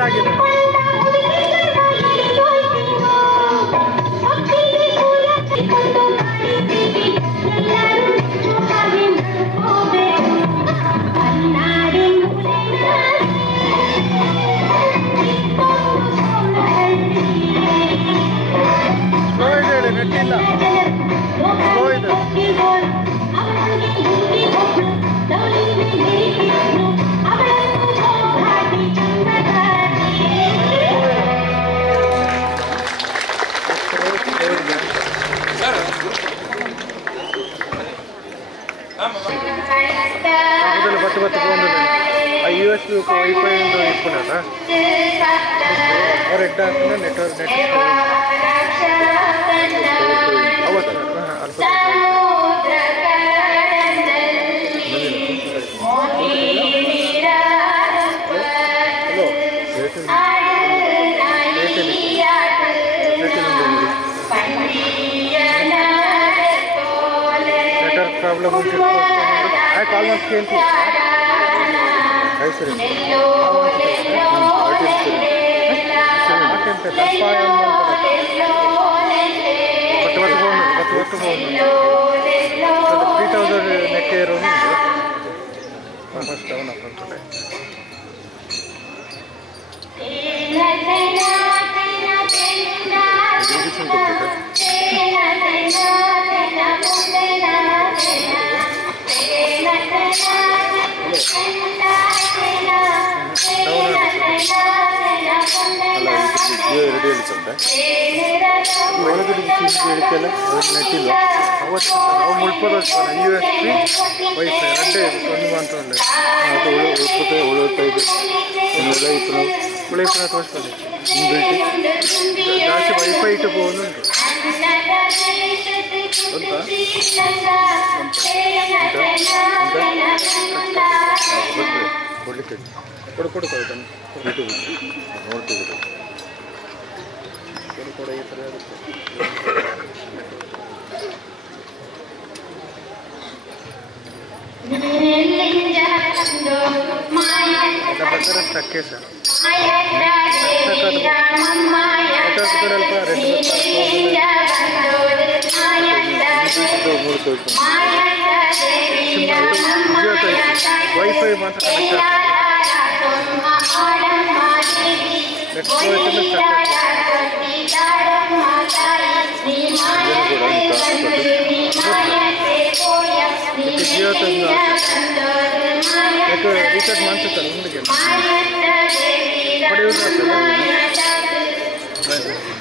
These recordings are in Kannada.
ಕಟ್ ಆಗಿದೆ. ನೆಟ್ಟಿಲ್ಲ, ಸ್ಲೋ ಇದೆ. బట్టి బాగుంది. యూఎస్ వైఫై ఇప్పుడా red network network problem I call my screen to I sir what 3000 net air on first down upon today. ನೆಟ್ಟಿಲ್ಲ ಅವತ್ತು ನಾವು ಮುಳ್ಪದ USB ವೈಫೈ ಅಡ್ಡೆ ಒಂದು ಮಾತ್ರ ಅದು ಉಳಿತೈದು ಉಳಿಪನ ತೋರಿಸ್ಕೊಳ್ಳಿ ಜಾಸ್ತಿ ವೈಫೈ ಇಟ್ಟು ಹೋಗುದು ಕೊಡ್ಲಿಕ್ಕೆ ಕೊಡು ನೋಡ್ತಿದ್ರು ಕೊಡ ಈ ಥರ ಸ್ಟಕ್ಕೆ ಸರ್ ವೈಫೈ ಮಾತ್ರ ಜಿಯೋ ರೀಚಾರ್ಜ್ ಮಾಡ್ತಾರೆ ಮುಂದಕ್ಕೆ Thank you.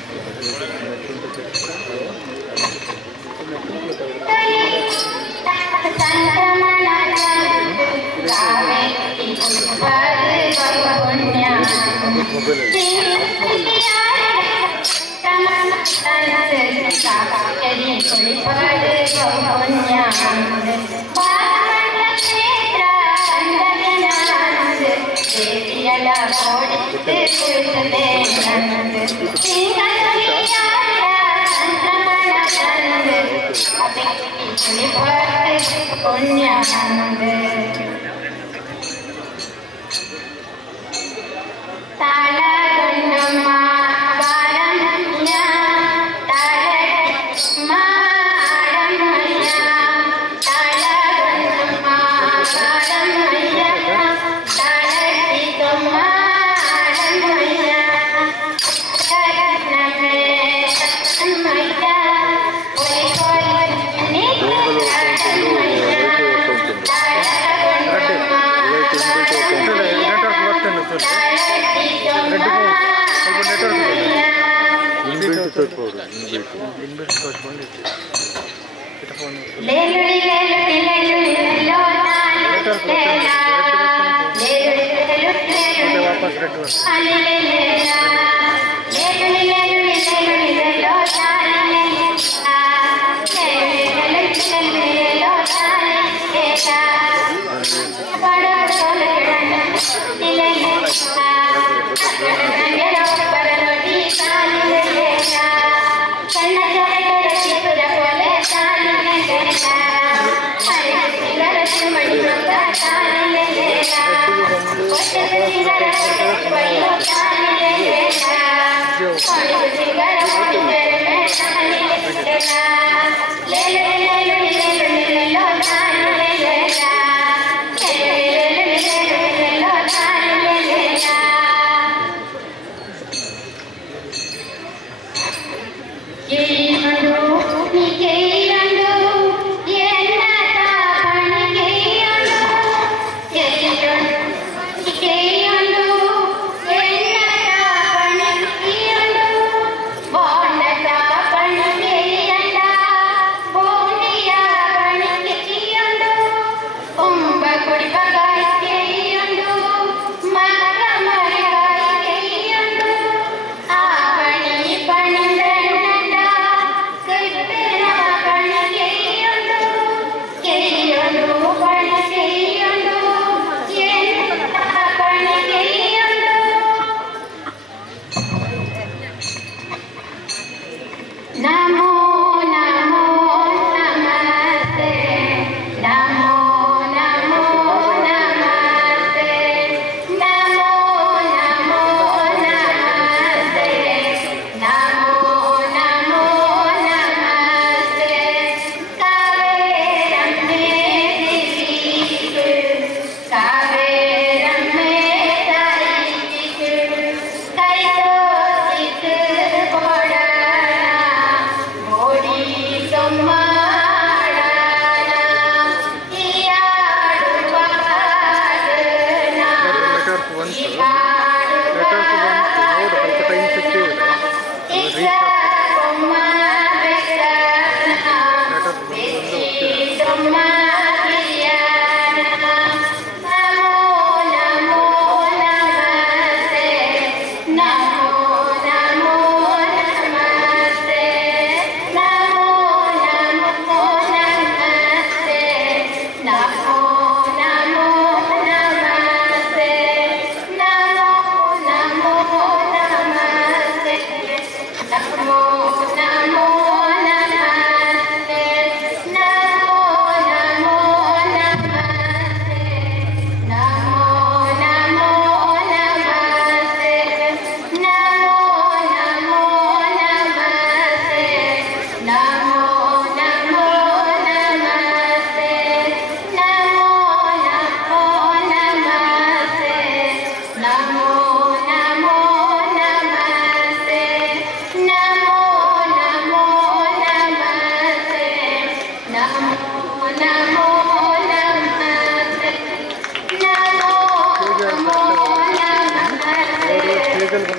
ಮೇಲೆ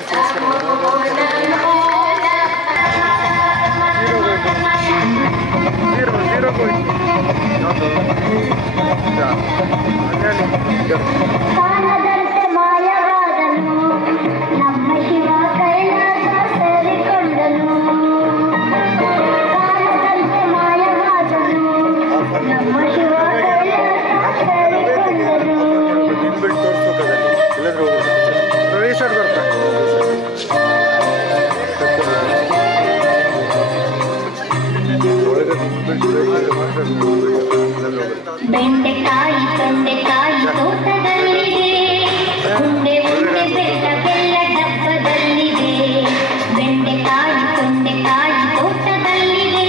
ಬಂದು ಜೀರೋ ಹೋಯ್ತು ಕಾಣದಂತೆ ಮಾಯವಾದನು ನಮ್ಮ ಶಿವ ಕೈಲಾಸ ಸೇರಿಕೊಂಡನು ಕಾಣದಂತೆ ಮಾಯವಾದನು ನಮ್ಮ ಶಿವ ಕೈಲಾಸ ಸೇರಿಕೊಂಡನು ಬಿಟ್ಟು ತೋರಿಸ್ಬೇಕದಲ್ಲಿ ಇಲ್ಲದ್ರೆ ರೀಸೆಟ್ ಬರ್ತಾ ಬೆಂಡೆಕಾಯಿ ತೋಟದಲ್ಲಿದೆ ಉಂಡೆ ಉಂಡೆ ಬೆಲ್ಲ ಬೆಲ್ಲ ಡಬ್ಬದಲ್ಲಿದೆ ಬೆಂಡೆಕಾಯಿ ತೋಟದಲ್ಲಿದೆ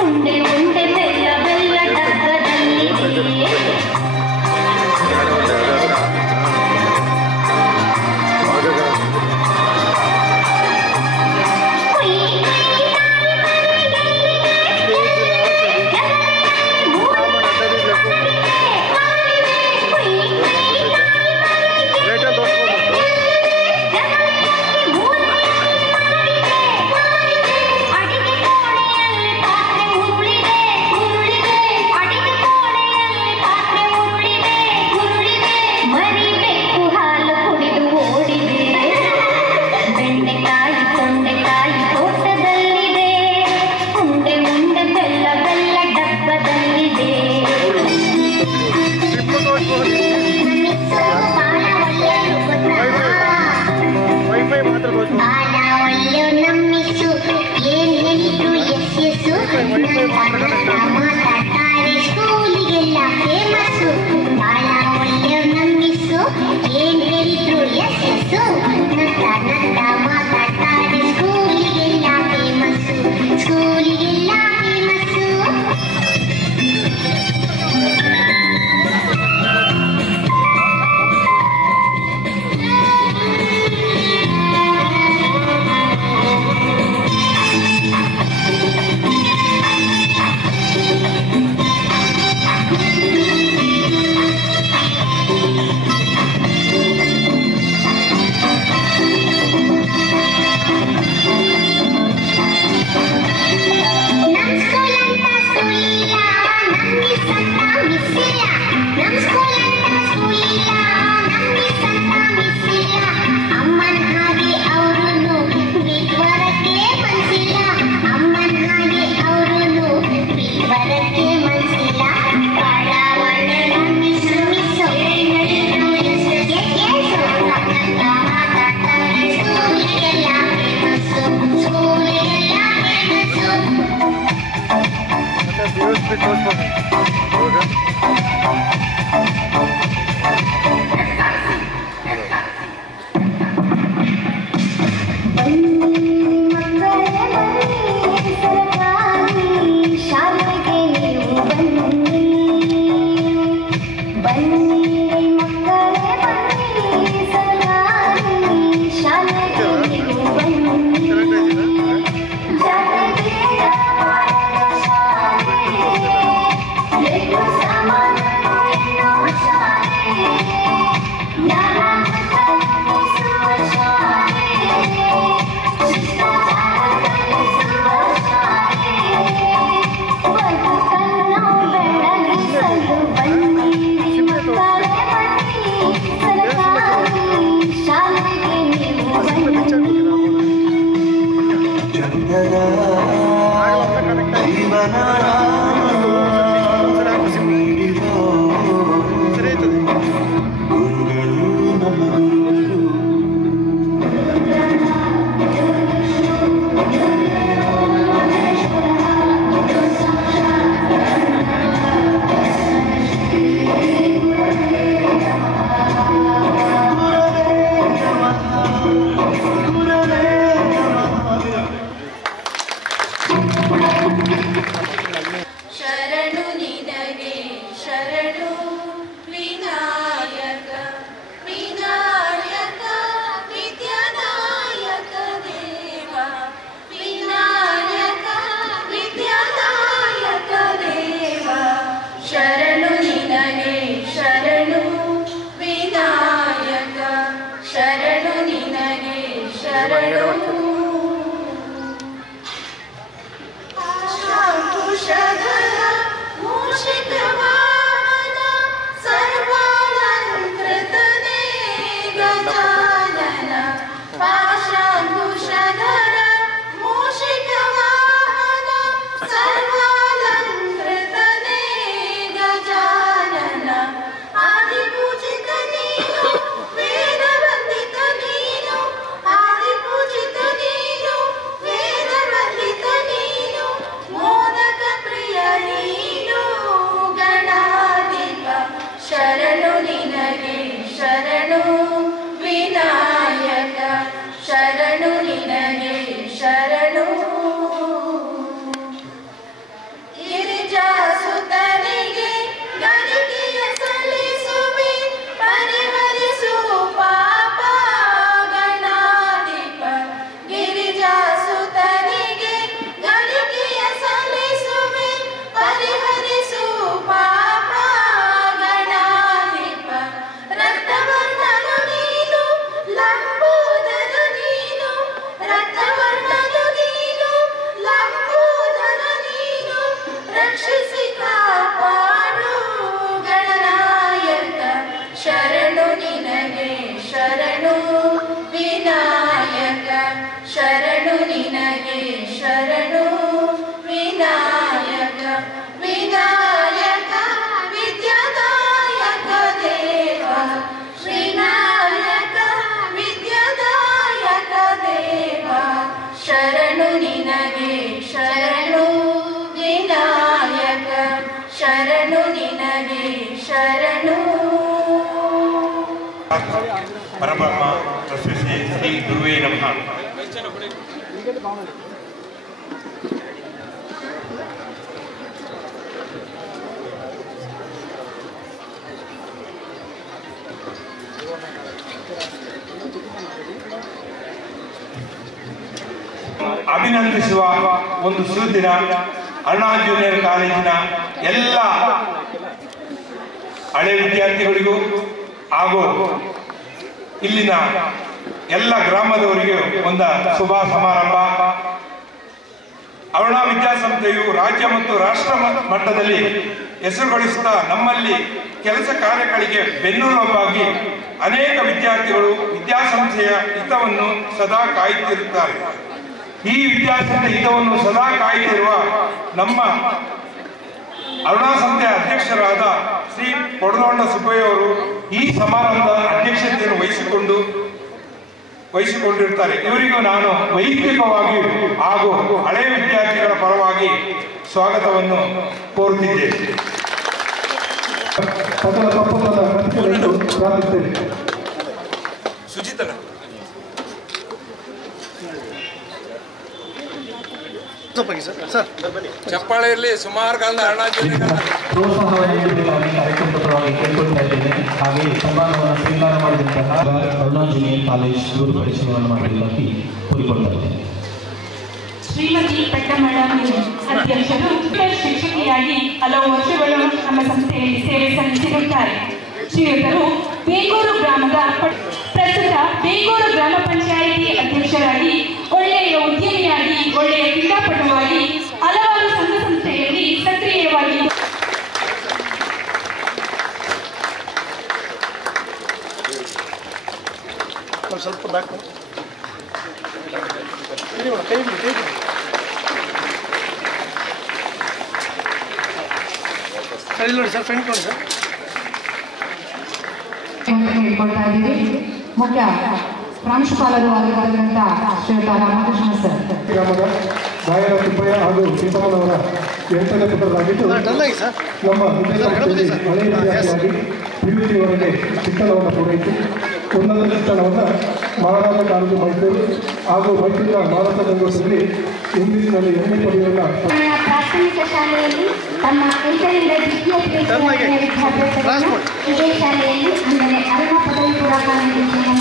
ಉಂಡೆ ಉಂಡೆ ಬೆಲ್ಲ ಬೆಲ್ಲ ಡಬ್ಬದಲ್ಲಿದೆ ಶರಣು ನಿನಗೆ ಶರಣು ಆಶಾಂಕುಶಧರ ಮೂಷಿಕವಾಹನ ಸರ್ವಾಲಂಕೃತನೇ ಗಜಾನನ ಪಾಶಾಂಕುಶಧರ ಮೂಷಿಕವಾಹನ ಸರ್ವಾಲಂಕೃತನೇ ಗಜಾನನ ಆದಿಪೂಜಿತ ನೀನು ವೇದವಂದಿತ ನೀನು ಆದಿಪೂಜಿತ ನೀನು ವೇದವಂದಿತ ನೀನು ಮೋದಕ ಪ್ರಿಯ ನೀನು ಗಣಾಧಿಪ ಶರಣು ನಿನಗೆ ಶರಣು ವಿನಾಯಕ ಶರಣು ನಿನಗೆ ಶರಣು ಗಿರಿಜಾಸುತನಿಗೆ ಗರಿಕೆಯ ಸಲ್ಲಿಸುವೆ ಪರಿಹರಿಸು ಪಾಪ ಗಣಾಧಿಪ ಗಿರಿಜಾಸುತನಿಗೆ ಗರಿಕೆಯ ಸಲ್ಲಿಸುವೆ ಪರಿಹರಿಸು ಪಾಪ ಗಣಾಧಿಪ ರಕ್ತವರ್ಣನು ನೀನು ಲಂಬೋದರ ನೀನು ರಕ್ತವರ್ಣನು ನೀನು ಲಂಬೋದರ ನೀನು ರಕ್ಷಿಸಿ ಕಾಪಾಡು ಗಣನಾಯಕ ಶರಣು ನಿನಗೆ ಶರಣು ವಿನಾಯಕ ಶರಣು ನಿನಗೆ ಶರಣು ವಿನಾಯಕ ವಿನಾಯಕ ವಿದ್ಯಾದಾಯಕ ದೇವ ವಿನಾಯಕ ವಿದ್ಯಾದಾಯಕ ದೇವ ಶರಣು ನಿನಗೆ ಶರಣು ವಿನಾಯಕ ಶರಣು ನಿನಗೆ ಶರಣು ಪರಬ್ರಹ್ಮ ತಸ್ಮೈ ಶ್ರೀ ಗುರುವೇ ನಮಃ. ಅಭಿನಂದಿಸುವ ಒಂದು ಸುದಿನ ಅಣ್ಣಾ ಜೂನಿಯರ್ ಕಾಲೇಜಿನ ಎಲ್ಲ ಹಳೆ ವಿದ್ಯಾರ್ಥಿಗಳಿಗೂ ಹಾಗೂ ಇಲ್ಲಿನ ಎಲ್ಲ ಗ್ರಾಮದವರಿಗೂ ಒಂದು ಶುಭ ಸಮಾರಂಭ. ಅರುಣಾ ವಿದ್ಯಾಸಂಸ್ಥೆಯು ರಾಜ್ಯ ಮತ್ತು ರಾಷ್ಟ್ರ ಮಟ್ಟದಲ್ಲಿ ಹೆಸರು ಗಳಿಸುತ್ತಾ ನಮ್ಮಲ್ಲಿ ಕೆಲಸ ಕಾರ್ಯಗಳಿಗೆ ಬೆನ್ನೆಲುಬಾಗಿ ಅನೇಕ ವಿದ್ಯಾರ್ಥಿಗಳು ವಿದ್ಯಾಸಂಸ್ಥೆಯ ಹಿತವನ್ನು ಸದಾ ಕಾಯುತ್ತಿರುತ್ತಾರೆ. ಈ ವಿದ್ಯಾಸಂಸ್ಥೆಯ ಹಿತವನ್ನು ಸದಾ ಕಾಯುತ್ತಿರುವ ನಮ್ಮ ಅರುಣಾ ಸಂಸ್ಥೆಯ ಅಧ್ಯಕ್ಷರಾದ ಶ್ರೀ ಕೊಡದೊಂಡ ಸುಬ್ಬಯ್ಯ ಅವರು ಈ ಸಮಾರಂಭದ ಅಧ್ಯಕ್ಷತೆಯನ್ನು ವಹಿಸಿಕೊಂಡಿರುತ್ತಾರೆ. ಇವರಿಗೂ ನಾನು ವೈಯಕ್ತಿಕವಾಗಿ ಹಾಗೂ ಹಳೆಯ ವಿದ್ಯಾರ್ಥಿಗಳ ಪರವಾಗಿ ಸ್ವಾಗತವನ್ನು ಕೋರುತ್ತಿದ್ದೇನೆ. ಸುಜಿತನ ಚಪ್ಪಾಳೆಯಲ್ಲಿ ಸುಮಾರು ಕಾಲದ ಕಾರ್ಯಕ್ರಮವಾಗಿ ಕೇಳ್ಕೊಳ್ತಾ ಇದ್ದೇನೆ. ಹಾಗೆ ಸನ್ಮಾನವನ್ನು ಸ್ವೀಕಾರ ಮಾಡಿದಂತಹ ಅರುಣಾ ಜೂನಿಯರ್ ಕಾಲೇಜ್ ಗುರು ಪರಿಚಯವನ್ನು ಮಾಡಲಿಕ್ಕಾಗಿ ಕೋರಿಕೊಳ್ತಾ ಇದ್ದೇನೆ. ಶ್ರೀಮತಿ ಪಟ್ಟಮಳ ಅಧ್ಯಕ್ಷರು ಶಿಕ್ಷಕಿಯಾಗಿ ಹಲವು ವರ್ಷಗಳು ನಮ್ಮ ಸಂಸ್ಥೆಯಲ್ಲಿ ಸೇವೆ ಸಲ್ಲಿಸಿರುತ್ತಾರೆ. ಶ್ರೀಯುತರು ಬೇಗೂರು ಗ್ರಾಮದ ಪ್ರಸ್ತುತ ಬೇಗೂರು ಗ್ರಾಮ ಪಂಚಾಯಿತಿ ಅಧ್ಯಕ್ಷರಾಗಿ ಒಳ್ಳೆಯ ಉದ್ಯಮಿಯಾಗಿ ಒಳ್ಳೆಯ ಕ್ರೀಡಾಪಟುವಾಗಿ ಹಲವಾರು ಸಂಘ ಸಂಸ್ಥೆಯಲ್ಲಿ ಸಕ್ರಿಯವಾಗಿ ಸ್ವಲ್ಪ ಬ್ಯಾಕ್ ಸರಿ ನೋಡಿ ಸರ್, ಫ್ರೆಂಡ್ ನೋಡಿ ಸರ್. ಹೇಳ್ಕೊಳ್ತಾ ಇದ್ದೀವಿ. ಮುಖ್ಯ ಪ್ರಾಂಶುಪಾಲರು ಆಗಿರತಕ್ಕಂಥ ಶ್ರೀಯುತ ರಾಮಕೃಷ್ಣ ಸರ್. ಗ್ರಾಮದ ಬಾಯರ ಸುಬ್ಬಯ್ಯ ಹಾಗೂ ಸೀತಮ್ಮನವರ 8ನೇ ಪುತ್ರರಾಗಿದ್ದು ನಮ್ಮ ವಿದ್ಯಾಸಂಸ್ಥೆಯಲ್ಲಿ ಹಳೆಯ ವಿದ್ಯಾರ್ಥಿಯಾಗಿ PUC-ವರೆಗೆ ಶಿಕ್ಷಣವನ್ನು ಪೂರೈಸಿ ಉನ್ನತ ಶಿಕ್ಷಣವನ್ನು ಮಹಾರಾಜ ಕಾಲೇಜು ಮೈಸೂರು ಹಾಗೂ ಮೈಸೂರಿನ ಮಾನಸ ಗಂಗೋತ್ರಿಯಲ್ಲಿ ಇಂಗ್ಲಿಷ್ನಲ್ಲಿ MA ಪದವಿಯನ್ನು ಪ್ರಾಥಮಿಕ ಶಾಲೆಯಲ್ಲಿ ತಮ್ಮ 8ರಿಂದ ದ್ವಿತೀಯ ವಿದ್ಯಾಭ್ಯಾಸವನ್ನು ಇದೇ ಶಾಲೆಯಲ್ಲಿ ಅಂದರೆ ಅರುಣಾ ಪದವಿ ಪೂರ್ವ ಕಾಲೇಜಿನಲ್ಲಿ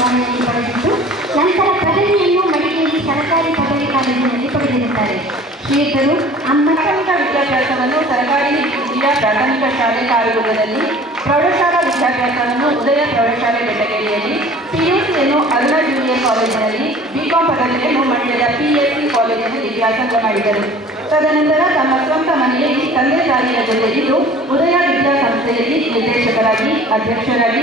ಪಡೆದಿದ್ದು ನಂತರ ಪದವಿಯನ್ನು ಮಡಿಕೇರಿ ಸರ್ಕಾರಿ ಪದವಿ ಕಾಲೇಜಿನಲ್ಲಿ ಕಾಲೇಜಿನಲ್ಲಿ ಪಡೆದಿರುತ್ತಾರೆ. ಶ್ರೀಯುತರು ಪ್ರಾಥಮಿಕ ವಿದ್ಯಾಭ್ಯಾಸವನ್ನು ಸರ್ಕಾರಿ ಹಿರಿಯ ಪ್ರಾಥಮಿಕ ಶಾಲೆ ಕಾರಗುಡದಲ್ಲಿ, ಪ್ರೌಢಶಾಲಾ ವಿದ್ಯಾಭ್ಯಾಸವನ್ನು ಉದಯ ಪ್ರೌಢಶಾಲೆ ಬೆಳಗೇರಿಯಲ್ಲಿ, ಪಿಯುಸಿಯನ್ನು ಅರುಣಾ ಜೂನಿಯರ್ ಕಾಲೇಜಿನಲ್ಲಿ, ಬಿಕಾಂ ಪದವಿಯನ್ನು ಮಂಡ್ಯದ PSC ಕಾಲೇಜಿನಲ್ಲಿ ವ್ಯಾಸಂಗ ಮಾಡಿದರು. ತದನಂತರ ತಮ್ಮ ಸ್ವಂತ ಮನೆಯಲ್ಲಿ ತಂದೆ ತಾಯಿಯ ಜೊತೆಗಿದ್ದು ಉದಯ ವಿದ್ಯಾಸಂಸ್ಥೆಯಲ್ಲಿ ನಿರ್ದೇಶಕರಾಗಿ, ಅಧ್ಯಕ್ಷರಾಗಿ,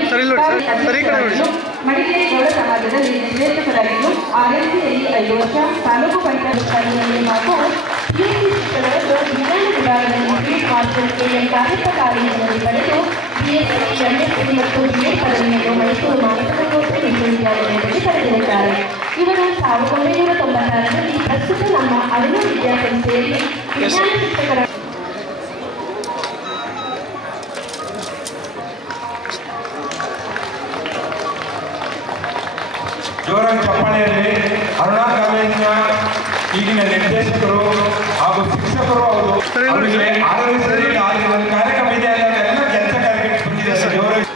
ಮಡಿಕೇರಿ ಗೌಡ ಸಮಾಜದಲ್ಲಿ ನಿರ್ದೇಶಕರಾಗಿದ್ದು RMCಯಲ್ಲಿ 5 ವರ್ಷ, ತಾಲೂಕು ಪಂಚಾಯತ್ ಸ್ಥಾನದಲ್ಲಿ ಹಾಗೂ PhD ಶಿಕ್ಷಕರನ್ನು ವಿಜ್ಞಾನ ವಿಭಾಗದಲ್ಲಿ ಫೀಲ್ಡ್ ಮಾಸ್ಟರ್ KM ಕಾಯಪ್ಪ ಕಾಲೇಜಿನಲ್ಲಿ ಪಡೆದು BSc, MSc ಮತ್ತು BEd ಪದವಿಯನ್ನು ಮೈಸೂರು ಮಾನಸ ಕೋಟೆ ವಿಶ್ವವಿದ್ಯಾಲಯದಲ್ಲಿ ಪಡೆದಿರುತ್ತಾರೆ. ಇವರು 1996ರಲ್ಲಿ ಪ್ರಸ್ತುತ ನಮ್ಮ ಅರುಣಾ ವಿದ್ಯಾಸಂಸ್ಥೆಯಲ್ಲಿ ವಿಜ್ಞಾನ ಶಿಕ್ಷಕರ ಜೋರಾಗಿ ಚಪ್ಪಾಳೆಯಲ್ಲಿ ಅರುಣಾ ಕಾಲೇಜಿನ ಈಗಿನ ನಿರ್ದೇಶಕರು ಹಾಗೂ ಶಿಕ್ಷಕರು ಅವರಿಗೆ ಆರೋಗ್ಯ ಕಾರ್ಯಕ್ರಮ ಇದೆ ಎಲ್ಲ ಕೆಲಸ ಕಾರ್ಯಕ್ಕೆ ಬಂದಿದ್ದಾರೆ. ಜೋರಾಗಿ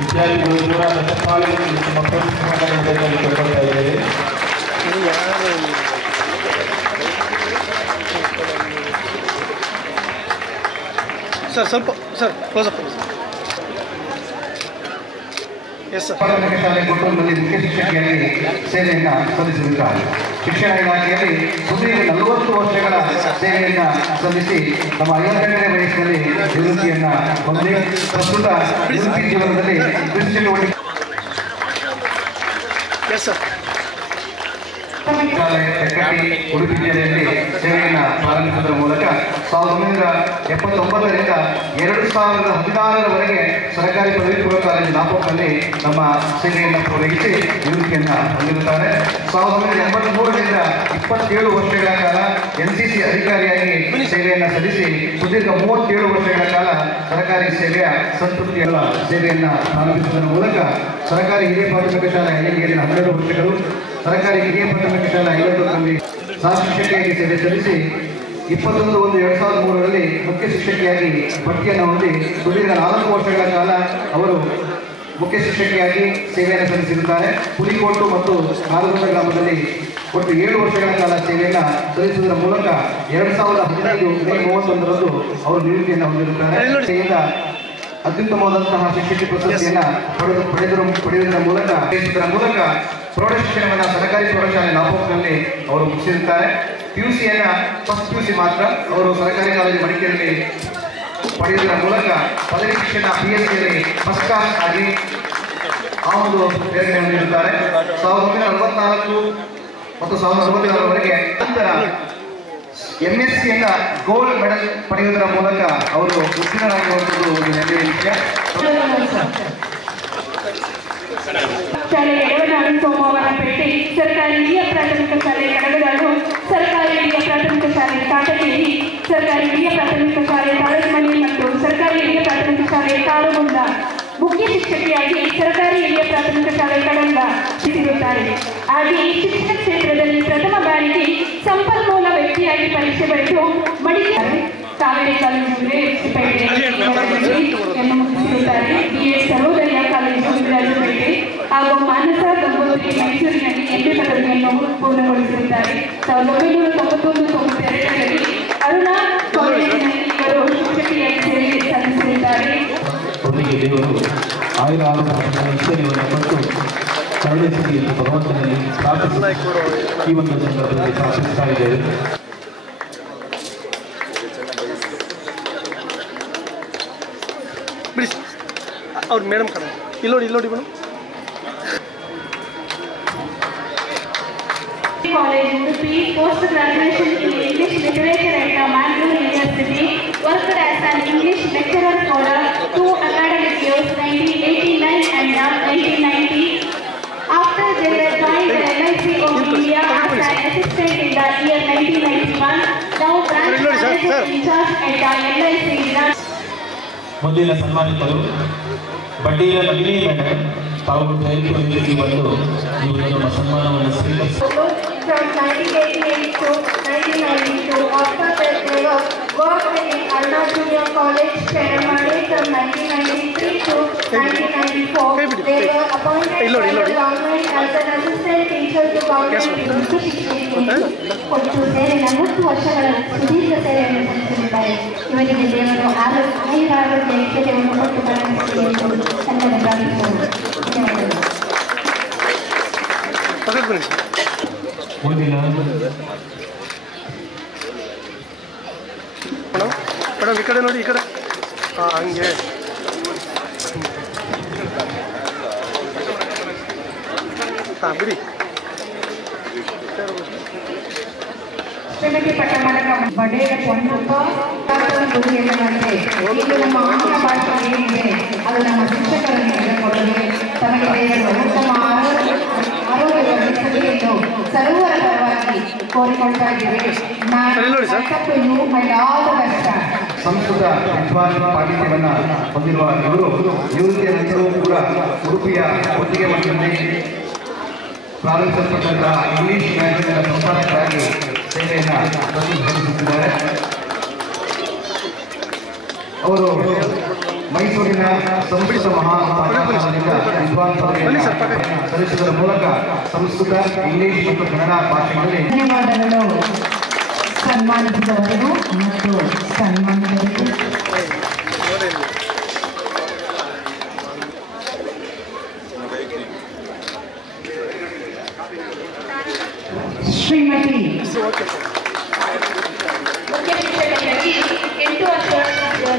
ವಿದ್ಯಾರ್ಥಿಗಳು ಜೋರಾದ ಚಪ್ಪಾಳೆಯಲ್ಲಿ ತಮ್ಮ ಪ್ರೋತ್ಸಾಹವನ್ನು ಕೊಡ್ತಾ ಇದ್ದಾರೆ. ಸರ್ ಸ್ವಲ್ಪ ಸರ್ ಕ್ಲೋಸ್ ಅಪ್ ಪ್ರಾಥಮಿಕ ಶಾಲೆ ಗುಂಟೂರಿನಲ್ಲಿ ಮುಖ್ಯ ಶಿಕ್ಷಕಿಯಾಗಿ ಸೇವೆಯನ್ನು ಸಲ್ಲಿಸಿರುತ್ತಾರೆ. ಶಿಕ್ಷಣ ಇಲಾಖೆಯಲ್ಲಿ ಸುದೀರ್ಘ 40 ವರ್ಷಗಳ ಸೇವೆಯನ್ನು ಸಲ್ಲಿಸಿ ನಮ್ಮ 52ನೇ ವಯಸ್ಸಿನಲ್ಲಿ ನಿವೃತ್ತಿಯನ್ನು ಹೊಂದಿ ಪ್ರಸ್ತುತ ನಿವೃತ್ತಿ ಜೀವನದಲ್ಲಿ ಕೃಷಿ ಚಟುವಟಿಕೆ ಉಡುಪಿ ಜಿಲ್ಲೆಯಲ್ಲಿ ಸೇವೆಯನ್ನು ಪ್ರಾರಂಭಿಸುವುದರ ಮೂಲಕ 1979ರಿಂದ 2016ರವರೆಗೆ ಸರ್ಕಾರಿ ಪದವಿ ಪೂರ್ವ ಕಾಲೇಜು ನಾಪೋಕ್ನಲ್ಲಿ ನಮ್ಮ ಸೇವೆಯನ್ನು ಪೂರೈಸಿ ನಿವೃತ್ತಿಯನ್ನು ಹೊಂದಿರುತ್ತಾರೆ. 1983ರಿಂದ 27 ವರ್ಷಗಳ ಕಾಲ NCC ಅಧಿಕಾರಿಯಾಗಿ ಸೇವೆಯನ್ನು ಸಲ್ಲಿಸಿ ಸುದೀರ್ಘ 37 ವರ್ಷಗಳ ಕಾಲ ಸರ್ಕಾರಿ ಸೇವೆಯ ಸಂತೃಪ್ತಿಯ ಸೇವೆಯನ್ನು ಪ್ರಾರಂಭಿಸುವುದರ ಮೂಲಕ ಸರ್ಕಾರಿ ಹಿರಿಯ ಪ್ರಾಥಮಿಕ ಶಾಲಾ ಎಲ್ಲಿಗೆಯಲ್ಲಿ 12 ವರ್ಷಗಳು, ಸರ್ಕಾರಿ ಹಿರಿಯ ಪ್ರಾಥಮಿಕ ಶಾಲಾ 50ರಲ್ಲಿ ಸಹ ಶಿಕ್ಷಕಿಯಾಗಿ ಸೇವೆ ಸಲ್ಲಿಸಿ 21/1/2003ರಲ್ಲಿ ಮುಖ್ಯ ಶಿಕ್ಷಕಿಯಾಗಿ ಬಡ್ತಿಯನ್ನು ಹೊಂದಿ ಸುದೀರ್ಘ 4 ವರ್ಷಗಳ ಕಾಲ ಅವರು ಮುಖ್ಯ ಶಿಕ್ಷಕಿಯಾಗಿ ಸೇವೆಯನ್ನು ಸಲ್ಲಿಸಿರುತ್ತಾರೆ. ಹುಲಿಕೋಟು ಮತ್ತು ನಾಗಗುಂದ ಗ್ರಾಮದಲ್ಲಿ ಒಟ್ಟು 7 ವರ್ಷಗಳ ಕಾಲ ಸೇವೆಯನ್ನು ಸಲ್ಲಿಸುವುದರ ಮೂಲಕ 2015 ಮೇ 31ರಂದು ಅವರು ನಿವೃತ್ತಿಯನ್ನು ಹೊಂದಿರುತ್ತಾರೆ. ಅತ್ಯುತ್ತಮವಾದಂತಹ ಶಿಕ್ಷಕಿ ಪ್ರಶಸ್ತಿಯನ್ನು ಪಡೆಯುವುದರ ಮೂಲಕ ಪ್ರೌಢ ಶಿಕ್ಷಣವನ್ನು ಸರ್ಕಾರಿ ಪ್ರೌಢಶಾಲೆ ನಾಪೋಕ್ನಲ್ಲಿ ಅವರು ಮುಗಿಸಿರುತ್ತಾರೆ. PUCಯನ್ನು ಫಸ್ಟ್ PUC ಮಾತ್ರ ಅವರು ಸರ್ಕಾರಿ ಕಾಲೇಜು ಮಡಿಕೇರಿಯಲ್ಲಿ ಪಡೆಯುವುದರ ಮೂಲಕ ಪದವಿ ಶಿಕ್ಷಣ PSCಯಲ್ಲಿ ಫಸ್ಟ್ ಕ್ಲಾಸ್ ಆಗಿ ಆ ಒಂದು ಪ್ರೇರಣೆ ಹೊಂದಿರುತ್ತಾರೆ. 1944 ಮತ್ತು 1946ರವರೆಗೆ ನಂತರ MSCಯನ್ನು ಗೋಲ್ಡ್ ಮೆಡಲ್ ಪಡೆಯುವುದರ ಮೂಲಕ ಅವರು ಉತ್ತೀರ್ಣರಾಗಿರುವಂಥದ್ದು ಒಂದು ಹೆಮ್ಮೆಯ ವಿಷಯ. ಶಾಲೆ ಎಡವನಾಡು ಸೋಮವಾರಪೇಟೆ, ಸರ್ಕಾರಿ ಹಿರಿಯ ಪ್ರಾಥಮಿಕ ಶಾಲೆ ಕಡಗದಾಳು, ಸರ್ಕಾರಿ ಹಿರಿಯ ಪ್ರಾಥಮಿಕ ಶಾಲೆ ಕಾಟಗೇರಿ, ಸರ್ಕಾರಿ ಹಿರಿಯ ಪ್ರಾಥಮಿಕ ಶಾಲೆ ತಾಳಮನೆ ಮತ್ತು ಸರ್ಕಾರಿ ಹಿರಿಯ ಪ್ರಾಥಮಿಕ ಶಾಲೆ ಕಾಡುಗುಂದ ಮುಖ್ಯ ಶಿಕ್ಷಕಿಯಾಗಿ ಸರ್ಕಾರಿ ಹಿರಿಯ ಪ್ರಾಥಮಿಕ ಶಾಲೆ ಕಡಂಗ ಸಿಗುತ್ತಾರೆ. ಹಾಗೆ ಶಿಕ್ಷಣ ಕ್ಷೇತ್ರದಲ್ಲಿ ಪ್ರಥಮ ಬಾರಿಗೆ ಸಂಪನ್ಮೂಲ ವ್ಯಕ್ತಿಯಾಗಿ ಪರೀಕ್ಷೆ ಬರೆದು ಮಡಿಕೇರಿ ಕಾವೇರಿ ಕಾಲೇಜು ಮುಗಿಸಿರುತ್ತಾರೆ. BA ಸರ್ವೋದಯ ಕಾಲೇಜು ವಿರಾಜಪೇಟೆ ಹಾಗೂ ಮಾನಸ ಗಂಗೋತ್ರಿ ಮೈಸೂರಿನಲ್ಲಿ MA ಪದವಿಯನ್ನು ಪೂರ್ಣಗೊಳಿಸಿರುತ್ತಾರೆ. 1991-92ರಲ್ಲಿ ಅರುಣಾ ಕಾಲೇಜಿನಲ್ಲಿ ಇವರು ಶಿಕ್ಷಕಿಯಾಗಿ ಸೇವೆ ಸಲ್ಲಿಸಿರುತ್ತಾರೆ. ಒಟ್ಟಿಗೆ ದೇವರು ಆಯುರ ಆರೋಗ್ಯ ಐಶ್ವರ್ಯವನ್ನು ಕೊಟ್ಟು ಕರುಣಿಸಲಿ ಎಂದು ಭಗವಂತನಲ್ಲಿ ಪ್ರಾರ್ಥಿಸಿ ಈ ಒಂದು ಸಂದರ್ಭದಲ್ಲಿ ಪ್ರಾರ್ಥಿಸ್ತಾ ಇದ್ದೇವೆ. ಬಿಡಿ ಅವ್ರು ಮೇಡಮ್ ಕಡೆ ಇಲ್ಲೋಡಿ madam. College Udupi, post graduation in English literature at Mangalore University, worked as an English lecturer for 2 academic years 1989 and 1990. After they were joined the LIC of India as an assistant in the year 1991, now branch manager in charge at LIC. ಮುಂದಿನ ಸನ್ಮಾನಿತರು ಬಡ್ಡಿಯ ನಳಿನಿ ಮೇಡಮ್ ತಾವು ದಯವಿಟ್ಟು ಬಂದು ನೀವು ನಮ್ಮ ಸನ್ಮಾನವನ್ನು ಸ್ವೀಕರಿಸಿ. From 1988 to 1992, after the worked in Aruna Junior College, Cheramadi from 1993 to 1994. They were appointed by the government as an assistant teacher to government ಕೊಟ್ಟು ಸೇರಿನ 30 ವರ್ಷಗಳ ಸುದೀರ್ಘ ಸೇವೆಯನ್ನು ಸಲ್ಲಿಸಿದ್ದಾರೆ. ಇವರಿಗೆ ದೇವರು ಆರೋಗ್ಯ ಐಶ್ವರ್ಯವನ್ನು ಕೊಟ್ಟು ಬರಲಿದೆ ಎಂದು ಸಂಘದ ಪ್ರಾರ್ಥಿಸುವುದು. ಮುಂದಿನ ಮೇಡಮ್ ಈ ಕಡೆ ನೋಡಿ, ಈ ಕಡೆ ಹಂಗೆ ಬಿಡಿ. ಶ್ರೀಮತಿ ಪಟ್ಟಮನಕ ಬಡೇರ ಕೊಂಡುಪ್ಪ ಗುರುಗಳಂತೆ ಇದು ನಮ್ಮ ಆಂಗ್ಲ ಭಾಷೆ ಏನಿದೆ ಅದು ನಮ್ಮ ಶಿಕ್ಷಕರನ್ನು ಹೇಳಿಕೊಡಲು ತಮಗೆ ದೇವರು ಉತ್ತಮ ಆರೋಗ್ಯವನ್ನು ಎಂದು ಸರ್ವರ ಪರವಾಗಿ ಕೋರಿಕೊಳ್ತಾ ಇದ್ದೀವಿ. ಸಂಸ್ಕೃತ ವಿದ್ವಾನ್ ಪಾಂಡಿತ್ಯವನ್ನು ಹೊಂದಿರುವ ಇವರು ನಿವೃತ್ತಿಯ ನಂತರವೂ ಕೂಡ ಉಡುಪಿಯ ಒಟ್ಟಿಗೆ ಮಟ್ಟದಲ್ಲಿ ಪ್ರಾರಂಭಿಸಲ್ಪಟ್ಟಂತಹ ಇಂಗ್ಲಿಷ್ ಮ್ಯಾಗಜಿನ್ನ ಸಂಪಾದಕರಾಗಿ ಸೇವೆಯನ್ನು ಸಲ್ಲಿಸುತ್ತಿದ್ದಾರೆ. ಅವರು ಮೈಸೂರಿನ ಸಂಸ್ಕೃತ ಮಹಾಪಾಠಶಾಲೆಯಿಂದ ವಿದ್ವಾನ್ ಪದವಿಯನ್ನು ಸಲ್ಲಿಸುವುದರ ಮೂಲಕ ಸಂಸ್ಕೃತ, ಇಂಗ್ಲಿಷ್ ಮತ್ತು ಕನ್ನಡ ಭಾಷೆಗಳಲ್ಲಿ ಧನ್ಯವಾದಗಳು ಸನ್ಮಾನಿಸಿದವರಿಗೂ ಮತ್ತು ಸನ್ಮಾನಿತರಿಗೂ. ಶ್ರೀಮತಿ ಮುಖ್ಯ ಶಿಕ್ಷಕರಾಗಿ 8 ವರ್ಷ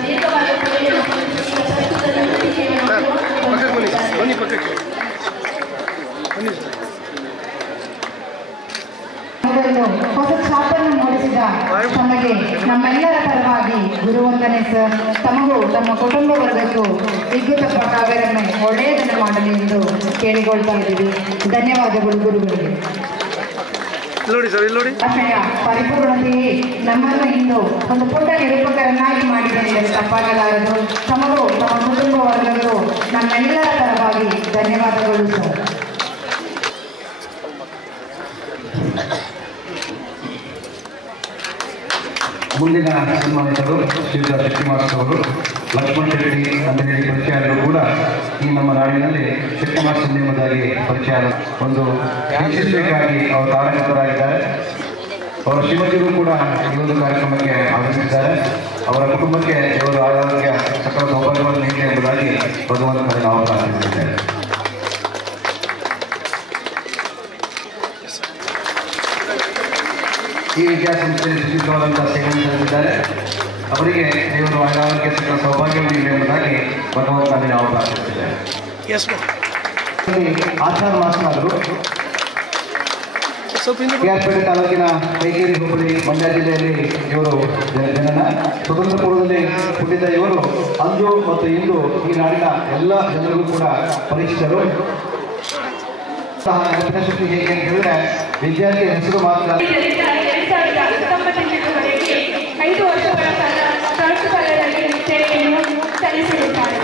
ದೀರ್ಘವಾದ ಸೇವೆಯನ್ನು ಹೊಸ ಛಾಪನ್ನು ಮೂಡಿಸಿದ ತಮಗೆ ನಮ್ಮೆಲ್ಲರ ಪರವಾಗಿ ಗುರುವಂದನೆ ಸರ್. ತಮಗೂ ತಮ್ಮ ಕುಟುಂಬ ವರ್ಗಕ್ಕೂ ವಿದ್ಯುತ್ ಕಾವ್ಯರನ್ನು ಒಳ್ಳೆಯದನ್ನು ಮಾಡಲಿ ಎಂದು ಕೇಳಿಕೊಳ್ತಾ ಇದ್ದೀವಿ. ಧನ್ಯವಾದಗಳು ಗುರುಗಳಿಗೆ. ಭಾಷೆಯ ಪರಿಪೂರ್ಣತೆಯೇ ನಮ್ಮನ್ನು ಇಂದು ಒಂದು ಪುಟ್ಟ ನಿರೂಪಕರನ್ನಾಗಿ ಮಾಡಿದೆ ಎಂದು ತಪ್ಪಾಗಲಾರದು. ತಮಗೂ ತಮ್ಮ ಕುಟುಂಬ ವರ್ಗಕ್ಕೂ ನಮ್ಮೆಲ್ಲರ ಪರವಾಗಿ ಧನ್ಯವಾದಗಳು ಸರ್. ಮುಂದಿನ ಸನ್ಮಾನಿತರು ಶ್ರೀಯುತ ಶಕ್ತಿಮಾಸ್ ಅವರು. ಲಕ್ಷ್ಮಣ್ ಶೆಟ್ಟಿ ಅಂತ ಹೇಳಿ ಪರಿಚಯರು ಕೂಡ ಈ ನಮ್ಮ ನಾಡಿನಲ್ಲಿ ಶಕ್ತಿಮಾಸ್ ಎಂಬುದಾಗಿ ಪರಿಚಯ ಒಂದು ಯಶಸ್ವಿಯಾಗಿ ಅವರು ಕಾರ್ಯಕರ್ತರಾಗಿದ್ದಾರೆ. ಅವರ ಶ್ರೀಮತಿಯರು ಕೂಡ ಈ ಒಂದು ಕಾರ್ಯಕ್ರಮಕ್ಕೆ ಆಗಮಿಸಿದ್ದಾರೆ. ಅವರ ಕುಟುಂಬಕ್ಕೆ ಇವರು ಆರೋಗ್ಯ ಸಕಲ ಸೌಕರ್ಯವನ್ನು ನೀಡಿ ಎಂಬುದಾಗಿ ಭಗವಂತನಲ್ಲಿ ನಾವು ಪ್ರಾರ್ಥಿಸಿದ್ದೇವೆ. ಈ ವಿದ್ಯಾಸಂಸ್ಥೆಯಲ್ಲಿ ಸುದೀರ್ಘವಾದಂತಹ ಸೇವೆಯನ್ನು ಸಲ್ಲಿಸಿದ್ದಾರೆ. ಅವರಿಗೆ ದೇವರು ಆರೋಗ್ಯ ಸಕಲ ಸೌಭಾಗ್ಯವನ್ನು ನೀಡಿ ಎಂಬುದಾಗಿ ಭಗವಂತನಲ್ಲಿ ನಾವು ಪ್ರಾರ್ಥಿಸಿದ್ದೇವೆ. ಆಚಾರ ಮಾತನಾಡಲು ಕೆಆರ್ಪೇಟೆ ತಾಲೂಕಿನ ಕೈಗೇರಿ ಹೋಬಳಿ ಮಂಡ್ಯ ಜಿಲ್ಲೆಯಲ್ಲಿ ಇವರು ಜನನ. ಸ್ವತಂತ್ರ ಪೂರ್ವದಲ್ಲಿ ಹುಟ್ಟಿದ ಇವರು ಅಂದು ಮತ್ತು ಇಂದು ಈ ನಾಡಿನ ಎಲ್ಲ ಜನರಿಗೂ ಕೂಡ ಪರಿಚಿತರು. ಶಕ್ತಿ ಹೇಗೆ ಅಂತ ಹೇಳಿದ್ರೆ ವಿದ್ಯಾರ್ಥಿಯ ಹೆಸರು ಮಾತ್ರ 5 ವರ್ಷಗಳ ಕಾಲ ಪ್ರಾಂಶುಪಾಲರಾಗಿ ಸೇವೆಯನ್ನು ಸಲ್ಲಿಸಿರುತ್ತಾರೆ.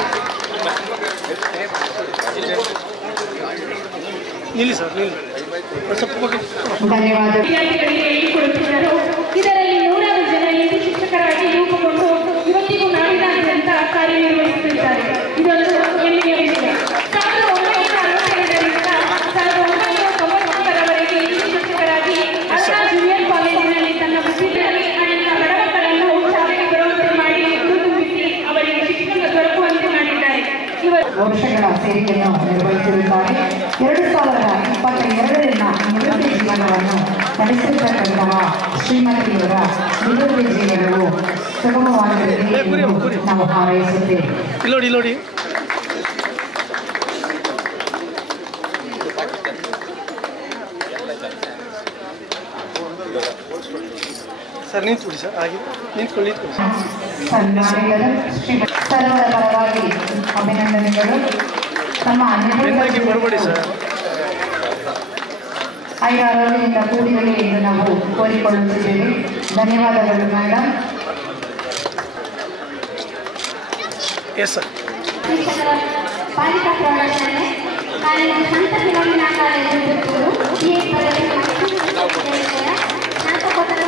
ವಿದ್ಯಾರ್ಥಿಗಳಿಗೆ ಹೇಳಿಕೊಡುತ್ತಿದ್ದರು. ಇದರಲ್ಲಿ 100 ಜನ ಹಿಂದಿ ಶಿಕ್ಷಕರಾಗಿ ರೂಪುಗೊಂಡು ಇವತ್ತಿಗೂ ನಾಡಿನಾದ್ಯಂತ ಕಾರ್ಯನಿರ್ವಹಿಸುತ್ತಿದ್ದಾರೆ. ಇದೊಂದು ಹೆಮ್ಮೆಯ ವಿಷಯ. 1962ರಿಂದ 1999ರವರೆಗೆ ಹಿಂದಿ ಶಿಕ್ಷಕರಾಗಿ ಅರುಣಾ ಜೂನಿಯರ್ ಕಾಲೇಜಿನಲ್ಲಿ ತನ್ನ ವೃತ್ತಿಯಲ್ಲಿ ಅನೇಕ ಬಡಮಕ್ಕಳನ್ನು ಶಾಲೆಗೆ ಬರುವಂತೆ ಮಾಡಿ ಹುರಿದುಂಬಿಸಿ ಅವರಿಗೆ ಶಿಕ್ಷಣ ದೊರಕುವಂತೆ ಮಾಡಿದ್ದಾರೆ. ವರ್ಷಗಳ ಸೇವೆಯನ್ನು ನಿರ್ವಹಿಸಿರುತ್ತಾರೆ. 2022ರಿಂದ ನಿವೃತ್ತಿ ಜೀವನವನ್ನು ನಡೆಸಿರ್ತಕ್ಕಂತಹ ಶ್ರೀಮತಿಯವರ ನಿವೃತ್ತಿ ಜೀವನವು ಸುಗಮವಾಗಿರಲಿ ಎಂದು ನಾವು ಹಾರೈಸುತ್ತೇವೆ. ಸನ್ಮಾನಿತರು ಶ್ರೀಮತಿ ಸರ್ವರ ಪರವಾಗಿ ಅಭಿನಂದನೆಗಳು. ನಮ್ಮ ಆರೋಗ್ಯದಿಂದ ಕೂಡಿರಲಿ ಎಂದು ನಾವು ಕೋರಿಕೊಳ್ಳುತ್ತಿದ್ದೇವೆ. ಧನ್ಯವಾದಗಳು ಮೇಡಮ್. ಬಾಲಿಕಾ ಪ್ರೌಢಶಾಲೆ ಕಾಲೇಜು ಸಂತ ಫಿಲೋಮಿನಾ ಕಾಲೇಜು ಪುತ್ತೂರು ಈ ಪದವಿ ಸ್ನಾತಕೋತ್ತರ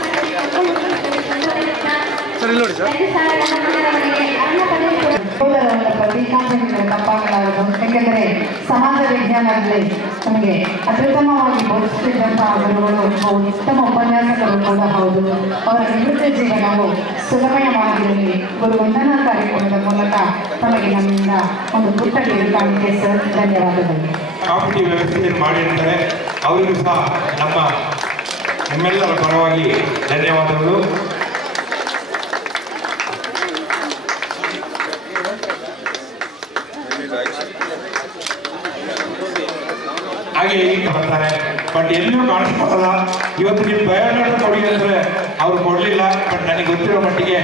ಏಕೆಂದರೆ ಸಮಾಜ ವಿಜ್ಞಾನದಲ್ಲಿ ನಮಗೆ ಅತ್ಯುತ್ತಮವಾಗಿ ಬೋಧಿಸುತ್ತಿದ್ದಂತಹ ಗುರುಗಳು ಉತ್ತಮ ಉಪನ್ಯಾಸಕರು ಕೂಡ ಹೌದು. ಅವರ ನಿವೃತ್ತಿ ಜೀವನವು ಸುಗಮಯವಾಗಿರಲಿ. ಗುರು ವಂದನಾ ಕಾರ್ಯಕ್ರಮದ ಮೂಲಕ ತಮಗೆ ನಮ್ಮಿಂದ ಒಂದು ಪುಟ್ಟ ಕಾಣಿಕೆ ಸರ್. ಧನ್ಯವಾದಗಳು. ಕಾಪಿ ವ್ಯವಸ್ಥೆಯನ್ನು ಮಾಡಿರ್ತಾರೆ, ಅವರಿಗೂ ಸಹ ನಮ್ಮೆಲ್ಲರ ಪರವಾಗಿ ಧನ್ಯವಾದಗಳು. ಹಾಗೆ ಈಗ ಬರ್ತಾರೆ, ಬಟ್ ಎಲ್ಲೂ ಕಾಣಿಸ್ಕೊಡಲ್ಲ. ಇವತ್ತು ನೀವು ಬಯೋಡಾಟ ಕೊಡಿ ಅಂದರೆ ಅವ್ರು ಕೊಡಲಿಲ್ಲ, ಬಟ್ ನನಗೆ ಗೊತ್ತಿರೋ ಮಟ್ಟಿಗೆ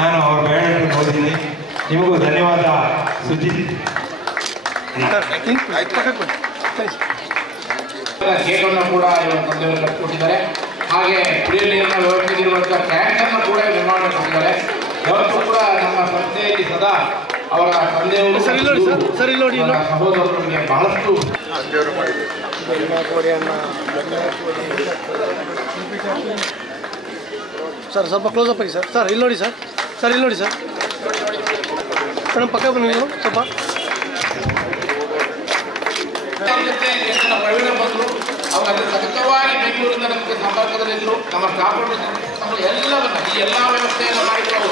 ನಾನು ಅವ್ರ ಬಯೋಡಾಟ ಓದಿದ್ದೀನಿ. ನಿಮಗೂ ಧನ್ಯವಾದ ಸುಜಿತ್. ಗೇಟನ್ನು ಕೂಡ ತಂದೆಯವರು ಕಟ್ಟಿಕೊಟ್ಟಿದ್ದಾರೆ. ಹಾಗೆ ಕುಡಿಯಲು ನೀರಿನ ವ್ಯವಸ್ಥೆ ಇರುವಂತಹ ಟ್ಯಾಂಕನ್ನು ಕೂಡ ನಿರ್ಮಾಣ ಮಾಡಿದ್ದಾರೆ. ಯಾವತ್ತೂ ಕೂಡ ನಮ್ಮ ಸಂಸ್ಥೆಯಲ್ಲಿ ಸದಾ ಅವರ ತಂದೆಯವರು ಸಹೋದರರಿಗೆ ಬಹಳಷ್ಟು ಸರ್ ಸ್ವಲ್ಪ ಕ್ಲೋಸ್ ಅಪ್ ಆಗಿ ಸರ್. ಸರ್ ಇಲ್ಲಿ ನೋಡಿ ಸರ್. ಸರ್ ಇಲ್ಲಿ ನೋಡಿ ಸರ್. ಮೇಡಮ್ ಪಕ್ಕ ಬನ್ನಿ ನೀವು ಸ್ವಲ್ಪ. ಪ್ರವೀಣ ಬಂದರು, ಅವರು ಸತತವಾಗಿ ಬೆಂಗಳೂರಿನ ನಮಗೆ ಸಂಪರ್ಕದಲ್ಲಿದ್ದರು. ನಮ್ಮ ಸ್ಟಾಫ್ ಎಲ್ಲವನ್ನ ಈ ಎಲ್ಲ ವ್ಯವಸ್ಥೆಯನ್ನು ಮಾಡಿದ್ರು.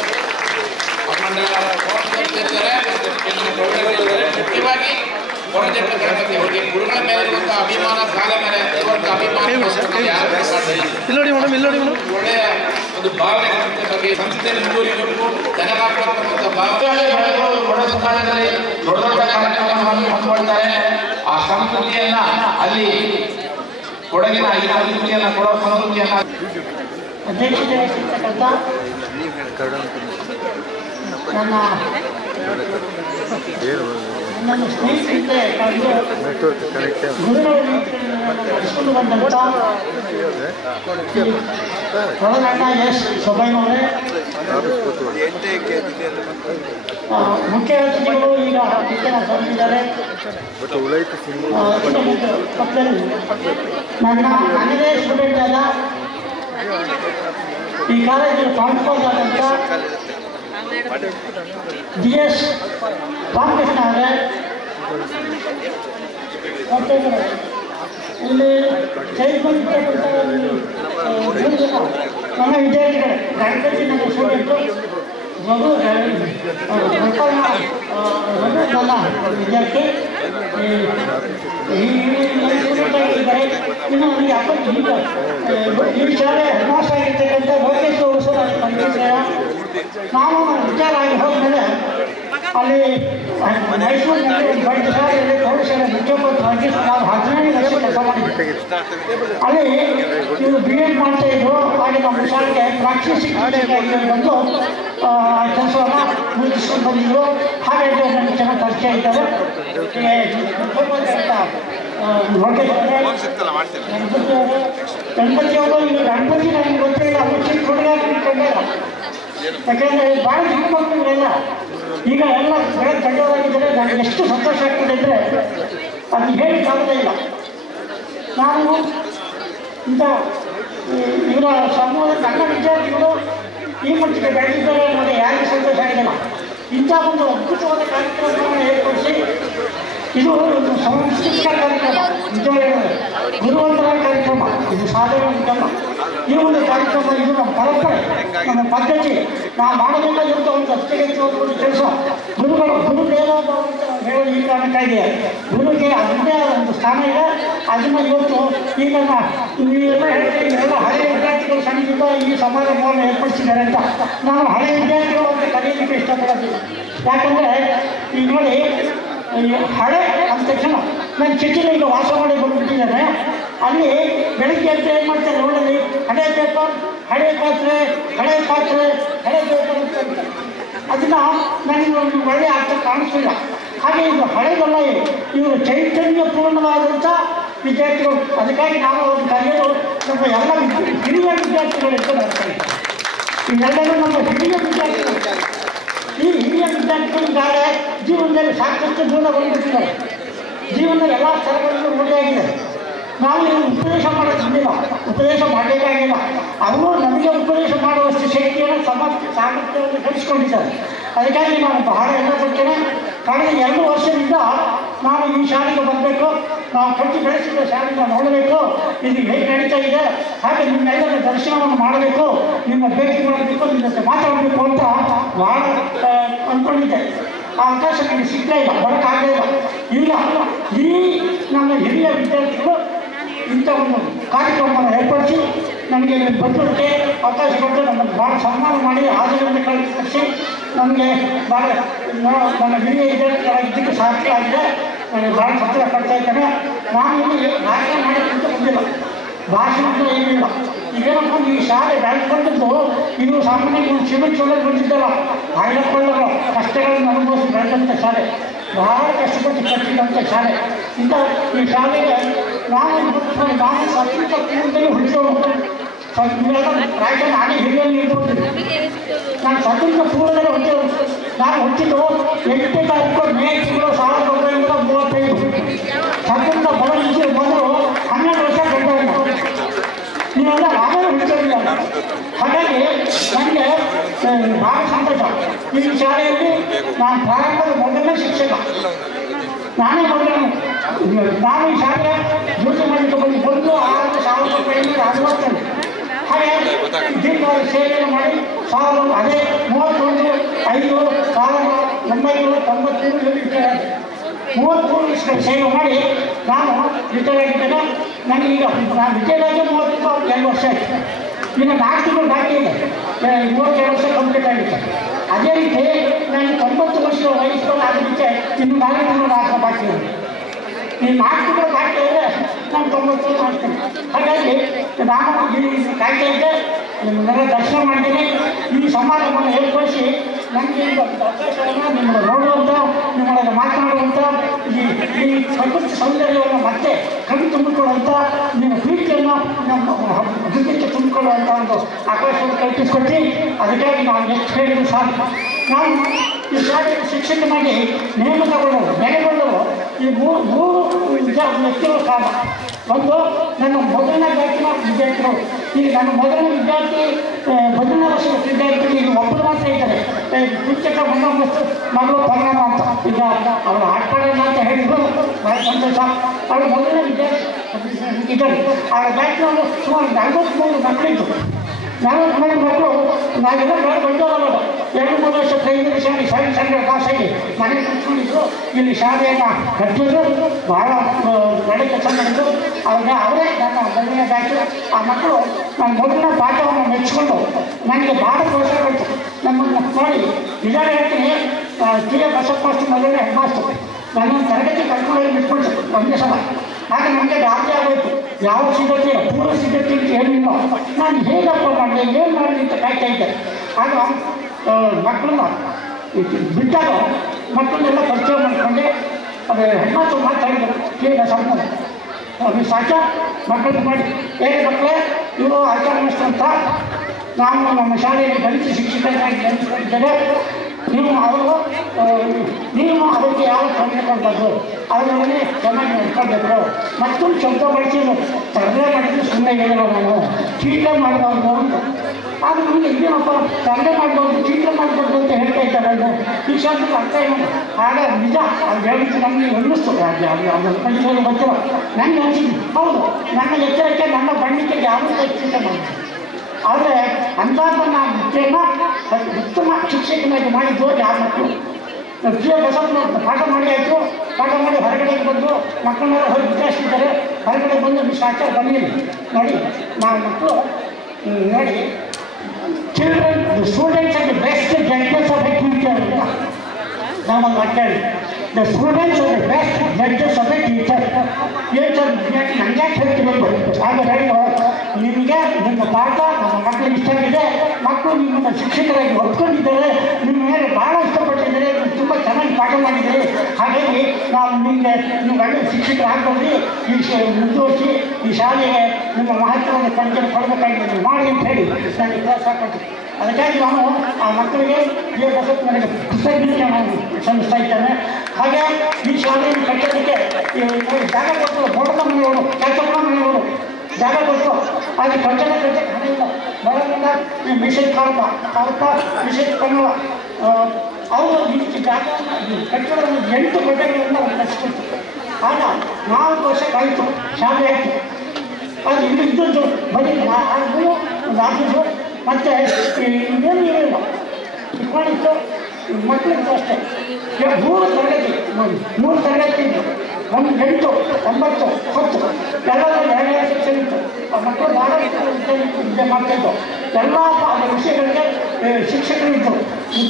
ಮುಖ್ಯವಾಗಿ ಹೊರಜಟ್ಟ ಗಣಪತಿ ಅವರಿಗೆ ಗುರುಗಳ ಮೇಲೆ ಇರುವಂತಹ ಅಭಿಮಾನ, ಶಾಲ ಮೇಲೆ ಇರುವಂತಹ ಅಭಿಮಾನ, ಒಳ್ಳೆಯ ಒಂದು ಭಾವನೆ ಬಗ್ಗೆ ಸಂಸ್ಥೆ ಮುಂದುವರಿಬೇಕು. ಜನರಾತ್ಮಕ ಭಾವನೆ ಒಳ್ಳೆ ಸಮಾಜದಲ್ಲಿ ದೊಡ್ಡ ದೊಡ್ಡ ಕಾರ್ಯಕ್ರಮಗಳನ್ನು ಹೊಂದಿಕೊಳ್ತಾರೆ. ಆ ಸಂಸ್ಕೃತಿಯನ್ನ ಅಲ್ಲಿ ಕೊಡಗಿನ ಈ ಸಂಸ್ಕೃತಿಯನ್ನ ಕೊಡೋ ಸಂಸ್ಕೃತಿಯನ್ನ ಅಧ್ಯಕ್ಷತೆ ವಹಿಸಿರ್ತಕ್ಕಂಥ ನನ್ನ ಸ್ನೇಹಿತರಿಗೆ ನಡೆಸಿಕೊಂಡು ಬಂದಂಥ ಹೊರಗಣ್ಣ ಎಸ್ ಸೊಬೈನವರೇ, ಮುಖ್ಯ ಅತಿಥಿಗಳು ಈಗ ಬಂದಿದ್ದಾರೆ. ನನ್ನ ನನ್ನದೇ ಸ್ಟೂಡೆಂಟ್ ಆದ ಈ ಕಾಲೇಜಿನ ಪ್ರಾಂಶುಪಾಲ ಆದಂಥ DS ರಾಮಕೃಷ್ಣ ಅವರೇ, ಮತ್ತು ಇಲ್ಲಿ ಚೈತನ್ಯತಕ್ಕಂಥ ನನ್ನ ವಿದ್ಯಾರ್ಥಿಗಳು ಗಣಪತಿ ನನ್ನ ಸ್ಟೂಡೆಂಟು ರಘು ನನ್ನ ವಿದ್ಯಾರ್ಥಿ ಇದ್ದಾರೆ. ಇನ್ನು ನನಗೆ ಈ ಶಾಲೆ ಹೆಡ್ಮಾಸ್ ಆಗಿರ್ತಕ್ಕಂಥ ಲೋಕೇಶ್ ಅವರು ಸಹ ಪಂಚಾಯತ್ ನಾವು ವಿಚಾರ ಆಗಿ ಹೋದ್ಮೇಲೆ ಅಲ್ಲಿ ಮೈಸೂರಿನಲ್ಲಿ ಒಂದು ಬೈಕ್ ಶಾಲೆಯಲ್ಲಿ ಪ್ರೌಢಶಾಲೆ ಮುಖ್ಯೋಪಾಧ್ಯಾಯರಾಗಿ ನಾವು 15 ವರ್ಷ ಕೆಲಸ ಮಾಡಿದ್ವಿ. ಅಲ್ಲಿ ಇವರು B.Ed ಮಾಡ್ತಾ ಇದ್ರು. ಹಾಗೆ ನಮ್ಮ ಶಾಲೆಗೆ ಪ್ರಾಕ್ಟೀಸಿಂಗ್ ಬಂದು ಕೆಲಸವನ್ನು ಮುಗಿಸ್ಕೊಂಡು ಬಂದಿದ್ರು. ಹಾಗಾಗಿ ನನಗೆ ಚೆನ್ನಾಗಿ ಪರಿಚಯ ಇದ್ದಾರೆ. ಗಣಪತಿ ಅವರು ಈಗ ಗಣಪತಿ ನನಗೆ ಗೊತ್ತಿಲ್ಲ, ಅದು ಚಿಕ್ಕ ಹುಡುಗ ತಿಳ್ಕೊಂಡಿಲ್ಲ. ಯಾಕೆಂದರೆ ಭಾಳ ಚಿಕ್ಕ ಮಕ್ಕಳಿಗೆಲ್ಲ ಈಗ ಎಲ್ಲ ಬೆಳಗ್ಗೆ ದೊಡ್ಡವರಾಗಿದ್ದರೆ ನನಗೆ ಎಷ್ಟು ಸಂತೋಷ ಆಗ್ತದೆ ಅಂದರೆ ಅದು ಹೇಳಿಕಾಗೋದೇ ಇಲ್ಲ. ನಾನು ಇಂಥ ಇವರ ಸಮೂಹದ ನನ್ನ ವಿದ್ಯಾರ್ಥಿಗಳು ಈ ಮಟ್ಟಿಗೆ ಬೆಳೆದಿದ್ದಾರೆ ಅನ್ನೋದು ಯಾರಿಗೂ ಸಂತೋಷ ಆಗಿಲ್ಲ. ಇಂಥ ಒಂದು ಅದ್ಭುತವಾದ ಕಾರ್ಯಕ್ರಮವನ್ನು ಏರ್ಪಡಿಸಿ ಇದು ಒಂದು ಸಾಂಸ್ಕೃತಿಕ ಕಾರ್ಯಕ್ರಮ, ವಿದ್ಯಾಲಯಗಳಲ್ಲಿ ಗುರುವಂತರ ಕಾರ್ಯಕ್ರಮ, ಇದು ಸಾಧಾರಣ ವಿಧಾನ. ಈ ಒಂದು ಕಾರ್ಯಕ್ರಮ ಇದು ನಮ್ಮ ಪರಂಪರೆ, ನಮ್ಮ ಪದ್ಧತಿ. ನಾವು ಮಾಡಬೇಕಾಗಿರುವಂಥ ಒಂದು ಅತ್ಯಗತ್ಯವಾದ ಒಂದು ಕೆಲಸ. ಗುರುಗಳು ಗುರುದೇವೋಭವ ಅಂತ ಹೇಳೋದು ಈ ಕಾರಣಕ್ಕಾಗಿ ಗುರುಗೆ ಅದನ್ನೇ ಒಂದು ಸ್ಥಾನ ಇದೆ. ಅದನ್ನು ಇವತ್ತು ಈಗ ನೀವೆಲ್ಲ ಹೇಳ್ತೀವಿ, ಎಲ್ಲ ಹಳೆಯ ವಿದ್ಯಾರ್ಥಿಗಳು ಸಣ್ಣದಿಂದ ಈ ಸಮಾರಂಭವನ್ನು ಏರ್ಪಡಿಸಿದ್ದಾರೆ ಅಂತ ನಾನು ಹಳೆಯ ವಿದ್ಯಾರ್ಥಿಗಳು ಅಂತ ಕರೆಯಲಿಕ್ಕೆ ಇಷ್ಟಪಡೋದಿಲ್ಲ. ಯಾಕಂದರೆ ಈಗ ನೋಡಿ, ಹಳೆ ಅಂದ ತಕ್ಷಣ ನಾನು ಚಿಟ್ಟಿನ ಈಗ ವಾಸ ಮಾಡಿ ಬಂದುಬಿಟ್ಟಿದ್ದೇನೆ. ಅಲ್ಲಿ ಬೆಳಗ್ಗೆ ಅಂತ ಏನು ಮಾಡ್ತಾರೆ ನೋಡಲಿ, ಹಳೆ ಪೇಪರ್, ಹಳೆ ಪಾತ್ರೆ, ಹಳೆ ಪಾತ್ರೆ, ಹಳೆ ಪೇಪರ್ ಅಂತ ಅದನ್ನು ನನಗೆ ಒಂದು ಒಳ್ಳೆಯ ಅರ್ಥ ಕಾಣಿಸ್ತಿಲ್ಲ. ಹಾಗೆ ಇದು ಹಳೆದಲ್ಲ, ಇವರು ಚೈತನ್ಯಪೂರ್ಣವಾದಂಥ ವಿದ್ಯಾರ್ಥಿಗಳು. ಅದಕ್ಕಾಗಿ ನಾವು ಒಂದು ಕರೆಯೋದು ನಮ್ಮ ಎಲ್ಲ ಹಿರಿಯ ವಿದ್ಯಾರ್ಥಿಗಳು ಅಂತ ಬರ್ತಾರೆ. ಇವೆಲ್ಲರೂ ನಮ್ಮ ಹಿರಿಯ ವಿದ್ಯಾರ್ಥಿಗಳು. ಈ ಹಿರಿಯ ವಿದ್ಯಾರ್ಥಿಗಳಿಗಾದರೆ ಜೀವನದಲ್ಲಿ ಸಾಕಷ್ಟು ದೂರ ಬಂದುಬಿಟ್ಟಿದ್ದಾರೆ. ಜೀವನದಲ್ಲಿ ಎಲ್ಲ ಸ್ಥಳಗಳಲ್ಲೂ ರೂಢಿಯಾಗಿದೆ. ನಾವು ಇವರು ಉಪದೇಶ ಮಾಡೋದಿಲ್ಲ, ಉಪದೇಶ ಮಾಡಬೇಕಾಗಿಲ್ಲ. ಅವರು ನಮಗೆ ಉಪದೇಶ ಮಾಡುವಷ್ಟು ಶಕ್ತಿಯನ್ನು ಸಾಮರ್ಥ್ಯವನ್ನು ಬೆಳೆಸ್ಕೊಂಡಿದ್ದಾರೆ. ಅದಕ್ಕಾಗಿ ನಾನು ಬಹಳ ಎಲ್ಲ ಕೊಡ್ತೇನೆ. ಕಳೆದ 2 ವರ್ಷದಿಂದ ನಾವು ಈ ಶಾಲೆಗೆ ಬರಬೇಕು, ನಾವು ಕಟ್ಟಿ ಬೆಳೆಸಿದ ಶಾಲೆಗೆ ನೋಡಬೇಕು, ಇದು ಹೇಗೆ ನಡೀತಾ ಇದೆ, ಹಾಗೆ ನಿಮ್ಮೆಲ್ಲರ ದರ್ಶನವನ್ನು ಮಾಡಬೇಕು, ನಿಮ್ಮ ಭೇಟಿ ಮಾಡಬೇಕು, ನಿಮ್ಮ ಜೊತೆ ಮಾತಾಡಬೇಕು ಅಂತ ಭಾಳ ಅಂದ್ಕೊಂಡಿದ್ದೆ. ಆ ಅವಕಾಶ ನನಗೆ ಸಿಗ್ತಾ ಇಲ್ಲ, ಬರೋಕ್ಕಾಗಲೇ ಇಲ್ಲ. ಈ ನಮ್ಮ ಹಿರಿಯ ವಿದ್ಯಾರ್ಥಿಗಳು ಇಂಥ ಒಂದು ಕಾರ್ಯಕ್ರಮವನ್ನು ಏರ್ಪಡಿಸಿ ನನಗೆ ಬಂದಕ್ಕೆ ಅವಕಾಶ ಕೊಟ್ಟು ನಮ್ಮನ್ನು ಭಾಳ ಸನ್ಮಾನ ಮಾಡಿ ಹಾಜರಿಂದ ಕಳಿಸಿ ನನಗೆ ಭಾಳ ನನ್ನ ಹಿರಿಯ ವಿದ್ಯಾರ್ಥಿಗಳ ಇದಕ್ಕೆ ಸಾಧ್ಯ ಆಗಿದೆ. ನನಗೆ ಭಾಳ ಸಂತೋಷ ಪಡ್ತಾ ಇದ್ದೇನೆ. ನಾನು ಇಲ್ಲಿ ಭಾಷಣ ಮಾಡೋಕ್ಕಂತ ಬಂದಿಲ್ಲ, ಭಾಷಣ ಅಂತ ಏನಿಲ್ಲ. ಈಗೇನಪ್ಪ ಈ ಶಾಲೆ ಬೆಳೆದುಕೊಂಡಿದ್ದು ಇದು ಸಾಮಾನ್ಯ ಸಿಮೆಂಟ್ ಒಳಗೆ ಬಂದಿದ್ದಲ್ಲ, ಹಳ್ಳಕೊಳ್ಳಲು ಕಷ್ಟಗಳನ್ನು ಅನುಭವಿಸಿ ಬೆಳೆದಂಥ ಶಾಲೆ, ಬಹಳ ಕಷ್ಟಪಟ್ಟು ಕಟ್ಟಿದಂಥ ಶಾಲೆ. ಇಂಥ ಈ ಶಾಲೆಗೆ ನಾನು ಸ್ವಾತಂತ್ರ್ಯ ಪೂರ್ವದಲ್ಲಿ ಹುಟ್ಟಿದವರು. ರಾಜ್ಯ ನಾನೇ ಹಿರಿಯಲ್ಲಿ ಇರ್ಬೋದು, ನಾನು ಸ್ವಾತಂತ್ರ್ಯ ಪೂರ್ವದಲ್ಲಿ ಹುಟ್ಟಿದವರು. ನಾನು ಹುಟ್ಟಿದ್ದು 8ನೇ ತಾರೀಕು ಮೇ ತಿಂಗಳು 1935. ಸ್ವಾತಂತ್ರ್ಯ ಬರೋದಕ್ಕೆ ಮೊದಲು 12 ವರ್ಷ ಗಂಟೆ ನೀವೆಲ್ಲ ಆಮೇಲೆ ಹುಟ್ಟಿರಲಿಲ್ಲ. ಹಾಗಾಗಿ ನನಗೆ ಭಾಳ ಸಂತೋಷ. ಈ ಶಾಲೆಯಲ್ಲಿ ನಾನು ಪ್ರಾರಂಭದ ಮೊದಲನೇ ಶಿಕ್ಷಕ ನಾನೇ ಮೊದಲನೇ. ನಾನು ಈ ಶಾಲೆಯ ಡ್ಯೂಟಿ ಮಾಡಲಿಕ್ಕೆ ಬಂದು 1960 ಹಾಗೆ ದೀರ್ಘವಾಗಿ ಸೇವೆಯನ್ನು ಮಾಡಿ ಅದೇ 31/5/1993 33 ವರ್ಷಗಳ ಸೇವೆ ಮಾಡಿ ನಾನು ರಿಟೈರ್ ಆಗಿದ್ದೇನೆ. ನನಗೀಗ ನಾನು ರಿಟೈರ್ ಆಗಿ 32 ವರ್ಷ ಆಯಿತು. ಇನ್ನು 4 ತಿಂಗಳು ಬಾಕಿ ಇದೆ, 32 ವರ್ಷ ಕಂಪ್ಲೀಟ್ ಆಗಿತ್ತು. ಅದೇ ರೀತಿ ನಾನು 90 ವರ್ಷದ ವಯಸ್ಸಲ್ಲಿ ಆಗಲಿಕ್ಕೆ ಇನ್ನು 4 ತಿಂಗಳು ಬಾಕಿ ಇದೆ. ಈ 4 ತಿಂಗಳು ಬಾಕಿ ಇದ್ದರೆ ನಾನು 90 ಮಾಡ್ತೀನಿ. ಹಾಗಾಗಿ ನಾನು ಕಾಯ್ತಾ ಇದ್ದೆ, ನಿಮ್ಮೆಲ್ಲ ದರ್ಶನ ಮಾಡ್ತೀನಿ. ಈ ಸಮಾರಂಭವನ್ನು ಏರ್ಪಡಿಸಿ ನನಗೆ ಈಗ ಅವಕಾಶವನ್ನು ನಿಮ್ಮನ್ನು ನೋಡುವಂಥ, ನಿಮ್ಮೊಳಗೆ ಮಾತನಾಡುವಂಥ, ಈ ಪ್ರಕೃತಿ ಸೌಂದರ್ಯವನ್ನು ಮತ್ತೆ ಕಣ್ಣು ತುಂಬಿಕೊಳ್ಳುವಂಥ, ನಿಮ್ಮ ಪ್ರೀತಿಯನ್ನು ನಮ್ಮ ಹೃದಯಕ್ಕೆ ತುಂಬಿಕೊಳ್ಳುವಂಥ ಒಂದು ಅವಕಾಶವನ್ನು ಕಲ್ಪಿಸಿಕೊಟ್ಟು ಅದಕ್ಕಾಗಿ ನಾನು ಎಷ್ಟು ಹೇಳಿದ್ರು ಸಾಕು. ನಾನು ಈ ಶಾಲೆಯ ಶಿಕ್ಷಕನಾಗಿ ನೇಮಕಗೊಳ್ಳಲು ನೆಲೆಗೊಳ್ಳಲು ಈ ಮೂರು ವ್ಯಕ್ತಿಗಳ ಕಾರಣ. ಒಂದು, ನನ್ನ ಮೊದಲನೇ ಬ್ಯಾಚಿನ ವಿದ್ಯಾರ್ಥಿಗಳು. ಈಗ ನನ್ನ ಮೊದಲನೇ ವಿದ್ಯಾರ್ಥಿ 11ನೇ ವರ್ಷದ ವಿದ್ಯಾರ್ಥಿ ಈಗ ಒಬ್ಬರು ಮಾತ್ರ ಇದ್ದಾರೆ, ಶಿಕ್ಷಕ ಬಂದೋಬಸ್ತು ಮಗಳು ಪರಿಣಾಮ ಅಂತ. ಈಗ ಅವಳು ಆಟಪಾಡಿಲ್ಲ ಅಂತ ಹೇಳಿದ್ರು, ಭಾಳ ಸಂತೋಷ. ಅವಳು ಮೊದಲನೇ ವಿದ್ಯಾರ್ಥಿ ಇದ್ದಾರೆ. ಆ ಬ್ಯಾಚ್ನಲ್ಲಿ ಸುಮಾರು 43 ಮಕ್ಕಳಿದ್ದು. 43 ಮಕ್ಕಳು ನಾವೆಲ್ಲ ಬಂದವರಲ್ಲ, 2-3 ವರ್ಷ ಪ್ರೈಮರಿ ಶಾಲೆ ಸಣ್ಣ ಭಾಷೆಗೆ ಮನೆಗೆ ಕೂತ್ಕೊಂಡಿದ್ರು. ಇಲ್ಲಿ ಶಾಲೆಯನ್ನು ಕಟ್ಟಿದ್ರು, ಭಾಳ ನಡೆಕೆ ಚೆನ್ನಾಗಿದ್ದು. ಅವಾಗ ಅವರೇ ನನ್ನ ಮೊದಲನೇ ಬ್ಯಾಚು. ಆ ಮಕ್ಕಳು ನನ್ನ ಮೊದಲನೇ ಪಾಠವನ್ನು ಮೆಚ್ಚಿಕೊಂಡು ನನಗೆ ಭಾಳ ಪ್ರೋತ್ಸಾಹ ಕೊಡ್ತು. ನಮ್ಮನ್ನು ನೋಡಿ ನಿಜಾನ ಹೇಳ್ತೀನಿ, ಕಿರಿಯ ಬಸಪ್ಪ ಮೊದಲನೇ ಹೆಡ್ ಮಾಸ್ಟರ್ ನನ್ನೊಂದು ತರಗತಿ ಕರ್ಕೊಂಡೋಗಿ ಬಿಟ್ಕೊಳ್ತು ಒಂದೇ ಸಲ. ಆಗ ನನಗೆ ಗಾಬರಿ ಆಗೋಯ್ತು, ಯಾವ ಸಿದ್ಧತೆ ಪೂರ್ವ ಸಿದ್ಧತೆ ಅಂತ ಏನಿಲ್ಲ. ನಾನು ಹೇಗಪ್ಪ ಮಾಡಲಿ, ಏನು ಮಾಡಲಿ ಅಂತ ಕಾಯ್ತಾ ಇದ್ದೆ. ಆಗ ಮಕ್ಕಳನ್ನ ಬಿಟ್ಟಾಗ ಮಕ್ಕಳನ್ನೆಲ್ಲ ಪರಿಚಯ ಮಾಡಿಕೊಂಡೆ. ಅದು ಹೆಣ್ಮಕ್ಳು ಮಾತಾಡಿದ್ರು, ಕೇಳಿದ ಸಂಬಂಧ ನೀವು ಸಾಕ ಮಕ್ಕಳಿಗೆ ಮಾಡಿ, ಹೇಗೆ ಮಕ್ಕಳೇ ಇವರು ಆಚಾರ ಅಂತ ನಾನು ನಮ್ಮ ಶಾಲೆಯಲ್ಲಿ ಗಣಿತ ಶಿಕ್ಷಕರಾಗಿ ನೆನೆಸಿಕೊಂಡಿದ್ದೇನೆ. ನೀವು ಅವರಿಗೆ ಯಾವ ತೊಂದರೆ ಕೊಡಬಾರ್ದು, ಅವರೊಡನೆ ಚೆನ್ನಾಗಿ ನಡ್ಕೊಳ್ಬೇಕು. ಮತ್ತೊಂದು ಶಬ್ದ ಬಳಸಿದ್ರು, ತರಲೆ ಮಾಡಿದ್ರು ಸುಮ್ಮನೆ ಹೇಳಿರೋ ನಾನು ಚೀಟ ಮಾಡಬಾರ್ದು ಅಂತ. ಆಗ ನಮಗೆ ಇದೇನಪ್ಪ ತರಲೆ ಮಾಡ್ಬೋದು, ಚೀಟ ಮಾಡ್ಬೋದು ಅಂತ ಹೇಳ್ತಾ ಇದ್ದಾರೆ. ಅದು ಈ ಶಬ್ದಕ್ಕೆ ಅರ್ಥ ಏನು? ಆಗ ನಿಜ ಅದು ಹೇಳಿದ್ದು ನಮಗೆ ಅನ್ನಿಸ್ತು. ಅದು ಗೊತ್ತಿಲ್ಲ, ನನಗೆ ಅನಿಸಿದ್ದು ಹೌದು. ನನ್ನ ಎಚ್ಚರಿಕೆ, ನನ್ನ ಬಣ್ಣಿಕೆಗೆ ಯಾವ ಚೀಟ ಮಾಡಿದ್ರು. ಆದರೆ ಅಂಥದ್ದನ್ನು ಮುಖ್ಯನ ಉತ್ತಮ ಶಿಕ್ಷಕನಾಗಿ ಮಾಡಿದ್ದು ಯಾರ ಮಕ್ಕಳು. ಕಿರಿಯ ಬಸವನ ಪಾಠ ಮಾಡಿ ಆಯಿತು. ಪಾಠ ಮಾಡಿ ಹೊರಗಡೆಗೆ ಬಂದು ಮಕ್ಕಳನ್ನೆಲ್ಲ ಹೊರಗೆ ವಿಚಾರಿಸಿದ್ದಾರೆ. ಹೊರಗಡೆ ಬಂದು ಆಚಾರ ಬಂದಿಲ್ಲ ನೋಡಿ. ನಾವು ಮಕ್ಕಳು ನೋಡಿ, children the students are the best judges of A teacher ಅಂತ ನಾವೊಂದು ಮಾತಾಡಿ. The students are the best judges of A teacher. Teacher ವಿದ್ಯಾರ್ಥಿ ನನಗೆ ಹೇಳ್ತಿರ್ಬೇಕು. ಆದರೆ ನಿಮಗೆ ನಿಮ್ಮ ಪಾಠ ನಮ್ಮ ಮಕ್ಕಳಿಗೆ ಇಷ್ಟ ಆಗಿದೆ, ಮಕ್ಕಳು ನಿಮ್ಮನ್ನು ಶಿಕ್ಷಕರಾಗಿ ಒಪ್ಕೊಂಡಿದ್ದಾರೆ, ನಿಮ್ಮ ಮೇಲೆ ಭಾಳ ಇಷ್ಟಪಟ್ಟಿದ್ದಾರೆ, ತುಂಬ ಚೆನ್ನಾಗಿ ಪಾಠ ಮಾಡಿದ್ದಾರೆ. ಹಾಗಾಗಿ ನಾವು ನಿಮಗೆ ನೀವು ಒಳ್ಳೆ ಶಿಕ್ಷಕರು ಹಾಕೋದು ಮುಂದುವರಿಸಿ ಈ ಶಾಲೆಗೆ ನಿಮ್ಮ ಮಹತ್ವವನ್ನು ಕೊಡಬೇಕಾಗಿದೆ, ನೀವು ಮಾಡಿ ಅಂತ ಹೇಳಿ ನನಗೆ ಪ್ರೋತ್ಸಾಹ ಕೊಡ್ತೀವಿ. ಅದಕ್ಕಾಗಿ ನಾನು ಆ ಮಕ್ಕಳಿಗೆ ಈ ಬಸಪ್ಪ ನನಗೆ ಕೃತಜ್ಞತೆ ನಾನು ಸಲ್ಲಿಸ್ತಾ ಇದ್ದೇನೆ. ಹಾಗೆ ಈ ಶಾಲೆಯನ್ನು ಕಟ್ಟೋದಕ್ಕೆ ಜಾಗ ಕೊಟ್ಟರು, ಬೋಟದ ಮನೆಯವರು, ಕೆಲಸಗಳ ಮನೆಯವರು ಜಾಗ ಕೊಟ್ಟು ಅಲ್ಲಿ ಕಟ್ಟಡ ಕಟ್ಟಕ್ಕೆ ಹಣ ಇಲ್ಲ. ಬರೋದ್ರಿಂದ ಈ ಮಿಷನ್ ಕಾಲದ ವಿಷಯ ಕನ್ನಡ ಅವರು ಈ ಜಾಗವನ್ನು ಕಟ್ಟಡವನ್ನು 8 ಕೊಠಡಿಗಳನ್ನು ಅವರು ಕಟ್ಟಿಸ್ಕೊಳ್ತಾರೆ. ಆಗ 4 ವರ್ಷ ಕಾಯಿತು ಶಾಲೆ ಆಯಿತು. ಅದು ಇದ್ದದ್ದು ಬರೀ ಒಂದು ಆಫೀಸು ಮತ್ತು ಇನ್ನೇನು ಇರಲಿಲ್ಲ. ಇಟ್ಕೊಂಡಿತ್ತು ಮಕ್ಕಳಿತ್ತು ಅಷ್ಟೇ. 3 ತರಗತಿ ಇತ್ತು. 1, 8, 9, 10 ಎಲ್ಲರೂ ಬೇರೆ ಸೆಕ್ಷನ್ ಇತ್ತು. ಮಕ್ಕಳು ಭಾಳ ವಿದ್ಯೆ ಮಾಡ್ತಾಯಿದ್ದು. ಎಲ್ಲ ವಿಷಯಗಳಿಗೆ ಶಿಕ್ಷಕರಿದ್ದರು.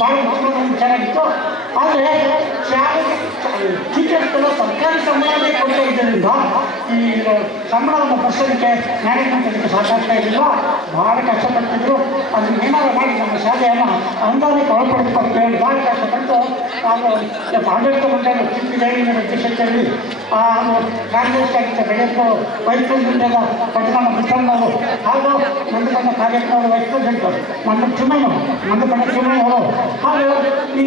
ಭಾಳ ಮಕ್ಕಳು ಚೆನ್ನಾಗಿತ್ತು. ಆದರೆ ಶಾಲೆ ಟೀಚರ್ಸ್ಗಳು ಸರ್ಕಾರಿ ಸಂಬಳನೇ ಕೊಡ್ತಾ ಇದ್ದರಿಂದ ಈ ಸಂಬಳವನ್ನು ಬರ್ಸೋದಕ್ಕೆ ಮ್ಯಾನೇಜ್ಮೆಂಟ್ ಅದಕ್ಕೆ ಸಾಕಾಗ್ತಾ ಇರಲಿಲ್ಲ. ಭಾಳ ಕಷ್ಟಪಡ್ತಿದ್ರು. ಅದನ್ನು ಏನಾದ್ರು ಮಾಡಿ ನಮ್ಮ ಶಾಲೆಯನ್ನು ಅನುದಾನಕ್ಕೆ ಒಳಪಡಿಸ್ಬೇಕು ಅಂತ ಹೇಳಿ ಭಾಳ ಕಷ್ಟಪಟ್ಟು ನಾವು ಆಡಳಿತ ಮಂಡಳಿ ಚಿಕ್ಕ ಅಧ್ಯಕ್ಷತೆಯಲ್ಲಿ ಕಾಂಗ್ರೆಸ್ ಆಗಿದ್ದ ಬೆಳೆದು ವೈಸ್ ಪ್ರೆಸಿಡೆಂಟ್ ಪಟ್ಟಣ ಮುಸಲ್ಮಾನರು ಹಾಗೂ ಮಂದಕಣ್ಣ ಕಾರ್ಯಕ್ರಮದ ವೈಸ್ ಪ್ರೆಸಿಡೆಂಟ್ ಮಂದಕಣ್ಣ ಚಿಮ್ಮಯ್ಯವರು ಹಾಗೂ ಈ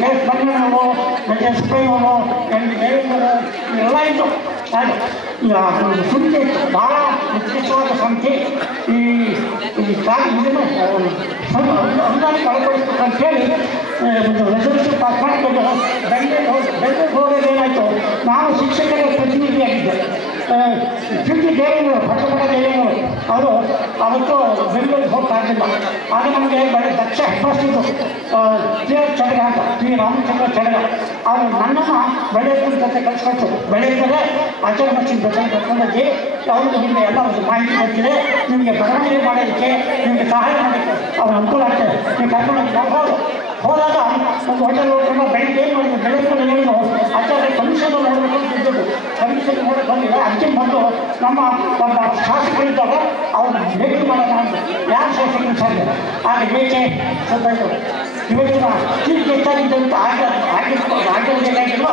ಕೆ ಎಸ್ ಬನ್ನವರು ಸುಬ್ಬಯ್ಯವರು ದೇವೇಂದ್ರ ಎಲ್ಲ ಇತ್ತು. ಸಂಖ್ಯೆ ಇತ್ತು, ಭಾಳ ವಿಶೇಷವಾದ ಸಂಖ್ಯೆ. ಈ ಇದನ್ನು ಅನುದಾನಕ್ಕೆ ಒಳಪಡಿಸ್ಬೇಕು ಅಂತ ಹೇಳಿ ಒಂದು ರೆಸಲ್ಯೂಷನ್ ಪಾಸ್ ಮಾಡಿಕೊಂಡು ಬೆಂಗಳೂರಿಗೆ ಹೋಗೋದು ಏನಾಯಿತು, ನಾವು ಶಿಕ್ಷಕರ ಪ್ರತಿನಿಧಿಯಾಗಿದ್ದೆ. ಶ್ರೀ ದೇವೇಂದ್ರ ಪಟ್ಟಪಟ ದೇವೇಂದ್ರ ಅವರು ಅವತ್ತು ಬೆಂಗಳೂರಿಗೆ ಹೋಗ್ತಾ ಇರಲಿಲ್ಲ. ಆಗ ನಮಗೆ ಬರೀ ದಕ್ಷ ಹೆಬ್ಬಾಸ್ತಿದ್ದು ಚಡಗ ಅಂತ ಶ್ರೀ ರಾಮಚಂದ್ರ ಚಡಗ ಅವರು ನನ್ನನ್ನು ಬೆಳೆಯುವ ಜೊತೆ ಕಳಿಸ್ಕೊಳ್ತು. ಬೆಳೆಯುತ್ತದೆ ಆಚರಣೆ ಜೊತೆ ಕರ್ಕೊಂಡೋಗಿ ಅವ್ರಿಗೆ ನಿಮಗೆ ಎಲ್ಲ ಒಂದು ಮಾಹಿತಿ ಬರ್ತಿದೆ, ನಿಮಗೆ ಬರವಣಿಗೆ ಮಾಡೋದಕ್ಕೆ ನಿಮಗೆ ಸಹಾಯ ಮಾಡೋಕ್ಕೆ ಅವ್ರು ಅನುಕೂಲ ಆಗ್ತದೆ, ನೀವು ಕರ್ಕೊಂಡು ಹೋದಾಗ ಒಂದು ಹೋಟೆಲ್ ಹೋಗ್ಕೊಂಡು ಬೆಳಿಗ್ಗೆ ಏನು ಮಾಡಿದ್ರು ಬೆಳಗ್ಗೆ ಹೇಳಿದ್ರು ಆಚಾರ್ಯ ಕಮಿಷನ್ ನೋಡಬೇಕು ಅಂತ ಇದ್ದದ್ದು. ಕಮಿಷನ್ ನೋಡೋಕೆ ಬಂದಿದೆ. ಅದಕ್ಕೆ ಬಂದು ನಮ್ಮ ಒಬ್ಬ ಶಾಸಕರಿದ್ದಾಗ ಅವ್ರನ್ನ ಭೇಟಿ ಮಾಡೋಣ ಅಂತ. ಯಾರು ಶಾಸಕರು ಸಾಧ್ಯ ಆಗ ಏಕೆ ಸ್ವಲ್ಪ ಇವತ್ತಿನ ಚೀಫ್ ಗೆಸ್ಟ್ ಆಗಿದ್ದಂತ ಆಗಿರಬೇಕಾಗಿರುವ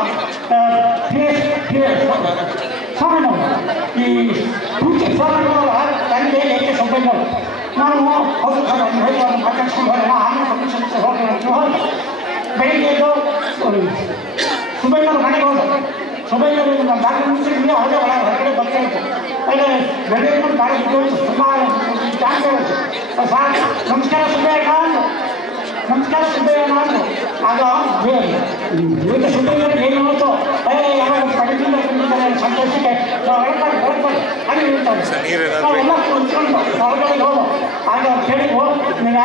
ಸೋಮಣ್ಣವರು, ಈ ಪೂಜೆ ಸೋಮಣ್ಣವರ ತಂದೆ ಏಕೆ ಸೊಬ್ಬಣ್ಣವರು. ನಾನು ಮಾತಾಡ್ಸ್ಕೊಂಡು ಹೋಗೋಣ, ಆಮೇಲೆ ಕಮಿಷನ್ ಹೋಗೋಣ ಅಂತ ಹೋದ. ಬೆಳಿಗ್ಗೆ ಎದ್ದು ಸುಬ್ಬಣ್ಣವ್ರ ಮನೆಗೆ ಹೋದ. ಸುಬ್ಬಣ್ಣವರು ನಮ್ಮ ಡಾಕ್ಟರ್ ಮುಗಿಸಿದ್ರೆ ಅದೇ ಹೊರಗಡೆ ಬರ್ತಾ ಇತ್ತು. ಆದರೆ ಬೆಳಿಗ್ಗೆ ಭಾಳ ಇದ್ದು ಸುಮಾರು ಚಾನ್ಸ್ ಆಗುತ್ತೆ. ಸಾರ್ ನಮಸ್ಕಾರ ಸುಬ್ಬಯ್ಯ ಅಂದು, ನಮಸ್ಕಾರ ಸುಬ್ಬಯ್ಯ ಅಂದು. ಆಗ ಈಗ ಸುಬ್ಬಯ್ಯವ್ರಿಗೆ ಏನು ನೋಡ್ತು, ಯಾರೋ ಪಡೆದಿಂದ ಬಂದಿದ್ದಾರೆ ಸಂತೋಷಕ್ಕೆ ಹೊರಗಡೆ ಅಲ್ಲಿ ಇರ್ತಾರೆ. ನಾವೆಲ್ಲ ಕುತ್ಕೊಂಡು ಹೊರಗಡೆ ಹೋಗೋ. ಆಗ ಅವ್ರು ಕೇಳಿದ್ರು, ನೀವು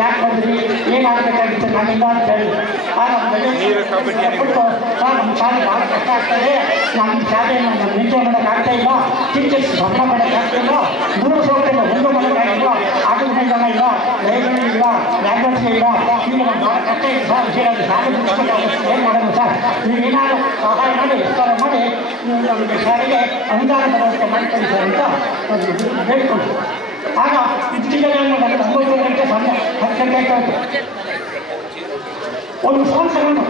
ಯಾಕೆ ಬಂದ್ರಿ, ಏನಾಗಬೇಕಾಗಿತ್ತು ನನ್ನಿಂದ ಅಂತ ಹೇಳಿ. ಆಗ ಕೊಟ್ಟು ಸರ್ ನಮ್ಮ ಶಾಲೆ ಭಾಳ ಕಷ್ಟ ಆಗ್ತದೆ, ನಮ್ಮ ಶಾಲೆಯನ್ನು ನಮ್ಮ ನಿಂತೆ ಮಾಡೋಕ್ಕಾಗ್ತಾ ಇಲ್ಲ, ಟೀಚರ್ಸ್ ಭಂಗ ಮಾಡೋಕ್ಕಾಗ್ತಿಲ್ಲ, 3 ಸೌಕರ್ಯ ಒಂದು ಮಾಡೋಕ್ಕಾಗಿಲ್ಲ, ಆಟದ ಮೈದಾನ ಇಲ್ಲ, ಲೈಬ್ರರಿ ಇಲ್ಲ, ಲ್ಯಾಬ್ರೇಟರಿ ಇಲ್ಲ, ಈಗ ನಮ್ಮ ಭಾಳ ಕಷ್ಟ ಇದೆ ಸರ್. ಶಾಲೆ ಮುಗಿಸ್ಬೇಕಾಗುತ್ತೆ, ಏನು ಮಾಡೋದು ಸರ್, ನೀವೇನಾದ್ರು ಸಹಾಯ ಮಾಡಿ ವಿಸ್ತಾರ ಮಾಡಿ ನೀವು ನಮಗೆ ಶಾಲೆಗೆ ಅನುದಾನ ಬರುವಂತೆ ಮಾಡಿಕೊಳ್ಳಿ ಸರ್ ಅಂತ ಬೇಡಿಕೊಂಡು. ಆಗ ಇತ್ತೀಚೆಗೆ 9 ಗಂಟೆ ಸಂಜೆ 10 ಗಂಟೆ ಆಯ್ತು. ಒಂದು ಫೋನ್ ತಗೊಂಡು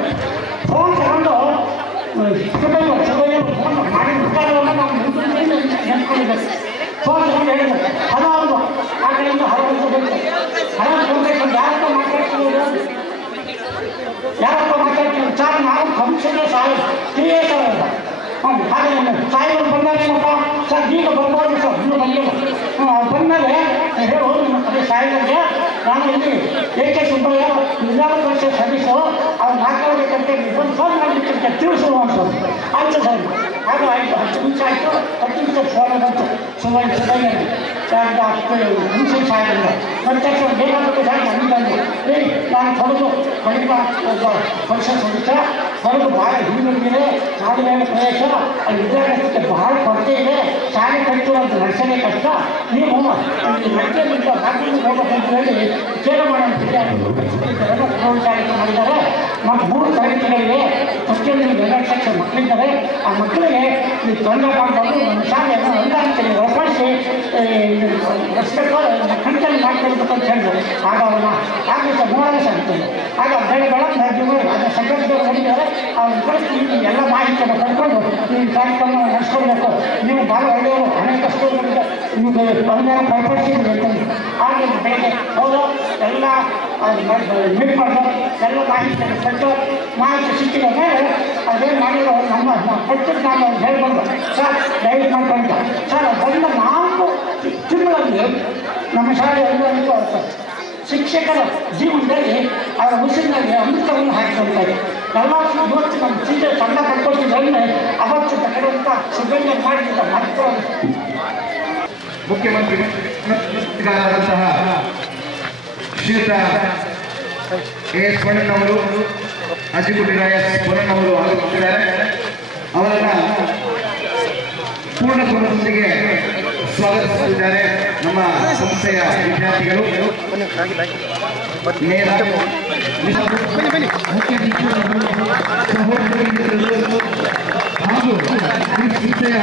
ಸುಬ್ಬಯ್ಯ ಫೋನ್ ಮಾಡಿ ವಿಚಾರವನ್ನು ನಾವು ನೆನ್ಸ್ಕೊಂಡಿದ್ದೇವೆ. ಫೋನ್ ತಗೊಂಡು ಹೇಳಿದ್ರು, ಹಣ ಒಂದು ಆ ಕಡೆಯಿಂದ ಹಣ ಕೊಡಬೇಕು, ಹಣ ಕೊಡಬೇಕು. ಯಾರಪ್ಪ ಮಾತಾಡ್ತೀವಿ ಸರ್, ನಾವು ಕಮಿಷನ್ಗೆ ಕ್ರಿಯೇ ಸರ್ ಹಾಗೆ ಸಾಯಿಗಳು ಬಂದಾಗೇನಪ್ಪ ಸರ್ ಈಗ ಬರ್ಬೋದು ಸರ್, ಇನ್ನೂ ಬಂದಿಲ್ಲ. ಅವ್ರು ಬಂದಮೇಲೆ ಹೇಳು ನಿಮ್ಮ ಕಡೆ ಸಾಯಿಗಳಿಗೆ ನಾನು ಇಲ್ಲಿ ಏಕೆ ಸುಬ್ಬಯ್ಯ ವಿಧಾನ ಪರಿಷತ್ ಸದಸ್ಯರು ಅವ್ರು ಮಾತಾಡಬೇಕಂತ ಒಂದು ಫೋನ್ ಮಾಡಲಿಕ್ಕೆ ತಿಳಿಸುವ ಅಂತ. ಆಯಿತು ಸರ್. ಆಗ ಆಯಿತು, 10 ನಿಮಿಷ ಆಯಿತು. 10 ನಿಮಿಷ ಫೋನ್ ಬಂತು ಸುಬ್ಬಯ್ಯ ಹುಣಸೂರು ಸಾಯಿಗಳಿಂದ. ಬಂದ ತಕ್ಷಣ ಬೇಕಾಗಬೇಕು ಸರ್ ನಮಗಂದು ನಾನು ಹೊಡೆದು ಬಳಿಕ ಒಬ್ಬ ಪರಿಷತ್ ಸದಸ್ಯ ಹೊರದು ಭಾಳ ಹಿಂದಿದೆ, ನಾಡು ಮೇಲೆ ಪ್ರದೇಶ, ಅಲ್ಲಿ ವಿದ್ಯಾಭ್ಯಾಸಕ್ಕೆ ಬಹಳ ಕೊರತೆ ಇದೆ, ಶಾಲೆ ಕಟ್ಟುವಂತ ನಡೆಸಲೇ ಕಷ್ಟ, ನೀವು ಮಧ್ಯದಿಂದ ಬಾಗಿಲಿಗೆ ಹೋಗಬೇಕಂತ ಹೇಳಿ ಕೇಳ ಮಾಡೋಂತಿದೆ. ಶಾಲೆಗೆ ಮಾಡಿದ್ದಾರೆ. ಮತ್ತು 3 ತರಗತಿಗಳಿವೆ. ಪ್ರತಿಯೊಂದು 2 ಸೆಕ್ಷನ್ ಮಕ್ಕಳಿದ್ದಾರೆ. ಆ ಮಕ್ಕಳಿಗೆ ನೀವು ತೊಂದರೆ ಮಾಡಿಕೊಂಡು ನಮ್ಮ ಶಾಲೆಯನ್ನು ಅನುದಾನಕ್ಕೆ ಒಳಪಡಿಸಿ ರಸ್ತೆಗಳು ಕಂಟೆಂಟ್ ಮಾಡ್ಕೊಳ್ಬೇಕು ಅಂತ ಹೇಳಿದ್ರು. ಆಗ ಅವನ್ನ ಆಗ ನೋಡೋಣ ಸಾಗುತ್ತದೆ. ಆಗ ಬೆಳಗ್ಗೆ ಅದನ್ನ ಸೆಕ್ರೆಟರಿ ಬಂದಿದ್ದಾರೆ. ಅವ್ರ ಪರಿಸ್ಥಿತಿ ಎಲ್ಲ ಮಾಹಿತಿಯನ್ನು ಪಡ್ಕೊಂಡು ಈ ಕಾರ್ಯಕ್ರಮ ನಡೆಸ್ಕೊಳ್ಬೇಕು, ನೀವು ಭಾಳ ಒಳ್ಳೆಯವರು, ಅನೇಕ ಸ್ಕೂಲ್ಗಳಿಗೆ ನಿಮಗೆ ಅನುದಾನ ಪರಿಪಡಿಸಿದ್ರು ಅಂತಂದು. ಆಗ ಬೆಳಗ್ಗೆ ಹೋದ ಎಲ್ಲ ಮೀಟ್ ಮಾಡಿದ್ರು, ಎಲ್ಲ ಮಾಹಿತಿಯನ್ನು ಕೊಟ್ಟು ಮಾಹಿತಿ ಸಿಕ್ಕಿದ ಮೇಲೆ ಅದೇನು ಮಾಡಿದ್ರು ನಮ್ಮ ಕೊಟ್ಟು ನಾನು ಹೇಳ್ಬೋದು ಸರ್ ದಯವಿಟ್ಟು ಮಾಡ್ಕೊಂಡ ಸರ್. ಬಂದ 4 ತಿಂಗಳಲ್ಲಿ ನಮ್ಮ ಶಾಲೆ ಅನುದಾನಕ್ಕೂ ಆಗ್ತದೆ. ಶಿಕ್ಷಕರ ಜೀವನದಲ್ಲಿ ಅವರ ಮುಸುಕಿನಲ್ಲಿ ಅಮೃತವನ್ನು ಹಾಕಿದಂತಾರೆ. ಎಲ್ಲ ಇವತ್ತು ನಮ್ಮ ಸೀರೆ ಸಣ್ಣ ಕಟ್ಕೊಟ್ಟಿದ್ರೆ ಅವತ್ತು ತಕ್ಕಂಥ ಸುಗಂಧ ಮಾಡಿದ ಮಹತ್ವ. ಮುಖ್ಯಮಂತ್ರಿಗಳಾದಂತಹ ಶ್ರೀಯುತ ಎಸ್ ಪೊನ್ನಣ್ಣವರು, ಅಜ್ಜಿಗುಟ್ಟಿರಾಯ ಪೊನ್ನಣ್ಣವರು ಆಗಮಿಸಿದ್ದಾರೆ. ಅವರನ್ನ ಪೂರ್ಣ ಕುಟುಂಬದೊಂದಿಗೆ ಸ್ವಾಗತಿಸುತ್ತಿದ್ದಾರೆ ನಮ್ಮ ಸಂಸ್ಥೆಯ ವಿದ್ಯಾರ್ಥಿಗಳು. ಹಾಗೂ ಈ ಸಂಸ್ಥೆಯ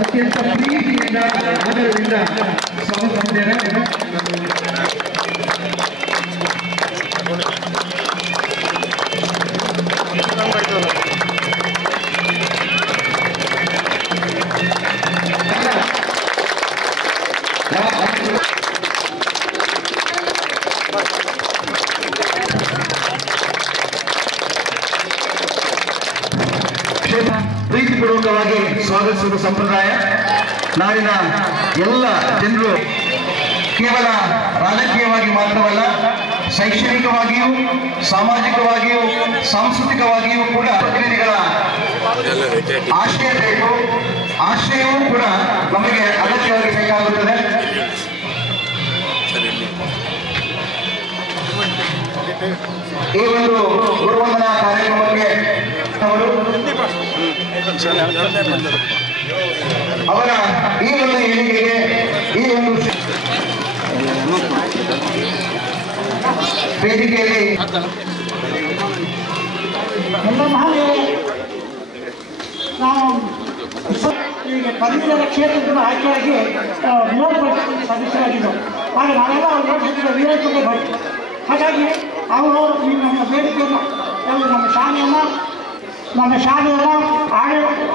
ಅತ್ಯಂತ ಪ್ರೀತಿಯಿಂದ ಆದರದಿಂದ ಸ್ವಾಗತಿಸಿದ್ದೇನೆ. ಪ್ರೀತಿಪೂರ್ವಕವಾಗಿ ಸ್ವಾಗತಿಸುವ ಸಂಪ್ರದಾಯ ನಾಡಿನ ಎಲ್ಲ ಜನರು ಕೇವಲ ರಾಜಕೀಯವಾಗಿ ಮಾತ್ರವಲ್ಲ, ಶೈಕ್ಷಣಿಕವಾಗಿಯೂ, ಸಾಮಾಜಿಕವಾಗಿಯೂ, ಸಾಂಸ್ಕೃತಿಕವಾಗಿಯೂ ಕೂಡ ಪ್ರತಿನಿಧಿಗಳ ಆಶ್ರಯ ಬೇಕು. ಆಶ್ರಯವೂ ಕೂಡ ನಮಗೆ ಅಗತ್ಯವಾಗಿ ಬೇಕಾಗುತ್ತದೆ. ಈ ಒಂದು ಗುರುವಂದನಾ ಕಾರ್ಯಕ್ರಮಕ್ಕೆ ಅವರ ಈ ಒಂದು ಹೇಳಿಕೆಗೆ, ಈ ಒಂದು ವೇದಿಕೆಯಲ್ಲಿ ಎಲ್ಲ ಮಹಾನೀಯರೇ, ನಾವು ಈಗ ಪದವೀಧರ ಕ್ಷೇತ್ರದ ಆಯ್ಕೆಯಾಗಿ ವಿರೋಧ ಪಕ್ಷದ ಸದಸ್ಯರಾಗಿದ್ದರು. ಆಗ ನಾವೆಲ್ಲ ಅವ್ರ ನೋಡಿದ್ರೆ ವಿರೋಧಕ್ಕೆ ಬರ್ತೀವಿ. ಹಾಗಾಗಿ ಅವರು ಈ ನಮ್ಮ ಬೇಡಿಕೆಯನ್ನು ನಮ್ಮ ಶಾಲೆಯನ್ನು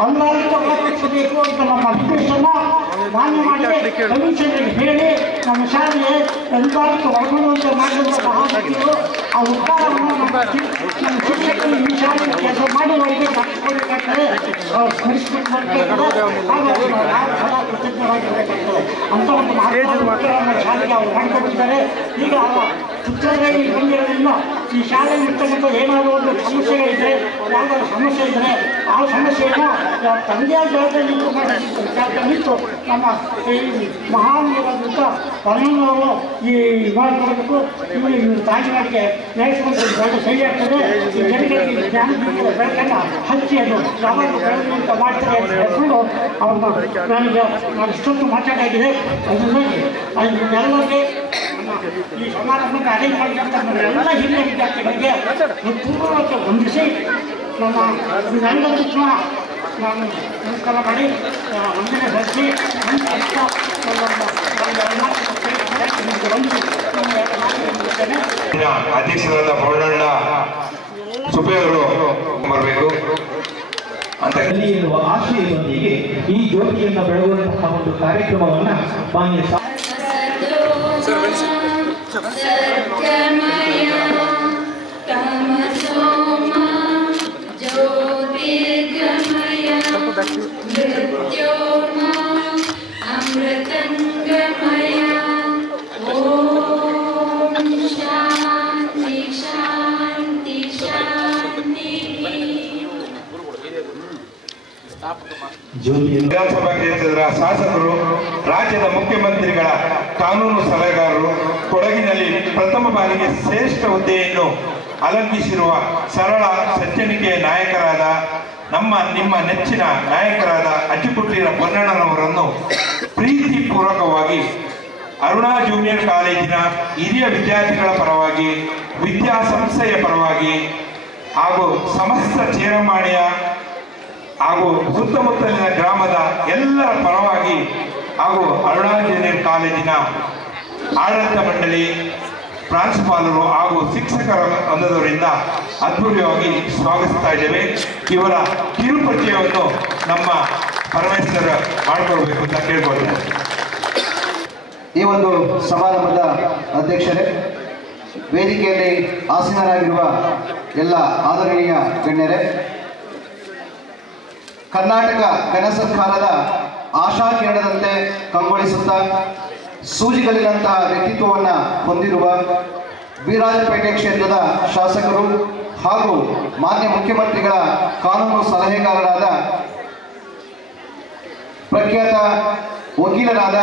ಅನುದಾನಿತಗೊಳಿಸಬೇಕು ಅಂತ ನಮ್ಮ ರಿಕ್ವೆಸ್ಟನ್ನು ಮಾನ್ಯ ಮಾಡಿ ಕಮಿಷನರಿಗೆ ಹೇಳಿ ನಮ್ಮ ಶಾಲೆಗೆ ಅನುದಾನಿತ ಒಳಗೊಳ್ಳುವಂತೆ ಮಾಡಿರುವ ಮಹಾಮಂತ್ರಿಗಳು ಆ ಉತ್ಸಾಹವನ್ನು ನಮ್ಮ ಶಿಕ್ಷಕರು ಈ ಶಾಲೆಗೆ ಕೆಲಸ ಮಾಡುವವರಿಗೆ ಕಟ್ಟಿಕೊಡಬೇಕಾಗ್ತದೆ, ಸ್ಮರಿಸಿಕೊಡ್ಬೇಕಾಗ್ತದೆ. ಹಾಗಾಗಿ ನಾವು ಸದಾ ಕೃತಜ್ಞರಾಗಿರಬೇಕಾಗ್ತದೆ ಅಂತ ಒಂದು ನಮ್ಮ ಶಾಲೆಗೆ ಅವರು ಮಾಡಿಕೊಟ್ಟಿದ್ದಾರೆ. ಈಗ ಅವರ ಪುತ್ರರಲ್ಲಿ ಬಂದಿರೋದ್ರಿಂದ ಈ ಶಾಲೆಯಲ್ಲಿ ಇರ್ತಕ್ಕಂಥ ಏನಾದರೂ ಒಂದು ಸಮಸ್ಯೆಗಳಿದ್ದರೆ, ಯಾವುದಾದ್ರು ಸಮಸ್ಯೆ ಇದ್ದರೆ ಆ ಸಮಸ್ಯೆಯನ್ನು ತಂದೆಯ ಜವಾಬ್ದಾರಿ ನಿಂತು ನಮ್ಮ ಈ ಮಹಾನೀಯರಾದಂಥ ಪರಮನವರು ಈ ಮಾಡಿಕೊಡಬೇಕು. ಇವರು ತಾಯಿಗಳಿಗೆ ನಡೆಸಿಕೊಂಡು ದೊಡ್ಡ ಸರಿ ಆಗ್ತದೆ. ಈ ಜನಗಳಿಗೆ ಜ್ಞಾನದ ಬೆಳಕನ್ನು ಹಚ್ಚಿ ಅದು ಯಾವಾಗ ಬೆಳೆಯುವಂತ ಮಾಡ್ತಾರೆ ಅಂತ ಹೇಳ್ಕೊಂಡು ಅವ್ರನ್ನ ನಾನು ಇಷ್ಟೊಂದು ಮಾತಾಡಾಗಿದೆ. ಅದರಿಂದ ಎಲ್ಲರಿಗೆ ಈ ಸಮಾರಂಭಕ್ಕೆ ಅರೇಂಜ್ ಮಾಡಿದಂಥ ಎಲ್ಲ ಹಿರಿಯ ವಿದ್ಯಾರ್ಥಿಗಳಿಗೆ ಪೂರ್ವಕ್ಕೆ ಹೊಂದಿಸಿ ನಮ್ಮ ನನ್ನ ತಕ್ಷಣ ನಾನು ನಮಸ್ಕಾರ ಮಾಡಿ ವಂದನೆ ಸಲ್ಲಿಸಿ ಅಧ್ಯಕ್ಷರಾದ ಪೌರ್ಣಣ್ಣ ಸುಬ್ಬಯ್ಯವರು ಬರಬೇಕು ಅಂತ ಇರುವ ಆಶಯದೊಂದಿಗೆ ಈ ಜ್ಯೋತಿಯನ್ನು ಬೆಳಗುವಂತಹ ಒಂದು ಕಾರ್ಯಕ್ರಮವನ್ನು ಮಾನ್ಯ ವಿಧಾನಸಭಾ ಕ್ಷೇತ್ರದ ಶಾಸಕರು, ರಾಜ್ಯದ ಮುಖ್ಯಮಂತ್ರಿಗಳ ಕಾನೂನು ಸಲಹೆಗಾರರು, ಕೊಡಗಿನಲ್ಲಿ ಪ್ರಥಮ ಬಾರಿಗೆ ಶ್ರೇಷ್ಠ ಹುದ್ದೆಯನ್ನು ಅಲಂಘಿಸಿರುವ ಸರಳ ಸಜ್ಜನಿಕೆಯ ನಾಯಕರಾದ ನಿಮ್ಮ ನೆಚ್ಚಿನ ನಾಯಕರಾದ ಅಜ್ಜಿಗುಟ್ಟಿರ ಪೊನ್ನಣ್ಣನವರನ್ನು ಪ್ರೀತಿಪೂರ್ವಕವಾಗಿ ಅರುಣಾ ಜೂನಿಯರ್ ಕಾಲೇಜಿನ ಹಿರಿಯ ವಿದ್ಯಾರ್ಥಿಗಳ ಪರವಾಗಿ, ವಿದ್ಯಾಸಂಸ್ಥೆಯ ಪರವಾಗಿ ಹಾಗೂ ಸಮಸ್ತ ಚೇರಮಾಣಿಯ ಹಾಗೂ ಸುತ್ತಮುತ್ತಲಿನ ಗ್ರಾಮದ ಎಲ್ಲರ ಪರವಾಗಿ ಹಾಗೂ ಅರುಣಾ ಜೂನಿಯರ್ ಕಾಲೇಜಿನ ಆಡಳಿತ ಮಂಡಳಿ, ಪ್ರಾಂಶುಪಾಲರು ಹಾಗೂ ಶಿಕ್ಷಕರ ವೃಂದದವರಿಂದ ಅದ್ಭುತವಾಗಿ ಸ್ವಾಗತಿಸ್ತಾ ಇದ್ದೇವೆ. ಇವರ ಕಿರುಪರಿಚಯವನ್ನು ನಮ್ಮ ಪರಮೇಶ್ವರ ಮಾಡಿಕೊಳ್ಬೇಕು ಅಂತ ಕೇಳ್ಕೊಳ್ತೇನೆ. ಈ ಒಂದು ಸಮಾರಂಭದ ಅಧ್ಯಕ್ಷರೇ, ವೇದಿಕೆಯಲ್ಲಿ ಆಸೀನರಾಗಿರುವ ಎಲ್ಲ ಆದರಣೀಯ ಗಣ್ಯರೇ, ಕರ್ನಾಟಕ ಗಣ ಸರ್ಕಾರದ ಆಶಾಕಿರಣದಂತೆ ಕಂಗೊಳಿಸುತ್ತಾ ಸೂಜಿಗಲ್ಲಿನಂತಹ ವ್ಯಕ್ತಿತ್ವವನ್ನು ಹೊಂದಿರುವ ವೀರಾಜಪೇಟೆ ಕ್ಷೇತ್ರದ ಶಾಸಕರು ಹಾಗೂ ಮಾನ್ಯ ಮುಖ್ಯಮಂತ್ರಿಗಳ ಕಾನೂನು ಸಲಹೆಗಾರರಾದ ಪ್ರಖ್ಯಾತ ವಕೀಲರಾದ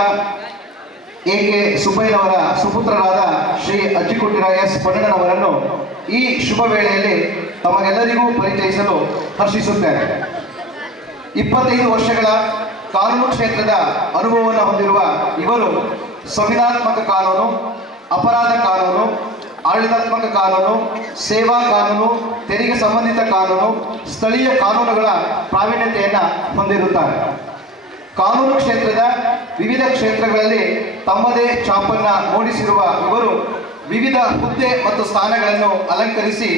ಎ.ಕೆ. ಸುಬ್ಬಯ್ಯನವರ ಸುಪುತ್ರರಾದ ಶ್ರೀ ಅಜ್ಜಿಕುಟ್ಟಿರ ಎಸ್ ಪೊನ್ನಣ್ಣನವರನ್ನು ಈ ಶುಭ ವೇಳೆಯಲ್ಲಿ ತಮಗೆಲ್ಲರಿಗೂ ಪರಿಚಯಿಸಲು ಹರ್ಷಿಸುತ್ತೇನೆ. 25 ವರ್ಷಗಳ ಕಾನೂನು ಕ್ಷೇತ್ರದ ಅನುಭವವನ್ನು ಹೊಂದಿರುವ ಇವರು ಸಂವಿಧಾನಾತ್ಮಕ ಕಾನೂನು, ಅಪರಾಧ ಕಾನೂನು, ಆಡಳಿತಾತ್ಮಕ ಕಾನೂನು, ಸೇವಾ ಕಾನೂನು, ತೆರಿಗೆ ಸಂಬಂಧಿತ ಕಾನೂನು, ಸ್ಥಳೀಯ ಕಾನೂನುಗಳ ಪ್ರಾವೀಣ್ಯತೆಯನ್ನು ಹೊಂದಿರುತ್ತಾರೆ. ಕಾನೂನು ಕ್ಷೇತ್ರದ ವಿವಿಧ ಕ್ಷೇತ್ರಗಳಲ್ಲಿ ತಮ್ಮದೇ ಛಾಪನ್ನು ಮೂಡಿಸಿರುವ ಇವರು ವಿವಿಧ ಹುದ್ದೆ ಮತ್ತು ಸ್ಥಾನಗಳನ್ನು ಅಲಂಕರಿಸಿ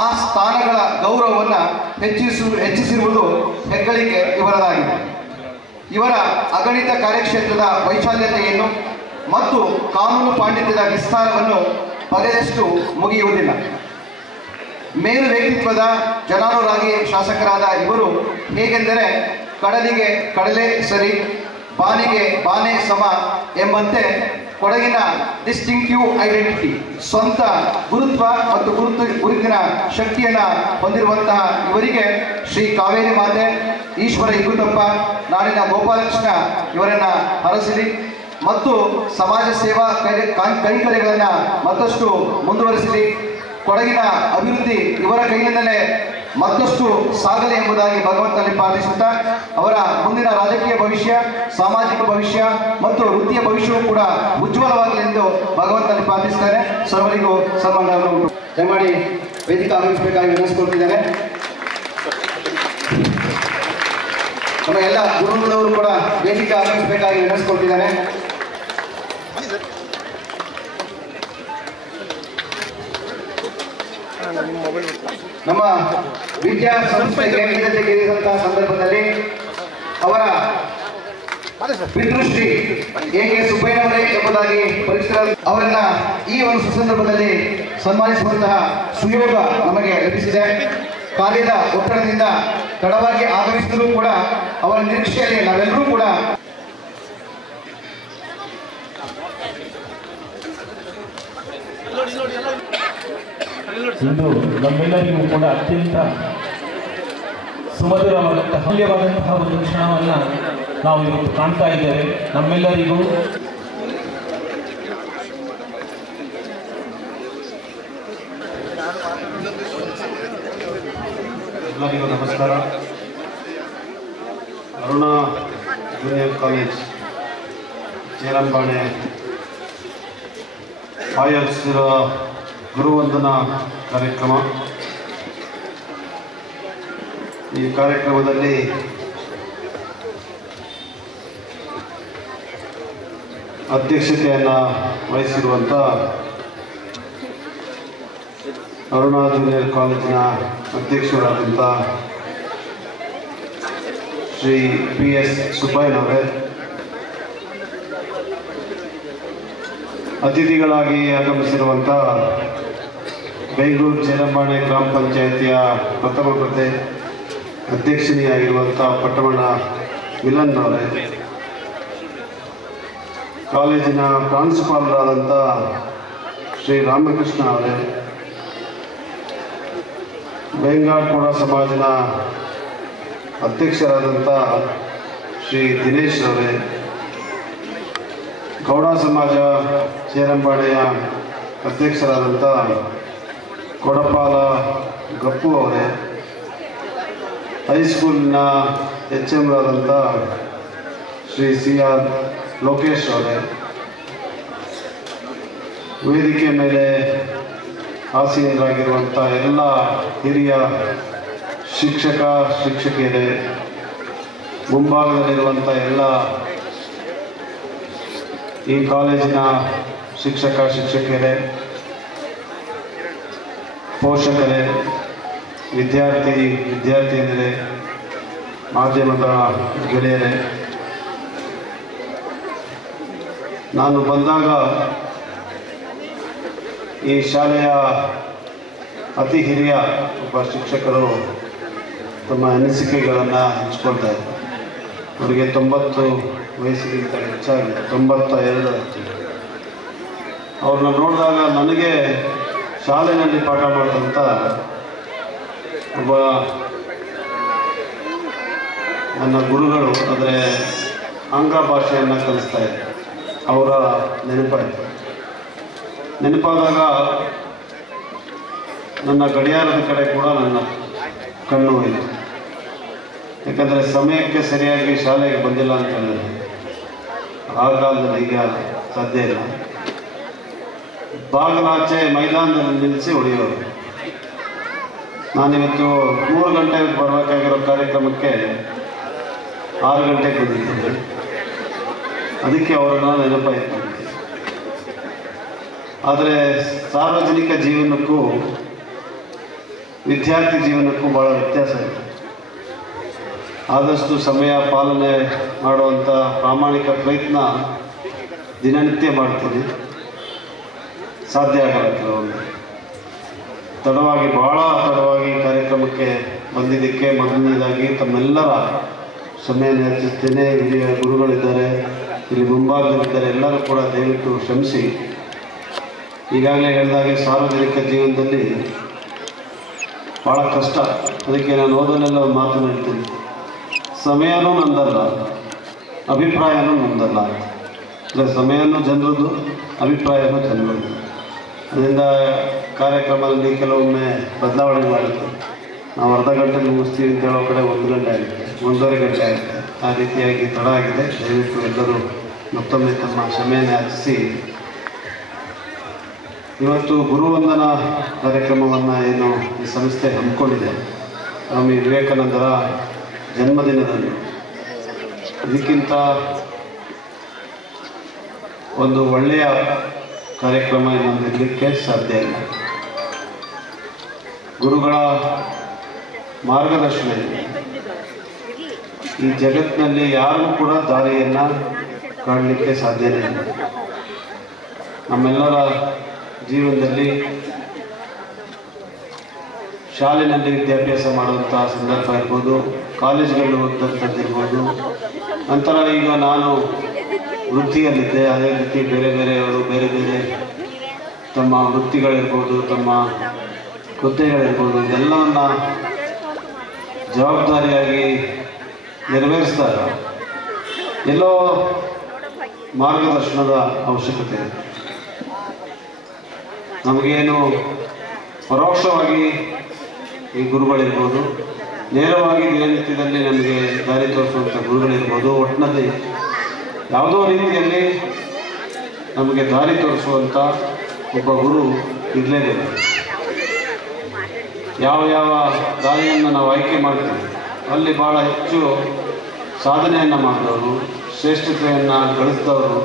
ಆ ಸ್ಥಾನಗಳ ಗೌರವವನ್ನು ಹೆಚ್ಚಿಸಿರುವುದು ಹೆಗ್ಗಳಿಕೆ ಇವರದಾಗಿದೆ. ಇವರ ಅಗಣಿತ ಕಾರ್ಯಕ್ಷೇತ್ರದ ವೈಶಾಲ್ಯತೆಯನ್ನು ಮತ್ತು ಕಾನೂನು ಪಾಂಡಿತ್ಯದ ವಿಸ್ತಾರವನ್ನು ಬಗೆದಷ್ಟು ಮುಗಿಯುವುದಿಲ್ಲ. ಮೇಲು ವ್ಯಕ್ತಿತ್ವದ ಜನಾನುರಾಗಿ ಶಾಸಕರಾದ ಇವರು ಹೇಗೆಂದರೆ ಕಡಲಿಗೆ ಕಡಲೆ ಸರಿ, ಬಾನಿಗೆ ಬಾನೆ ಸಮ ಎಂಬಂತೆ ಕೊಡಗಿನ ಡಿಸ್ಟಿಂಕ್ಟಿವ್ ಐಡೆಂಟಿಟಿ, ಸ್ವಂತ ಗುರುತ್ವ ಮತ್ತು ಗುರುತಿನ ಶಕ್ತಿಯನ್ನು ಹೊಂದಿರುವಂತಹ ಇವರಿಗೆ ಶ್ರೀ ಕಾವೇರಿ ಮಾತೆ, ಈಶ್ವರ ಇಗುತಪ್ಪ, ನಾಡಿನ ಗೋಪಾಲಕೃಷ್ಣ ಇವರನ್ನು ಹರಸಲಿ ಮತ್ತು ಸಮಾಜ ಸೇವಾ ಕೈಂಕರ್ಯಗಳನ್ನು ಮತ್ತಷ್ಟು ಮುಂದುವರಿಸಲಿ. ಕೊಡಗಿನ ಅಭಿವೃದ್ಧಿ ಇವರ ಕೈಯಿಂದಲೇ ಮತ್ತಷ್ಟು ಸಾಗಲಿ ಎಂಬುದಾಗಿ ಭಗವಂತನಲ್ಲಿ ಪ್ರಾರ್ಥಿಸುತ್ತಾ ಅವರ ಮುಂದಿನ ರಾಜಕೀಯ ಭವಿಷ್ಯ, ಸಾಮಾಜಿಕ ಭವಿಷ್ಯ ಮತ್ತು ವೃತ್ತಿಯ ಭವಿಷ್ಯವೂ ಕೂಡ ಉಜ್ವಲವಾಗಲಿ ಎಂದು ಭಗವಂತನಲ್ಲಿ ಪ್ರಾರ್ಥಿಸುತ್ತಾರೆ. ಸರ್ವರಿಗೂ ಸನ್ಮಾನವನ್ನು ಉಂಟು ದಯಮಾಡಿ ವೇದಿಕೆ ಆಗಮಿಸಬೇಕಾಗಿ ವಿನಂತಿಸಿಕೊಳ್ತಿದ್ದಾರೆ. ನಮ್ಮ ಎಲ್ಲ ಗುರುಗಳವರು ಕೂಡ ವೇದಿಕೆ ಆಗಮಿಸಬೇಕಾಗಿ ವಿನಂತಿಸಿಕೊಳ್ತಿದ್ದಾರೆ. ನಮ್ಮ ವಿದ್ಯಾ ಸಂಸ್ಥೆಗೆ ಗೆದ್ದಂತಹ ಸಂದರ್ಭದಲ್ಲಿ ಅವರ ಪಿತೃಶ್ರೀ ಎ.ಕೆ. ಸುಬ್ಬಯ್ಯನವರೇ ಎಂಬುದಾಗಿ ಪರಿಚಿತರ ಅವರನ್ನ ಈ ಒಂದು ಸುಸಂದರ್ಭದಲ್ಲಿ ಸನ್ಮಾನಿಸುವಂತಹ ಸುಯೋಗ ನಮಗೆ ಲಭಿಸಿದೆ. ಕಾರ್ಯದ ಒತ್ತಡದಿಂದ ತಡವಾಗಿ ಆಗಮಿಸಿದರೂ ಕೂಡ ಅವರ ನಿರೀಕ್ಷೆಯಲ್ಲಿ ನಾವೆಲ್ಲರೂ ಕೂಡ ಇಂದು ನಮ್ಮೆಲ್ಲರಿಗೂ ಕೂಡ ಅತ್ಯಂತ ಸುಮಧುರವಾದಂತಹ ಅಮೂಲ್ಯವಾದಂತಹ ಒಂದು ಕ್ಷಣವನ್ನು ನಾವು ಇವತ್ತು ಕಾಣ್ತಾ ಇದ್ದೇವೆ. ನಮ್ಮೆಲ್ಲರಿಗೂ ಎಲ್ಲರಿಗೂ ನಮಸ್ಕಾರ. ಅರುಣಾ ಜೂನಿಯರ್ ಕಾಲೇಜ್ ಚೇರಂಬಾಣೆ ಆಯೋಜಿಸಿರುವ ಗುರುವಂದನಾ ಕಾರ್ಯಕ್ರಮ. ಈ ಕಾರ್ಯಕ್ರಮದಲ್ಲಿ ಅಧ್ಯಕ್ಷತೆಯನ್ನು ವಹಿಸಿರುವಂಥ ಅರುಣಾ ಜೂನಿಯರ್ ಕಾಲೇಜಿನ ಅಧ್ಯಕ್ಷರಾದಂಥ ಶ್ರೀ P.S. ಸುಬ್ಬಯ್ಯನವರೇ, ಅತಿಥಿಗಳಾಗಿ ಆಗಮಿಸಿರುವಂಥ ಬೆಂಗಳೂರು ಚೇರಂಬಾಣೆ ಗ್ರಾಮ ಪಂಚಾಯಿತಿಯ ಪ್ರಥಮ ಪ್ರತೆ ಅಧ್ಯಕ್ಷನಿಯಾಗಿರುವಂಥ ಪಟ್ಟಮಣ್ಣ ಮಿಲನ್ ಅವರೇ, ಕಾಲೇಜಿನ ಪ್ರಾಂಶುಪಾಲರಾದಂಥ ಶ್ರೀ ರಾಮಕೃಷ್ಣ ಅವರೇ, ಬೆಂಗಾಡ್ಕೋಡ ಸಮಾಜದ ಅಧ್ಯಕ್ಷರಾದಂಥ ಶ್ರೀ ದಿನೇಶ್ ಅವರೇ, ಗೌಡ ಸಮಾಜ ಚೇರಂಬಾಣೆಯ ಅಧ್ಯಕ್ಷರಾದಂಥ ಕೊಡಪಾಲ ಗಪ್ಪು ಅವರೇ, ಹೈಸ್ಕೂಲಿನ HM ರಾದಂಥ ಶ್ರೀ C.R. ಲೋಕೇಶ್ ಅವರೇ, ವೇದಿಕೆ ಮೇಲೆ ಆಸೀನರಾಗಿರುವಂಥ ಎಲ್ಲ ಹಿರಿಯ ಶಿಕ್ಷಕ ಶಿಕ್ಷಕಿಯರೇ, ಮುಂಭಾಗದಲ್ಲಿರುವಂಥ ಎಲ್ಲ ಈ ಕಾಲೇಜಿನ ಶಿಕ್ಷಕ ಶಿಕ್ಷಕಿಯರೇ, ಪೋಷಕರೇ, ವಿದ್ಯಾರ್ಥಿನಿಯರೇ, ಮಾಧ್ಯಮದ ಗೆಳೆಯರೇ, ನಾನು ಬಂದಾಗ ಈ ಶಾಲೆಯ ಅತಿ ಹಿರಿಯ ಒಬ್ಬ ಶಿಕ್ಷಕರು ತಮ್ಮ ಅನಿಸಿಕೆಗಳನ್ನು ಹಂಚ್ಕೊಳ್ತಾ ಇದ್ದಾರೆ. ಅವರಿಗೆ 90 ವಯಸ್ಸಿಗಿಂತ ಹೆಚ್ಚಾಗಿ 92. ಅವ್ರನ್ನ ನೋಡಿದಾಗ ನನಗೆ ಶಾಲೆಯಲ್ಲಿ ಪಾಠ ಮಾಡಿದಂಥ ಒಬ್ಬ ನನ್ನ ಗುರುಗಳು, ಅಂದರೆ ಆಂಗ್ಲ ಭಾಷೆಯನ್ನು ಕಲಿಸ್ತಾ ಇದ್ದರು, ಅವರ ನೆನಪಾದಾಗ ನನ್ನ ಗಡಿಯಾರದ ಕಡೆ ಕೂಡ ನನ್ನ ಕಣ್ಣು ಹೋಯಿತು. ಯಾಕಂದರೆ ಸಮಯಕ್ಕೆ ಸರಿಯಾಗಿ ಶಾಲೆಗೆ ಬಂದಿಲ್ಲ ಅಂತ ಹೇಳಿದ್ರೆ ಆ ಕಾಲದಲ್ಲಿ ಈಗ ಸಾಧ್ಯ ಇಲ್ಲ. ಬಾಗಿಲಾಚೆ ಮೈದಾನದಲ್ಲಿ ನಿಲ್ಲಿಸಿ ಹೊಡೆಯೋರು. ನಾನಿವತ್ತು 3 ಗಂಟೆಗೆ ಬರಬೇಕಾಗಿರೋ ಕಾರ್ಯಕ್ರಮಕ್ಕೆ 6 ಗಂಟೆಗೆ ಬಂದಿದ್ದೇನೆ. ಅದಕ್ಕೆ ಅವರನ್ನು ನೆನಪಾಯಿತು. ಆದರೆ ಸಾರ್ವಜನಿಕ ಜೀವನಕ್ಕೂ ವಿದ್ಯಾರ್ಥಿ ಜೀವನಕ್ಕೂ ಭಾಳ ವ್ಯತ್ಯಾಸ ಇದೆ. ಆದಷ್ಟು ಸಮಯ ಪಾಲನೆ ಮಾಡುವಂಥ ಪ್ರಾಮಾಣಿಕ ಪ್ರಯತ್ನ ದಿನನಿತ್ಯ ಮಾಡ್ತೀನಿ. ಸಾಧ್ಯ ಆಗಲ್ಲ ಕೆಲವೊಂದು. ಭಾಳ ತಡವಾಗಿ ಕಾರ್ಯಕ್ರಮಕ್ಕೆ ಬಂದಿದ್ದಕ್ಕೆ ಮೊದಲನೇದಾಗಿ ತಮ್ಮೆಲ್ಲರ ಕ್ಷಮೆಯನ್ನು ಯಾಚಿಸ್ತೇನೆ. ಹಿರಿಯ ಗುರುಗಳಿದ್ದಾರೆ, ಇಲ್ಲಿ ಮುಂಭಾಗದಲ್ಲಿದ್ದಾರೆ, ಎಲ್ಲರೂ ಕೂಡ ದಯವಿಟ್ಟು ಕ್ಷಮಿಸಿ. ಈಗಾಗಲೇ ಹೇಳಿದಾಗೆ ಸಾರ್ವಜನಿಕ ಜೀವನದಲ್ಲಿ ಭಾಳ ಕಷ್ಟ. ಅದಕ್ಕೆ ನಾನು ಓದಲೆಲ್ಲ ಒಂದು ಮಾತು ಹೇಳ್ತೀನಿ, ಸಮಯನೂ ನಂದಲ್ಲ, ಅಭಿಪ್ರಾಯನೂ ನಂದಲ್ಲ. ಅಂದರೆ ಸಮಯನೂ ಜನರದ್ದು, ಅಭಿಪ್ರಾಯನೂ ಜನರದ್ದು. ಅದರಿಂದ ಕಾರ್ಯಕ್ರಮದಲ್ಲಿ ಕೆಲವೊಮ್ಮೆ ಬದಲಾವಣೆ ಮಾಡುತ್ತೆ. ನಾವು ಅರ್ಧ ಗಂಟೆ ಮುಗಿಸ್ತೀವಿ ಅಂತ ಹೇಳೋ ಕಡೆ 1 ಗಂಟೆ ಆಗುತ್ತೆ, 1.5 ಗಂಟೆ ಆಗುತ್ತೆ. ಆ ರೀತಿಯಾಗಿ ತಡ ಆಗಿದೆ. ದಯವಿಟ್ಟು ಎಲ್ಲರೂ ಮತ್ತೊಮ್ಮೆ ತಮ್ಮ ಕ್ಷಮೆಯನ್ನು ಯಾಚಿಸಿ. ಇವತ್ತು ಗುರುವಂದನ ಕಾರ್ಯಕ್ರಮವನ್ನು ಏನು ಈ ಸಂಸ್ಥೆ ಹಮ್ಮಿಕೊಂಡಿದೆ, ಸ್ವಾಮಿ ವಿವೇಕಾನಂದರ ಜನ್ಮದಿನದಲ್ಲಿ, ಇದಕ್ಕಿಂತ ಒಂದು ಒಳ್ಳೆಯ ಕಾರ್ಯಕ್ರಮ ಇನ್ನೊಂದು ಇರಲಿಕ್ಕೆ ಸಾಧ್ಯ ಇಲ್ಲ. ಗುರುಗಳ ಮಾರ್ಗದರ್ಶನ ಇದೆ. ಈ ಜಗತ್ತಿನಲ್ಲಿ ಯಾರಿಗೂ ಕೂಡ ದಾರಿಯನ್ನು ಕಾಣಲಿಕ್ಕೆ ಸಾಧ್ಯನೇ ಇಲ್ಲ. ನಮ್ಮೆಲ್ಲರ ಜೀವನದಲ್ಲಿ ಶಾಲೆಯಲ್ಲಿ ವಿದ್ಯಾಭ್ಯಾಸ ಮಾಡುವಂಥ ಸಂದರ್ಭ ಇರ್ಬೋದು, ಕಾಲೇಜ್ಗಳಲ್ಲಿ ಓದಂಥದ್ದಿರ್ಬೋದು. ನಂತರ ಈಗ ನಾನು ವೃತ್ತಿಯಲ್ಲಿದ್ದೆ, ಅದೇ ರೀತಿ ಬೇರೆಯವರು ಬೇರೆ ಬೇರೆ ತಮ್ಮ ವೃತ್ತಿಗಳಿರ್ಬೋದು, ತಮ್ಮ ಹುದ್ದೆಗಳಿರ್ಬೋದು, ಇದೆಲ್ಲವನ್ನು ಜವಾಬ್ದಾರಿಯಾಗಿ ನೆರವೇರಿಸಿದಾಗ ಎಲ್ಲೋ ಮಾರ್ಗದರ್ಶನದ ಅವಶ್ಯಕತೆ ಇದೆ. ನಮಗೇನು ಪರೋಕ್ಷವಾಗಿ ಈ ಗುರುಗಳಿರ್ಬೋದು, ನೇರವಾಗಿ ದಿನನಿತ್ಯದಲ್ಲಿ ನಮಗೆ ದಾರಿ ತೋರಿಸುವಂಥ ಗುರುಗಳಿರ್ಬೋದು, ಒಟ್ಟಿನಲ್ಲಿ ಯಾವುದೋ ರೀತಿಯಲ್ಲಿ ನಮಗೆ ದಾರಿ ತೋರಿಸುವಂಥ ಒಬ್ಬ ಗುರು ಇರಲೇಬೇಕು. ಯಾವ ಯಾವ ದಾರಿಯನ್ನು ನಾವು ಆಯ್ಕೆ ಮಾಡ್ತೀವಿ ಅಲ್ಲಿ ಭಾಳ ಹೆಚ್ಚು ಸಾಧನೆಯನ್ನು ಮಾಡಿದವರು, ಶ್ರೇಷ್ಠತೆಯನ್ನು ಗಳಿಸಿದವರು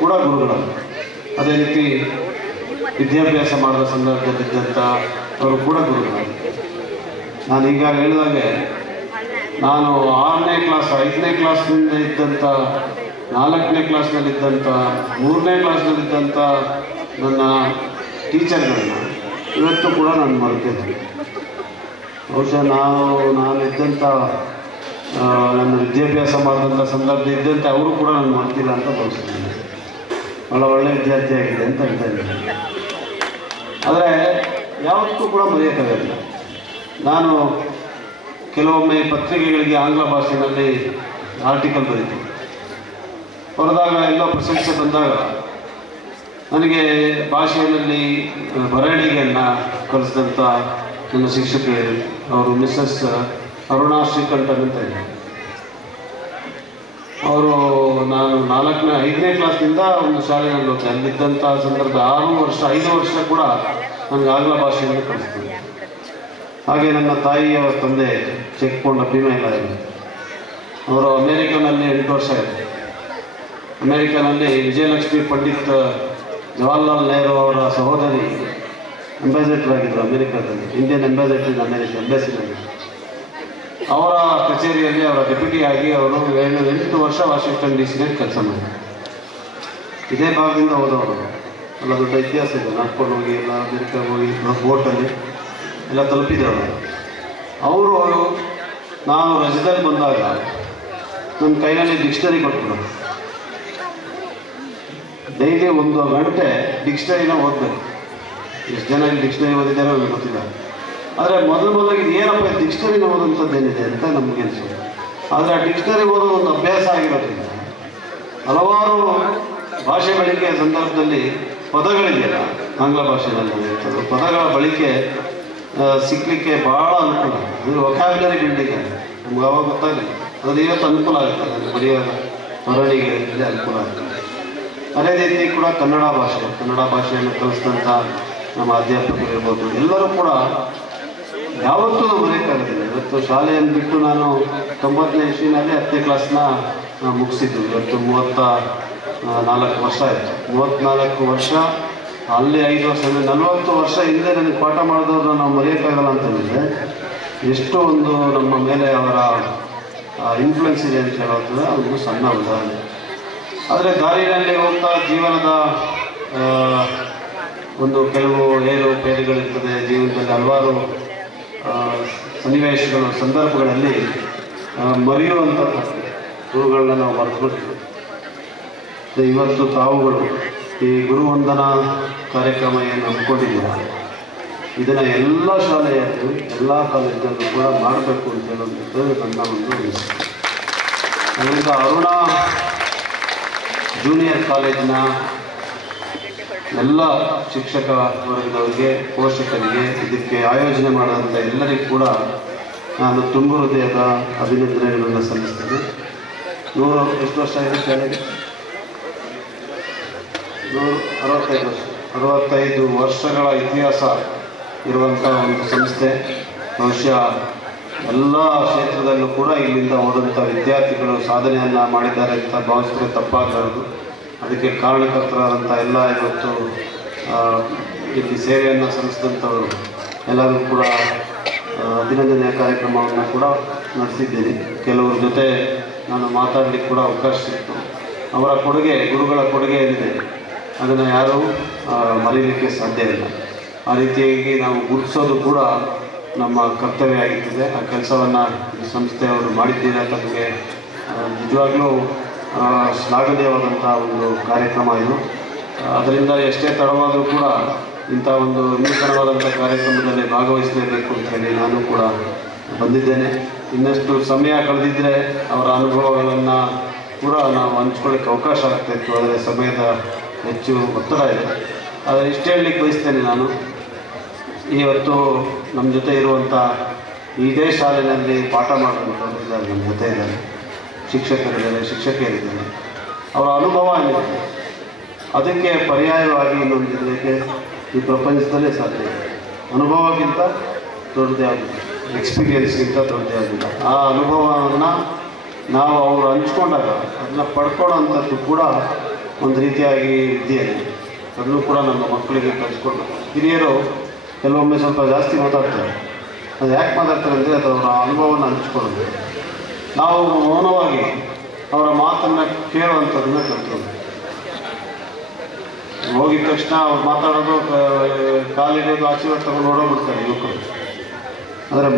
ಕೂಡ ಗುರುಗಳು. ಅದೇ ರೀತಿ ವಿದ್ಯಾಭ್ಯಾಸ ಮಾಡುವ ಸಂದರ್ಭದಲ್ಲಿದ್ದಂಥ ಅವರು ಕೂಡ ಗುರುಗಳು. ನಾನು ಈಗ ಹೇಳಿದಾಗೆ ನಾನು 6ನೇ ಕ್ಲಾಸ್ 5ನೇ ಕ್ಲಾಸ್ನಿಂದ ಇದ್ದಂಥ, 4ನೇ ಕ್ಲಾಸ್ನಲ್ಲಿದ್ದಂಥ, 3ನೇ ಕ್ಲಾಸ್ನಲ್ಲಿದ್ದಂಥ ನನ್ನ ಟೀಚರ್ಗಳನ್ನ ಇವತ್ತು ಕೂಡ ನಾನು ಮರೆತಿದ್ದೆ. ಬಹುಶಃ ನಾನು ಇದ್ದಂಥ ನನ್ನ ವಿದ್ಯಾಭ್ಯಾಸ ಮಾಡಿದಂಥ ಸಂದರ್ಭ ಇದ್ದಂತೆ ಅವರು ಕೂಡ ನಾನು ಮಾಡ್ತಿಲ್ಲ ಅಂತ ಭಾವಿಸ್ತೀನಿ. ಭಾಳ ಒಳ್ಳೆಯ ವಿದ್ಯಾರ್ಥಿಯಾಗಿದೆ ಅಂತ ಹೇಳ್ತಾ ಇದ್ದೀನಿ. ಆದರೆ ಯಾವತ್ತೂ ಕೂಡ ಮರೆಯೋಕ್ಕಾಗಲ್ಲ. ನಾನು ಕೆಲವೊಮ್ಮೆ ಪತ್ರಿಕೆಗಳಿಗೆ ಆಂಗ್ಲ ಭಾಷೆಯಲ್ಲಿ ಆರ್ಟಿಕಲ್ ಬರೀತೀನಿ. ಬರೆದಾಗ ಎಲ್ಲೋ ಪ್ರಶಂಸೆ ಬಂದಾಗ ನನಗೆ ಭಾಷೆಯಲ್ಲಿ ಬರವಣಿಗೆಯನ್ನು ಕಲಿಸಿದಂಥ ನನ್ನ ಶಿಕ್ಷಕರು ಅವರು ಮಿಸ್ಸಸ್ ಅರುಣಾ ಶ್ರೀಕಂಠನ್ ಅಂತ ಇದ್ದಾರೆ. ಅವರು ನಾನು 5ನೇ ಕ್ಲಾಸ್ನಿಂದ ಒಂದು ಶಾಲೆಯಲ್ಲಿ ಹೋಗ್ತೇನೆ. ಅಲ್ಲಿದ್ದಂಥ ಸಂದರ್ಭ 5 ವರ್ಷ ಕೂಡ ನನಗೆ ಆಂಗ್ಲ ಭಾಷೆಯನ್ನು ಕಲಿಸ್ತೀನಿ. ಹಾಗೆ ನನ್ನ ತಾಯಿಯವರ ತಂದೆ ಚೆಕ್ಕೊಂಡ ಭೀಮೇಲ ಅವರು ಅಮೇರಿಕನಲ್ಲಿ 8 ವರ್ಷ ಇದೆ. ಅಮೇರಿಕನಲ್ಲಿ ವಿಜಯಲಕ್ಷ್ಮಿ ಪಂಡಿತ್ ಜವಾಹರ್ಲಾಲ್ ನೆಹರು ಅವರ ಸಹೋದರಿ ಅಂಬಾಸಿಡರ್ ಆಗಿದ್ದರು ಅಮೇರಿಕಾದಲ್ಲಿ, ಇಂಡಿಯನ್ ಅಂಬಾಸಿಡರ್ ಇನ್ ಅಮೇರಿಕ ಎಂಬಸಿನಲ್ಲಿ. ಅವರ ಕಚೇರಿಯಲ್ಲಿ ಅವರ ಡೆಪ್ಯೂಟಿ ಆಗಿ ಅವರು 8 ವರ್ಷ ವಾಷಿಂಗ್ಟನ್ DC ಕೆಲಸ ಮಾಡಿದರು. ಇದೇ ಭಾಗದಿಂದ ಹೋದವರು. ಎಲ್ಲ ದೊಡ್ಡ ಇತಿಹಾಸ ಇದೆ. ನಡ್ಕೊಂಡು ಹೋಗಿ ಎಲ್ಲ ಅಮೇರಿಕಾಗೆ ಹೋಗಿ ಬೋಟಲ್ಲಿ ಎಲ್ಲ ತಲುಪಿದವರು. ಅವರು ನಾನು ರಜದಲ್ಲಿ ಬಂದಾಗ ನನ್ನ ಕೈಯಲ್ಲಿ ಡಿಕ್ಷನರಿ ಕೊಟ್ಬಿಡೋರು. ಡೈಲಿ 1 ಗಂಟೆ ಡಿಕ್ಷನರಿನ ಓದಬೇಕು. ಎಷ್ಟು ಜನ ಇಲ್ಲಿ ಡಿಕ್ಷನರಿ ಓದಿದ್ದಾರೋ ನನಗೆ ಗೊತ್ತಿಲ್ಲ. ಆದರೆ ಮೊದಲಿಗೆ ಏನಪ್ಪ ಡಿಕ್ಷನರಿನ ಓದುವಂಥದ್ದೇನಿದೆ ಅಂತ ನಮಗೆ ಅನಿಸೋದು. ಆದರೆ ಆ ಡಿಕ್ಷನರಿ ಓದೋದು ಒಂದು ಅಭ್ಯಾಸ ಆಗಿರೋದ್ರಿಂದ ಹಲವಾರು ಭಾಷೆ ಬಳಕೆಯ ಸಂದರ್ಭದಲ್ಲಿ ಪದಗಳಿದೆಯಲ್ಲ, ಆಂಗ್ಲ ಭಾಷೆಯಲ್ಲಿ ಪದಗಳ ಬಳಕೆ ಸಿಕ್ಕಲಿಕ್ಕೆ ಭಾಳ ಅನುಕೂಲ. ಅದು ವೊಕ್ಯಾಬ್ಯುಲರಿ ಬಿಲ್ಡಿಂಗ್ ಆಗಿದೆ. ನಮ್ಗೆ ಅವಾಗ ಗೊತ್ತಾಗಲಿ ಅದು ಇವತ್ತು ಅನುಕೂಲ ಆಗುತ್ತೆ. ನನಗೆ ಬರೆಯೋ ಬರವಣಿಗೆ ಅನುಕೂಲ ಆಗ್ತದೆ. ಅದೇ ರೀತಿ ಕೂಡ ಕನ್ನಡ ಭಾಷೆಯನ್ನು ಕಲಿಸಿದಂಥ ನಮ್ಮ ಅಧ್ಯಾಪಕರಿರ್ಬೋದು, ಎಲ್ಲರೂ ಕೂಡ ಯಾವತ್ತೂ ಮರೆಯೋಕ್ಕಾಗೋದಿಲ್ಲ. ಇವತ್ತು ಶಾಲೆಯನ್ನು ಬಿಟ್ಟು ನಾನು 90ನೇ ಇಸ್ವಿನಲ್ಲಿ 10ನೇ ಕ್ಲಾಸ್ನ ಮುಗಿಸಿದ್ದು. ಇವತ್ತು 34 ವರ್ಷ ಆಯಿತು. 34 ವರ್ಷ ಅಲ್ಲಿ 5 ವರ್ಷ 40 ವರ್ಷ ಹಿಂದೆ ನನಗೆ ಪಾಠ ಮಾಡಿದವ್ರನ್ನ ನಾವು ಮರೆಯೋಕ್ಕಾಗಲ್ಲ ಅಂತಂದರೆ ಎಷ್ಟು ಒಂದು ನಮ್ಮ ಮೇಲೆ ಅವರ ಇನ್ಫ್ಲುಯೆನ್ಸ್ ಇದೆ ಅಂತ ಹೇಳೋದು ಒಂದು ಸಣ್ಣ ಉದಾಹರಣೆ. ಆದರೆ ದಾರಿಯಲ್ಲಿ ಹೋಗ್ತಾ ಜೀವನದ ಒಂದು ಕೆಲವು ಏರುಪೇರುಗಳಿರ್ತದೆ. ಜೀವನದಲ್ಲಿ ಹಲವಾರು ಸನ್ನಿವೇಶಗಳು ಸಂದರ್ಭಗಳಲ್ಲಿ ಮರೆಯುವಂಥ ಗುರುಗಳನ್ನ ನಾವು ಮರೆತುಬಿಡ್ತೀವಿ. ಇವತ್ತು ತಾವುಗಳು ಈ ಗುರುವಂದನಾ ಕಾರ್ಯಕ್ರಮ ಏನು ಹಮ್ಮಿಕೊಂಡಿದ್ದೀರ, ಇದನ್ನು ಎಲ್ಲ ಶಾಲೆಯಲ್ಲೂ ಎಲ್ಲ ಕಾಲೇಜಲ್ಲೂ ಕೂಡ ಮಾಡಬೇಕು ಅಂತ ಹೇಳೋದು ನನ್ನ ಒಂದು ಅನಿಸಿಕೆ. ಅದರಿಂದ ಅರುಣಾ ಜೂನಿಯರ್ ಕಾಲೇಜಿನ ಎಲ್ಲ ಶಿಕ್ಷಕ ವರ್ಗದವರಿಗೆ, ಪೋಷಕರಿಗೆ, ಇದಕ್ಕೆ ಆಯೋಜನೆ ಮಾಡುವಂಥ ಎಲ್ಲರಿಗೂ ಕೂಡ ನಾನು ತುಂಬ ಹೃದಯದ ಅಭಿನಂದನೆಗಳನ್ನು ಸಲ್ಲಿಸ್ತೇನೆ. 100 ಎಷ್ಟು ವರ್ಷ ಇದೆ ಶಾಲೆಗೆ? 165 ವರ್ಷಗಳ ಇತಿಹಾಸ ಇರುವಂಥ ಒಂದು ಸಂಸ್ಥೆ. ಬಹುಶಃ ಎಲ್ಲ ಕ್ಷೇತ್ರದಲ್ಲೂ ಕೂಡ ಇಲ್ಲಿಂದ ಹೋದಂಥ ವಿದ್ಯಾರ್ಥಿಗಳು ಸಾಧನೆಯನ್ನು ಮಾಡಿದ್ದಾರೆ ಅಂತ ಭಾವಿಸಿದ್ರೆ ತಪ್ಪಾಗಲಾರದು. ಅದಕ್ಕೆ ಕಾರಣಕರ್ತರಾದಂಥ ಎಲ್ಲ ಇವತ್ತು ಇಲ್ಲಿ ಸೇವೆಯನ್ನು ಸಲ್ಲಿಸಿದಂಥವರು ಎಲ್ಲರೂ ಕೂಡ ಅಭಿನಂದನೆಯ ಕಾರ್ಯಕ್ರಮವನ್ನು ಕೂಡ ನಡೆಸಿದ್ದೀನಿ. ಕೆಲವರ ಜೊತೆ ನಾನು ಮಾತಾಡಲಿಕ್ಕೆ ಕೂಡ ಅವಕಾಶ ಸಿಕ್ತು. ಅವರ ಕೊಡುಗೆ, ಗುರುಗಳ ಕೊಡುಗೆ ಏನಿದೆ ಅದನ್ನು ಯಾರೂ ಮರೀಲಿಕ್ಕೆ ಸಾಧ್ಯ ಇಲ್ಲ. ಆ ರೀತಿಯಾಗಿ ನಾವು ಗುರುತಿಸೋದು ಕೂಡ ನಮ್ಮ ಕರ್ತವ್ಯ ಆಗಿರ್ತದೆ. ಆ ಕೆಲಸವನ್ನು ಈ ಸಂಸ್ಥೆಯವರು ಮಾಡಿದ್ದೀರ. ತಮಗೆ ನಿಜವಾಗ್ಲೂ ಶ್ಲಾಘನೀಯವಾದಂಥ ಒಂದು ಕಾರ್ಯಕ್ರಮ ಇದು. ಅದರಿಂದ ಎಷ್ಟೇ ತಡವಾದರೂ ಕೂಡ ಇಂಥ ಒಂದು ನೂತನವಾದಂಥ ಕಾರ್ಯಕ್ರಮದಲ್ಲಿ ಭಾಗವಹಿಸಲೇಬೇಕು ಅಂತ ಹೇಳಿ ನಾನು ಕೂಡ ಬಂದಿದ್ದೇನೆ. ಇನ್ನಷ್ಟು ಸಮಯ ಕಳೆದಿದ್ದರೆ ಅವರ ಅನುಭವಗಳನ್ನು ಕೂಡ ನಾವು ಹಂಚ್ಕೊಳ್ಳಿಕ್ಕೆ ಅವಕಾಶ ಆಗ್ತಾಯಿತ್ತು. ಆದರೆ ಸಮಯದ ಹೆಚ್ಚು ಒತ್ತಡ ಇದೆ. ಆದರೆ ಇಷ್ಟು ಹೇಳಲಿಕ್ಕೆ ಬಯಸ್ತೇನೆ, ನಾನು ಇವತ್ತು ನಮ್ಮ ಜೊತೆ ಇರುವಂಥ ಇದೇ ಶಾಲೆಯಲ್ಲಿ ಪಾಠ ಮಾಡುವಂಥವ್ರು ಇದ್ದಾರೆ, ನಮ್ಮ ಜೊತೆ ಇದ್ದಾರೆ, ಶಿಕ್ಷಕರಿದ್ದಾರೆ, ಶಿಕ್ಷಕಿಯರಿದ್ದಾರೆ. ಅವರ ಅನುಭವ ಏನಿದೆ ಅದಕ್ಕೆ ಪರ್ಯಾಯವಾಗಿ ಇನ್ನೊಂದಿರಲಿಕ್ಕೆ ಈ ಪ್ರಪಂಚದಲ್ಲೇ ಸಾಧ್ಯ ಇದೆ. ಅನುಭವಕ್ಕಿಂತ ದೊಡ್ಡದೇ ಆಗಿದೆ, ಎಕ್ಸ್ಪೀರಿಯನ್ಸ್ಗಿಂತ ದೊಡ್ಡದೇ ಆಗಿದೆ. ಆ ಅನುಭವವನ್ನು ನಾವು ಅವರು ಹಂಚ್ಕೊಂಡಾಗ ಅದನ್ನು ಪಡ್ಕೊಳ್ಳೋವಂಥದ್ದು ಕೂಡ ಒಂದು ರೀತಿಯಾಗಿ ವಿದ್ಯೆಯಲ್ಲಿ ಅದನ್ನು ಕೂಡ ನಮ್ಮ ಮಕ್ಕಳಿಗೆ ಕಲಿಸ್ಕೊಂಡು. ಹಿರಿಯರು ಕೆಲವೊಮ್ಮೆ ಸ್ವಲ್ಪ ಜಾಸ್ತಿ ಮಾತಾಡ್ತಾರೆ. ಅದು ಯಾಕೆ ಮಾತಾಡ್ತಾರೆ ಅಂದರೆ ಅದು ಅವರ ಅನುಭವವನ್ನು ಹಂಚ್ಕೊಳ್ಳೋದು. ನಾವು ಮೌನವಾಗಿ ಅವರ ಮಾತನ್ನು ಕೇಳುವಂಥದ್ದನ್ನು ಕಲ್ತ್ಕೊಂಡು ಹೋಗಿದ ತಕ್ಷಣ ಅವ್ರು ಮಾತಾಡೋದು, ಕಾಲಿಡೋದು, ಆಶೀರ್ವಾದ ತಗೊಂಡು ಓಡೋಗ್ಬಿಡ್ತಾರೆ ಯುವಕರು. ಆದರೆ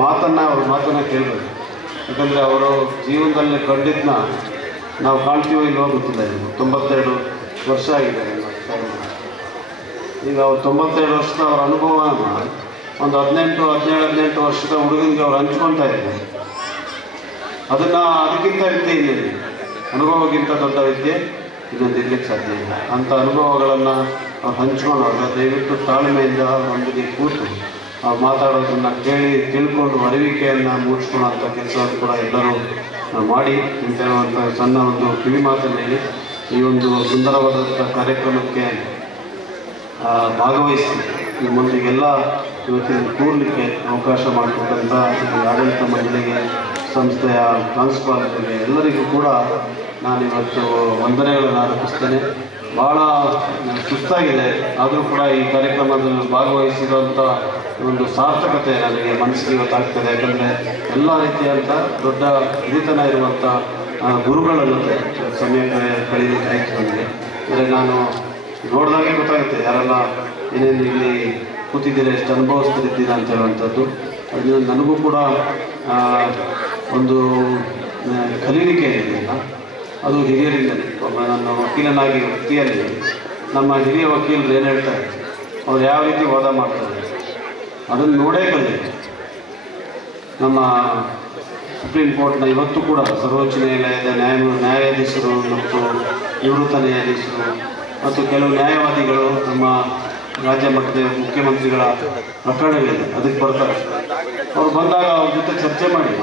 ಅವ್ರ ಮಾತನ್ನು ಕೇಳಬೇಕು. ಯಾಕಂದರೆ ಅವರು ಜೀವನದಲ್ಲಿ ಕಂಡಿದ್ದನ್ನ ನಾವು ಕಾಣ್ತೀವೋ ಇಲ್ವೋ ಗೊತ್ತಿಲ್ಲ. ಇದು 92 ವರ್ಷ ಆಗಿದೆ. ಈಗ ಅವ್ರು 92 ವರ್ಷದ ಅವರ ಅನುಭವವನ್ನು ಒಂದು 18 ವರ್ಷದ ಹುಡುಗನಿಗೆ ಅವ್ರು ಹಂಚ್ಕೊಳ್ತಾ ಇದ್ದಾರೆ. ಅದಕ್ಕಿಂತ ವಿದ್ಯೆ ಇದೆ, ಅನುಭವಕ್ಕಿಂತ ದೊಡ್ಡ ವಿದ್ಯೆ ಇದನ್ನು ಇರಲಿಕ್ಕೆ ಸಾಧ್ಯ ಇಲ್ಲ. ಅಂಥ ಅನುಭವಗಳನ್ನು ಅವ್ರು ಹಂಚ್ಕೊಂಡಾಗ ದಯವಿಟ್ಟು ತಾಳ್ಮೆಯಿಂದ ಒಂದಿಗೆ ಕೂತು ಅವ್ರು ಮಾತಾಡೋದನ್ನು ತಿಳ್ಕೊಂಡು ಅರಿವಿಕೆಯನ್ನು ಮೂಡಿಸ್ಕೊಳ್ಳೋಂಥ ಕೆಲಸವನ್ನು ಕೂಡ ಎಲ್ಲರೂ ಮಾಡಿ ಅಂತ ಹೇಳುವಂಥ ಸಣ್ಣ ಒಂದು ಕಿವಿ ಮಾತಲ್ಲಿ ಈ ಒಂದು ಸುಂದರವಾದಂಥ ಕಾರ್ಯಕ್ರಮಕ್ಕೆ ಭಾಗವಹಿಸಿ ನಿಮ್ಮೊಂದಿಗೆಲ್ಲ ಇವತ್ತಿನ ಕೂರಲಿಕ್ಕೆ ಅವಕಾಶ ಮಾಡಿಕೊಟ್ಟಂಥ ಆಡಳಿತ ಮಂಡಳಿಗೆ, ಸಂಸ್ಥೆಯ ಪ್ರಾಂಶುಪಾಲರಿಗೆ ಎಲ್ಲರಿಗೂ ಕೂಡ ನಾನಿವತ್ತು ವಂದನೆಗಳನ್ನು ಅರ್ಪಿಸ್ತೇನೆ. ಭಾಳ ಸುಸ್ತಾಗಿದೆ, ಆದರೂ ಕೂಡ ಈ ಕಾರ್ಯಕ್ರಮದಲ್ಲಿ ಭಾಗವಹಿಸಿರುವಂಥ ಒಂದು ಸಾರ್ಥಕತೆ ನನಗೆ ಮನಸ್ಸಿಗೆ ಇವತ್ತಾಗ್ತದೆ. ಯಾಕಂದರೆ ಎಲ್ಲ ರೀತಿಯಾದಂಥ ದೊಡ್ಡ ಹಿರಿತನ ಇರುವಂಥ ಗುರುಗಳನ್ನು ಸಮಯ ಕಳೀಲಿಕ್ಕೆ ಆಯ್ತು ನನಗೆ. ಅಂದರೆ ನಾನು ನೋಡಿದಾಗೆ ಗೊತ್ತಾಗುತ್ತೆ ಯಾರೆಲ್ಲ ಏನೇನು ಇಲ್ಲಿ ಕೂತಿದ್ದೀರಾ, ಎಷ್ಟು ಅನುಭವಿಸ್ತಿದ್ದೀರಾ ಅಂತ ಹೇಳುವಂಥದ್ದು. ಅದರಿಂದ ನನಗೂ ಕೂಡ ಒಂದು ಕಲೀಲಿಕ್ಕೆ ಇದೆಯಲ್ಲ, ಅದು ಹಿರಿಯರಿಂದಲೇ. ಒಬ್ಬ ನನ್ನ ವಕೀಲನಾಗಿ ವೃತ್ತಿಯಲ್ಲಿ ನಮ್ಮ ಹಿರಿಯ ವಕೀಲರು ಏನು ಹೇಳ್ತಾರೆ, ಅವ್ರು ಯಾವ ರೀತಿ ವಾದ ಮಾಡ್ತಾರೆ ಅದನ್ನು ನೋಡೇ ಕಲಿಬೇಕು. ನಮ್ಮ ಸುಪ್ರೀಂ ಕೋರ್ಟ್ನ ಇವತ್ತು ಕೂಡ ಸರ್ವೋಚ್ಚ ನ್ಯಾಯಾಲಯದ ನ್ಯಾಯಾಧೀಶರು ಮತ್ತು ನಿವೃತ್ತ ನ್ಯಾಯಾಧೀಶರು ಮತ್ತು ಕೆಲವು ನ್ಯಾಯವಾದಿಗಳು ನಮ್ಮ ರಾಜ್ಯ ಮಟ್ಟದ ಮುಖ್ಯಮಂತ್ರಿಗಳ ಪ್ರಕರಣಗಳಿದೆ, ಅದಕ್ಕೆ ಬರ್ತಾರೆ. ಅವ್ರು ಬಂದಾಗ ಅವ್ರ ಜೊತೆ ಚರ್ಚೆ ಮಾಡಿ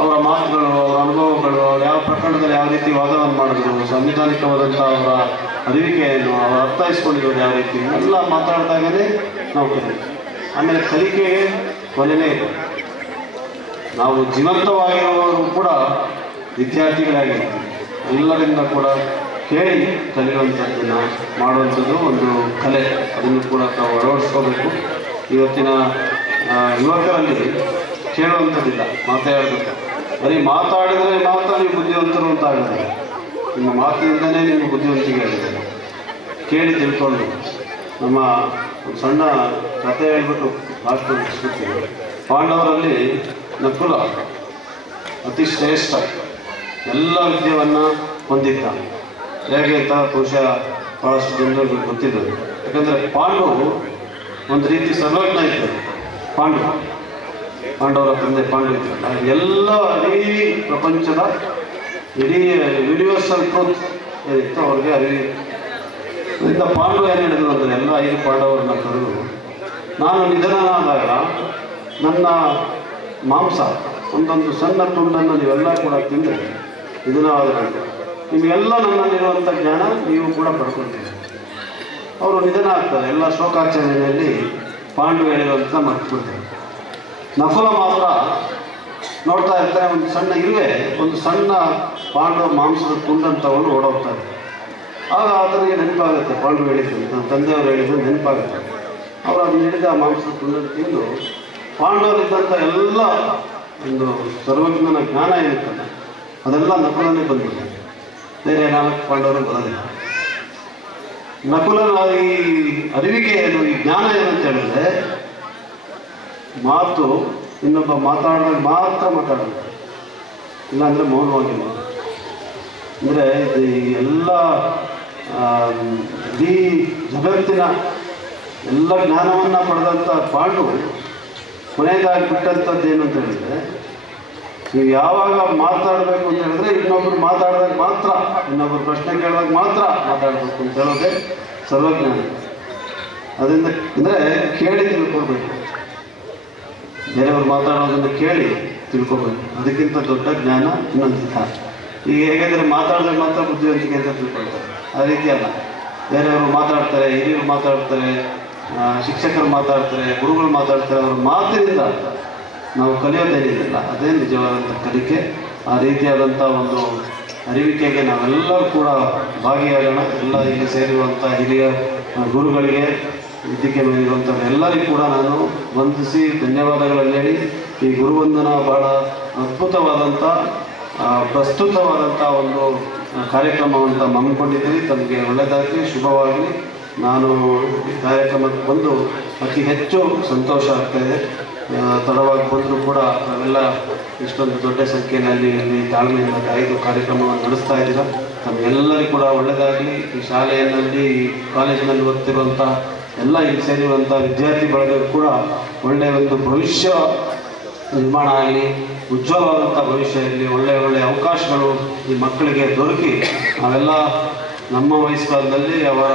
ಅವರ ಮಾತುಗಳು, ಅವರ ಅನುಭವಗಳು, ಯಾವ ಪ್ರಕರಣದಲ್ಲಿ ಯಾವ ರೀತಿ ವಾದವನ್ನು ಮಾಡಿದ್ರು, ಸಂವಿಧಾನಿಕವಾದಂಥ ಅವರ ಅರಿವಿಕೆಯನ್ನು ಅವರು ಅರ್ಥೈಸ್ಕೊಂಡಿರೋದು ಯಾವ ರೀತಿ ಎಲ್ಲ ಮಾತಾಡಿದಾಗಲೇ ನಾವು ಕಲಿತೀವಿ. ಆಮೇಲೆ ಕಲಿಕೆಗೆ ಕೊನೆಯೇ ಇದೆ. ನಾವು ಜೀವಂತವಾಗಿರುವವರು ಕೂಡ ವಿದ್ಯಾರ್ಥಿಗಳಾಗಿರ್ತೀವಿ. ಎಲ್ಲರಿಂದ ಕೂಡ ಕೇಳಿ ಕಲಿಯುವಂಥದ್ದನ್ನು ಮಾಡುವಂಥದ್ದು ಒಂದು ಕಲೆ. ಅದನ್ನು ಕೂಡ ನಾವು ಅಳವಡಿಸ್ಕೋಬೇಕು. ಇವತ್ತಿನ ಯುವಕರಲ್ಲಿ ಕೇಳುವಂಥದ್ದಿಲ್ಲ, ಮಾತಾಡಬೇಕು. ಬರೀ ಮಾತಾಡಿದರೆ ಮಾತ್ರ ನೀವು ಬುದ್ಧಿವಂತರು ಅಂತ ಆಗುತ್ತೆ. ನಿಮ್ಮ ಮಾತಿನಿಂದಲೇ ನಿಮ್ಮ ಬುದ್ಧಿವಂತಿಕೆ ಆಗುತ್ತೆ. ಕೇಳಿ ತಿಳ್ಕೊಂಡು ನಮ್ಮ ಒಂದು ಸಣ್ಣ ಕಥೆ ಹೇಳ್ಬಿಟ್ಟು ಭಾಷಣ ಮುಗಿಸ್ಬಿಡ್ತೀವಿ. ಪಾಂಡವರಲ್ಲಿ ನಕುಲ ಅತಿ ಶ್ರೇಷ್ಠ ಎಲ್ಲ ವಿದ್ಯೆಯನ್ನು ಹೊಂದಿದ್ದ. ಹೇಗೆ ಅಂತ ಬಹುಶಃ ಭಾಳಷ್ಟು ಜನರಿಗೆ ಗೊತ್ತಿದ್ದರು. ಯಾಕಂದರೆ ಪಾಂಡು ಒಂದು ರೀತಿ ಸರ್ವಜ್ಞ ಇದ್ದರು. ಪಾಂಡವರ ತಂದೆ ಪಾಂಡು ಇದ್ದರು. ಎಲ್ಲ ಇಡೀ ಪ್ರಪಂಚದ ಇಡೀ ಯೂನಿವರ್ಸಲ್ ಟ್ರೂತ್ ಏನಿತ್ತು ಅವ್ರಿಗೆ ಅದರಿಂದ ಪಾಂಡು ಏನು ಹೇಳಿದ್ರು ಅಂದರೆ, ಎಲ್ಲ 5 ಪಾಂಡವರನ್ನ ಕರೆದು, ನಾನು ನಿಧನನಾದಾಗ ನನ್ನ ಮಾಂಸ ಒಂದೊಂದು ಸಣ್ಣ ತುಂಡನ್ನು ನೀವೆಲ್ಲ ಕೂಡ ತಿಂದರೆ ನಿಧನವಾದ ನಂತರ ನಿಮಗೆಲ್ಲ ನನ್ನಲ್ಲಿರುವಂಥ ಜ್ಞಾನ ನೀವು ಕೂಡ ಪಡ್ಕೊಳ್ತೀರಿ. ಅವರು ನಿಧನ ಆಗ್ತಾರೆ. ಎಲ್ಲ ಶೋಕಾಚರಣೆಯಲ್ಲಿ ಪಾಂಡು ಹೇಳಿರುವಂಥ ಮರ್ತ್ಬಿಡ್ತಾರೆ. ನಕುಲ ಮಾತ್ರ ನೋಡ್ತಾ ಇರ್ತಾರೆ. ಒಂದು ಸಣ್ಣ ಇರುವೆ ಒಂದು ಸಣ್ಣ ಪಾಂಡವ ಮಾಂಸದ ತುಂಡಂತವನ್ನು ಓಡೋಗ್ತಾರೆ. ಆಗ ಆತನಿಗೆ ನೆನಪಾಗುತ್ತೆ, ಪಾಂಡು ಹೇಳಿದ್ದು, ನನ್ನ ತಂದೆಯವರು ಹೇಳಿದ್ದು ನೆನಪಾಗುತ್ತೆ. ಅವರು ಅದನ್ನು ಹಿಡಿದ ಮಾಂಸದ ತುಂಡನ್ನು ತಿಂದು ಪಾಂಡವರಿದ್ದಂಥ ಎಲ್ಲ ಒಂದು ಸರ್ವಜ್ಞನ ಜ್ಞಾನ ಏನಿರ್ತದೆ ಅದೆಲ್ಲ ನಕುಲನೇ ಬಂದಿದೆ. ಬೇರೆ 4 ಪಾಂಡವರು ಬರೋದಿಲ್ಲ. ನಕುಲನ ಈ ಅರಿವಿಗೆ ಏನು, ಈ ಜ್ಞಾನ ಏನಂತ ಹೇಳಿದ್ರೆ, ಮಾತು ಇನ್ನೊಬ್ಬ ಮಾತಾಡಿದಾಗ ಮಾತ್ರ ಮಾತಾಡಬೇಕು, ಇಲ್ಲಾಂದರೆ ಮೌನವಾಗಿಲ್ಲ. ಅಂದರೆ ಈ ಎಲ್ಲ ಇಡೀ ಜಗತ್ತಿನ ಎಲ್ಲ ಜ್ಞಾನವನ್ನು ಪಡೆದಂಥ ಪಾಂಡು ಕೊನೆಯದಾಗಿ ಬಿಟ್ಟಂಥದ್ದು ಏನು ಅಂತ ಹೇಳಿದ್ರೆ, ನೀವು ಯಾವಾಗ ಮಾತಾಡಬೇಕು ಅಂತ ಹೇಳಿದ್ರೆ ಇನ್ನೊಬ್ಬರು ಮಾತಾಡಿದಾಗ ಮಾತ್ರ, ಇನ್ನೊಬ್ಬರು ಪ್ರಶ್ನೆ ಕೇಳಿದಾಗ ಮಾತ್ರ ಮಾತಾಡಬೇಕು ಅಂತ ಹೇಳೋದೇ ಸರ್ವಜ್ಞಾನ. ಅದರಿಂದ ಅಂದರೆ ಕೇಳಿ ತಿಳ್ಕೊಳ್ಬೇಕು, ಬೇರೆಯವ್ರು ಮಾತಾಡೋದನ್ನು ಕೇಳಿ ತಿಳ್ಕೊಬೇಕು. ಅದಕ್ಕಿಂತ ದೊಡ್ಡ ಜ್ಞಾನ ಇನ್ನೊಂದಿಲ್ಲ. ಈಗ ಹೇಗೆಂದರೆ ಮಾತಾಡಿದಾಗ ಮಾತ್ರ ಬುದ್ಧಿವಂತಿಕೆ ಅಂತ ತಿಳ್ಕೊಳ್ತಾರೆ. ಆ ರೀತಿ ಅಲ್ಲ. ಬೇರೆಯವರು ಮಾತಾಡ್ತಾರೆ, ಹಿರಿಯರು ಮಾತಾಡ್ತಾರೆ, ಶಿಕ್ಷಕರು ಮಾತಾಡ್ತಾರೆ, ಗುರುಗಳು ಮಾತಾಡ್ತಾರೆ. ಅವ್ರ ಮಾತಿನಿಂದ ನಾವು ಕಲಿಯೋದೇನಿಲ್ಲ, ಅದೇ ನಿಜವಾದಂಥ ಕಲಿಕೆ. ಆ ರೀತಿಯಾದಂಥ ಒಂದು ಅರಿವಿಕೆಗೆ ನಾವೆಲ್ಲರೂ ಕೂಡ ಭಾಗಿಯಾಗೋಣ. ಎಲ್ಲ ಇಲ್ಲಿ ಸೇರಿರುವಂಥ ಹಿರಿಯ ಗುರುಗಳಿಗೆ, ವಿದ್ಯೆಗೆ ಮೇಲಿರುವಂಥವ್ರೆಲ್ಲರಿಗೂ ಕೂಡ ನಾನು ವಂದಿಸಿ ಧನ್ಯವಾದಗಳನ್ನು ಹೇಳಿ, ಈ ಗುರುವಂದನ ಭಾಳ ಅದ್ಭುತವಾದಂಥ ಪ್ರಸ್ತುತವಾದಂಥ ಒಂದು ಕಾರ್ಯಕ್ರಮವನ್ನು ಹಮ್ಮಿಕೊಂಡಿದ್ದೀರಿ. ತಮಗೆ ಒಳ್ಳೆಯದಾಗಲಿ, ಶುಭವಾಗಲಿ. ನಾನು ಈ ಕಾರ್ಯಕ್ರಮಕ್ಕೆ ಬಂದು ಅತಿ ಹೆಚ್ಚು ಸಂತೋಷ ಆಗ್ತಾಯಿದೆ. ತಡವಾಗಿ ಬಂದರೂ ಕೂಡ ನಾವೆಲ್ಲ ಇಷ್ಟೊಂದು ದೊಡ್ಡ ಸಂಖ್ಯೆಯಲ್ಲಿ ಇಲ್ಲಿ ತಾಳ್ಮೆಯಿಂದ ಕಾಯ್ದು ಕಾರ್ಯಕ್ರಮವನ್ನು ನಡೆಸ್ತಾ ಇದ್ದೀರ. ನಮಗೆಲ್ಲರಿಗೂ ಕೂಡ ಒಳ್ಳೆಯದಾಗಲಿ. ಈ ಶಾಲೆಯಲ್ಲಿ, ಈ ಕಾಲೇಜಿನಲ್ಲಿ ಓದ್ತಿರುವಂಥ ಎಲ್ಲ ಇಲ್ಲಿ ಸೇರಿರುವಂಥ ವಿದ್ಯಾರ್ಥಿ ಬಳಗ ಕೂಡ ಒಳ್ಳೆಯ ಒಂದು ಭವಿಷ್ಯ ನಿರ್ಮಾಣ ಆಗಲಿ, ಉಜ್ವಲವಾದಂಥ ಭವಿಷ್ಯ ಇರಲಿ, ಒಳ್ಳೆಯ ಅವಕಾಶಗಳು ಈ ಮಕ್ಕಳಿಗೆ ದೊರಕಿ ನಾವೆಲ್ಲ ನಮ್ಮ ವಯಸ್ಸುಕಾಲದಲ್ಲಿ ಅವರ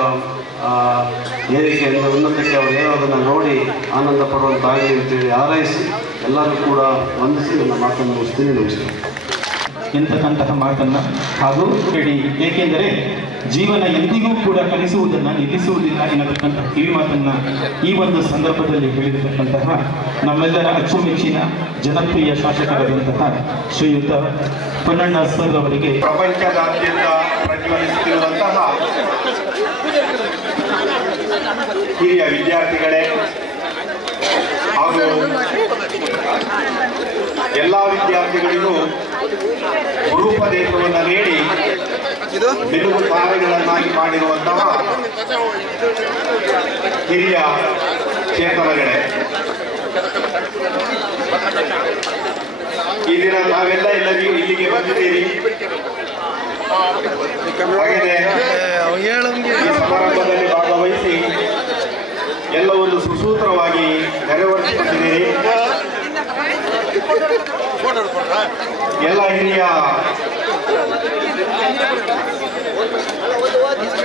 ಏರಿಕೆಯಿಂದ ಉನ್ನತಕ್ಕೆ ಅವರು ಏರೋದನ್ನು ನೋಡಿ ಆನಂದ ಪಡುವಂತಾಗಲಿ ಅಂತೇಳಿ ಹಾರೈಸಿ ಎಲ್ಲರೂ ಕೂಡ ವಂದಿಸಿ ನನ್ನ ಮಾತನ್ನು ಮುಗಿಸ್ತೀನಿ. ನಮಸ್ಕಾರ. ಎಂತಕ್ಕಂತಹ ಮಾತನ್ನು ಹಾಗೂ ಹೇಳಿ, ಏಕೆಂದರೆ ಜೀವನ ಎಂದಿಗೂ ಕೂಡ ಕಲಿಸುವುದನ್ನು ನಿಲ್ಲಿಸುವುದಿಲ್ಲ ಎನ್ನತಕ್ಕಂತಹ ಕಿವಿ ಮಾತನ್ನು ಈ ಒಂದು ಸಂದರ್ಭದಲ್ಲಿ ಹೇಳಿರತಕ್ಕಂತಹ ನಮ್ಮೆಲ್ಲರ ಅಚ್ಚುಮೆಚ್ಚಿನ ಜನಪ್ರಿಯ ಶಾಸಕರಾದಂತಹ ಶ್ರೀಯುತ ಪೊನ್ನಣ್ಣ ಸರ್ ಅವರಿಗೆ ಪ್ರಪಂಚದಾದ್ಯಂತ ಪ್ರಜ್ವಲಿಸುತ್ತಿರುವಂತಹ ಹಿರಿಯ ವಿದ್ಯಾರ್ಥಿಗಳೇ ಹಾಗೂ ಎಲ್ಲ ವಿದ್ಯಾರ್ಥಿಗಳಿಗೂ ಗುರುಪದೇಶವನ್ನು ನೀಡಿ ಬೆలుగు ತಾರೆಗಳನ್ನಾಗಿ ಮಾಡಿರುವಂತಹ ಹಿರಿಯ ಚೇತನಗಳೇ, ಈ ದಿನ ನಾವೆಲ್ಲ ಇಲ್ಲಿಗೆ ಬಂದಿದ್ದೀರಿ. ಹಾಗೆಯೇ ಈ ಸಮಾರಂಭ ಎಲ್ಲ ಹಿರಿಯ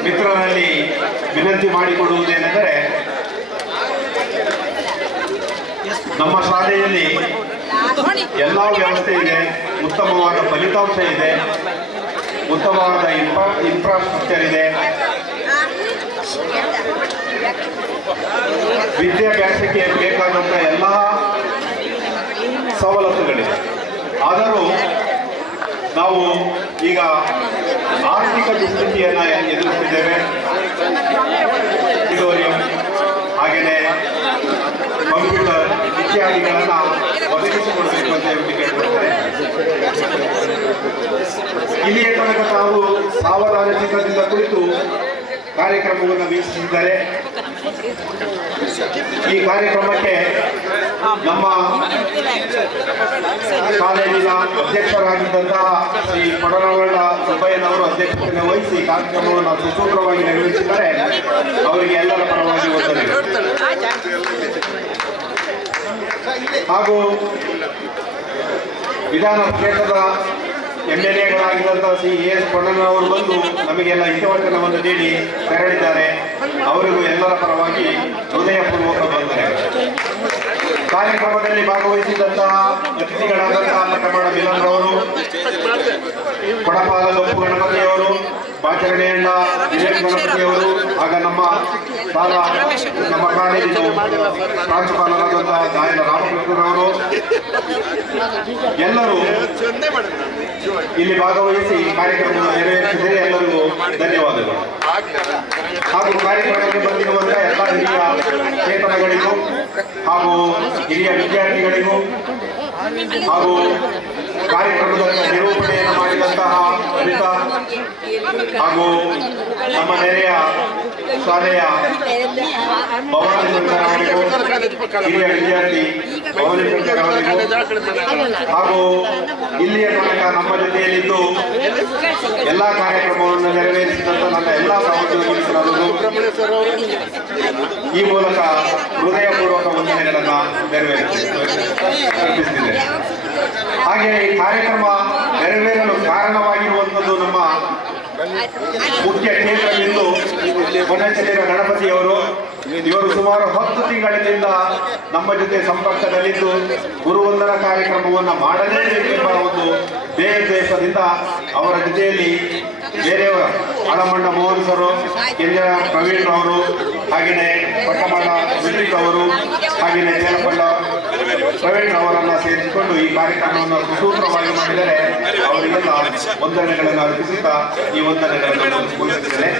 ಮಿತ್ರರಲ್ಲಿ ವಿನಂತಿ ಮಾಡಿಕೊಡುವುದೇನೆಂದರೆ, ನಮ್ಮ ಶಾಲೆಯಲ್ಲಿ ಎಲ್ಲ ವ್ಯವಸ್ಥೆ ಇದೆ, ಉತ್ತಮವಾದ ಫಲಿತಾಂಶ ಇದೆ, ಉತ್ತಮವಾದ ಇನ್ಫ್ರಾಸ್ಟ್ರಕ್ಚರ್ ಇದೆ, ವಿದ್ಯಾಭ್ಯಾಸಕ್ಕೆ ಬೇಕಾದಂಥ ಎಲ್ಲ ಸವಲತ್ತುಗಳಿವೆ. ಆದರೂ ನಾವು ಈಗ ಆರ್ಥಿಕ ದುಸ್ಥಿತಿಯನ್ನು ಎದುರಿಸ್ತಿದ್ದೇವೆ. ಟ್ಯುಟೋರಿಯಂ ಹಾಗೆಯೇ ಕಂಪ್ಯೂಟರ್ ಇತ್ಯಾದಿಗಳನ್ನು ಒದಗಿಸಿಕೊಡಬೇಕು ಅಂತ ಕೇಳ್ಕೊಳ್ತಾರೆ. ಇಲ್ಲಿಯ ತನಕ ತಾವು ಸಾವಧಾನದಿಂದ ಕುಳಿತು ಕಾರ್ಯಕ್ರಮವನ್ನು ವೀಕ್ಷಿಸಿದ್ದಾರೆ. ಈ ಕಾರ್ಯಕ್ರಮಕ್ಕೆ ನಮ್ಮ ಕಾಲೇಜಿನ ಅಧ್ಯಕ್ಷರಾಗಿದ್ದಂತಹ ಶ್ರೀ ಪಡನವಳ್ಳ ಸುಬ್ಬಯ್ಯನವರು ಅಧ್ಯಕ್ಷತೆ ವಹಿಸಿ ಕಾರ್ಯಕ್ರಮವನ್ನು ಸುಸೂತ್ರವಾಗಿ ನಿರ್ವಹಿಸಿದ್ದಾರೆ. ಅವರಿಗೆ ಎಲ್ಲರ ಪರವಾಗಿ ವಂದನೆಗಳು. ಹಾಗೂ ವಿಧಾನ ಕ್ಷೇತ್ರದ MLAಗಳಾಗಿದ್ದಂತಹ ಶ್ರೀ ಎಸ್ ಪೊನ್ನಣ್ಣನವರು ಬಂದು ನಮಗೆಲ್ಲ ಹಿತವಚನವನ್ನು ನೀಡಿ ತೆರಳಿದ್ದಾರೆ. ಅವರಿಗೂ ಎಲ್ಲರ ಪರವಾಗಿ ಹೃದಯಪೂರ್ವಕ ವಂದನೆಗಳು. ಕಾರ್ಯಕ್ರಮದಲ್ಲಿ ಭಾಗವಹಿಸಿದಂತಹ ಅತಿಥಿಗಳಾದಂತಹ ಮಠಮಾಡ ಮಿಲನ್ರವರು, ಕೊಡಪಾಲ ಲೊಪ್ಪು ಗಣಪತಿಯವರು, ಬಾಚರಣೆಯಣ್ಣ ವಿಜಯ ಗಣಪತಿಯವರು, ಆಗ ನಮ್ಮ ಕಾಲೇಜಿನ ಪ್ರಾಂಶುಪಾಲರಾದಂತಹ ಗಾಯನ ರಾಮಕೃಷ್ಣರವರು ಎಲ್ಲರೂ ಇಲ್ಲಿ ಭಾಗವಹಿಸಿ ಕಾರ್ಯಕ್ರಮವನ್ನು ನೆರವೇರಿಸಿದರೆ ಎಲ್ಲರಿಗೂ ಧನ್ಯವಾದಗಳು. ಹಾಗೂ ಕಾರ್ಯಕ್ರಮಕ್ಕೆ ಬಂದಿರುವಂತಹ ಎಲ್ಲ ಹಿರಿಯ ಚೇತನಗಳಿಗೂ ಹಾಗೂ ಹಿರಿಯ ವಿದ್ಯಾರ್ಥಿಗಳಿಗೂ ಹಾಗೂ ಕಾರ್ಯಕ್ರಮದ ನಿರೂಪಣೆಯನ್ನು ಮಾಡಿದಂತಹ ಅನಿತಾ ಹಾಗೂ ನಮ್ಮ ನೆರೆಯ ಶಾಲೆಯ ಭವಾನಿ ಶಂಕರ್ ಅವರಿಗೂ, ಹಿರಿಯ ವಿದ್ಯಾರ್ಥಿ ಭವಾನಿ ಶಂಕರ್ ಅವರಿಗೂ ಹಾಗೂ ಇಲ್ಲಿಯ ತನಕ ನಮ್ಮ ಜೊತೆಯಲ್ಲಿದ್ದು ಎಲ್ಲ ಕಾರ್ಯಕ್ರಮವನ್ನು ನೆರವೇರಿಸಿದಂತ ನನ್ನ ಎಲ್ಲ ಸಹೋದ್ಯೋಗಿಗಳೂ ಈ ಮೂಲಕ ಹೃದಯಪೂರ್ವಕ ವಂದನೆಗಳನ್ನು ನೆರವೇರಿಸಿದೆ. ಹಾಗೆ ಈ ಕಾರ್ಯಕ್ರಮ ನೆರವೇರಲು ಕಾರಣವಾಗಿರುವಂಥದ್ದು ನಮ್ಮ ಮುಖ್ಯ ಕೇಂದ್ರವಿಂದು ಹೊನ್ನಚೇರಿಯ ಗಣಪತಿಯವರು. ಇವರು ಸುಮಾರು 10 ತಿಂಗಳಿನಿಂದ ನಮ್ಮ ಜೊತೆ ಸಂಪರ್ಕದಲ್ಲಿದ್ದು ಗುರುವಂದನ ಕಾರ್ಯಕ್ರಮವನ್ನು ಮಾಡಲೇಬೇಕೆಂಬ ಒಂದು ದೇಶದಿಂದ ಅವರ ಜೊತೆಯಲ್ಲಿ ಬೇರೆಯವರ ಆಳಮಣ್ಣ ಮೋಹನ್ ಸರು, ಕೆಂಜರ ಪ್ರವೀಣ್ ಅವರು, ಹಾಗೆಯೇ ಪಟ್ಟಮಣ್ಣ ವಿದ್ಯುತ್ ಅವರು, ಹಾಗೆಯೇ ದೇಲಪಳ್ಳ ಪ್ರವೀಣ್ ಅವರನ್ನು ಸೇರಿಸಿಕೊಂಡು ಈ ಕಾರ್ಯಕ್ರಮವನ್ನು ಸುಸೂತ್ರವಾಗಿ ಮಾಡಿದರೆ ಅವರಿಗೆಲ್ಲ ವಂದನೆಗಳನ್ನು ಅರ್ಪಿಸುತ್ತಾ ಈ ವಂದನೆಗಳನ್ನು ಮುಗಿಸುತ್ತೇನೆ.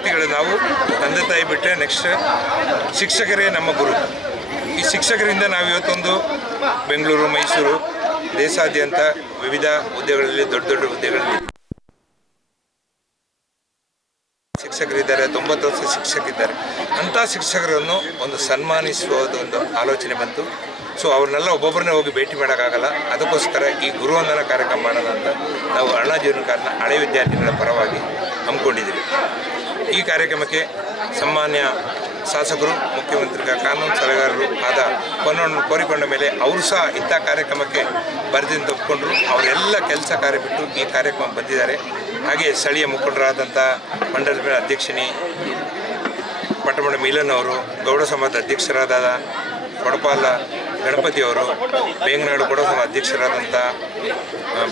ವಿದ್ಯಾರ್ಥಿಗಳು ನಾವು ತಂದೆ ತಾಯಿ ಬಿಟ್ಟರೆ ನೆಕ್ಸ್ಟ್ ಶಿಕ್ಷಕರೇ ನಮ್ಮ ಗುರು. ಈ ಶಿಕ್ಷಕರಿಂದ ನಾವು ಇವತ್ತೊಂದು ಬೆಂಗಳೂರು, ಮೈಸೂರು, ದೇಶಾದ್ಯಂತ ವಿವಿಧ ಹುದ್ದೆಗಳಲ್ಲಿ ದೊಡ್ಡ ದೊಡ್ಡ ಹುದ್ದೆಗಳಲ್ಲಿ ಶಿಕ್ಷಕರಿದ್ದಾರೆ, 90 ವರ್ಷ ಶಿಕ್ಷಕರಿದ್ದಾರೆ. ಅಂಥ ಶಿಕ್ಷಕರನ್ನು ಒಂದು ಸನ್ಮಾನಿಸುವುದೊಂದು ಆಲೋಚನೆ ಬಂತು. ಸೊ ಅವ್ರನ್ನೆಲ್ಲ ಒಬ್ಬೊಬ್ಬರನ್ನೇ ಹೋಗಿ ಭೇಟಿ ಮಾಡೋಕ್ಕಾಗಲ್ಲ. ಅದಕ್ಕೋಸ್ಕರ ಈ ಗುರುವಂದನಾ ಕಾರ್ಯಕ್ರಮ ಮಾಡೋಣ ಅಂತ ನಾವು ಅರುಣಾ ಜೀವನಕಾರನ ಹಳೆ ವಿದ್ಯಾರ್ಥಿಗಳ ಪರವಾಗಿ ಹಮ್ಮಿಕೊಂಡಿದ್ದೀವಿ. ಈ ಕಾರ್ಯಕ್ರಮಕ್ಕೆ ಸಾಮಾನ್ಯ ಶಾಸಕರು, ಮುಖ್ಯಮಂತ್ರಿಗಳ ಕಾನೂನು ಸಲಹೆಗಾರರು ಆದ ಕೊನೆಯನ್ನು ಕೋರಿಕೊಂಡ ಮೇಲೆ ಅವರು ಸಹ ಇಂಥ ಕಾರ್ಯಕ್ರಮಕ್ಕೆ ಬರೆದಿಂದ ಒಪ್ಪಿಕೊಂಡ್ರು. ಅವರೆಲ್ಲ ಕೆಲಸ ಕಾರ್ಯ ಬಿಟ್ಟು ಈ ಕಾರ್ಯಕ್ರಮ ಬಂದಿದ್ದಾರೆ. ಹಾಗೆ ಸ್ಥಳೀಯ ಮುಖಂಡರಾದಂಥ ಮಂಡಲದ ಅಧ್ಯಕ್ಷನಿ ಪಟ್ಟಮಡ ಮಿಲನ್ ಅವರು, ಗೌಡ ಸಮಾಜದ ಅಧ್ಯಕ್ಷರಾದ ಕೊಡಪಾಲ ಗಣಪತಿಯವರು, ಬೇಂಗನಾಡು ಗೌಡ ಸಮಾಜ ಅಧ್ಯಕ್ಷರಾದಂಥ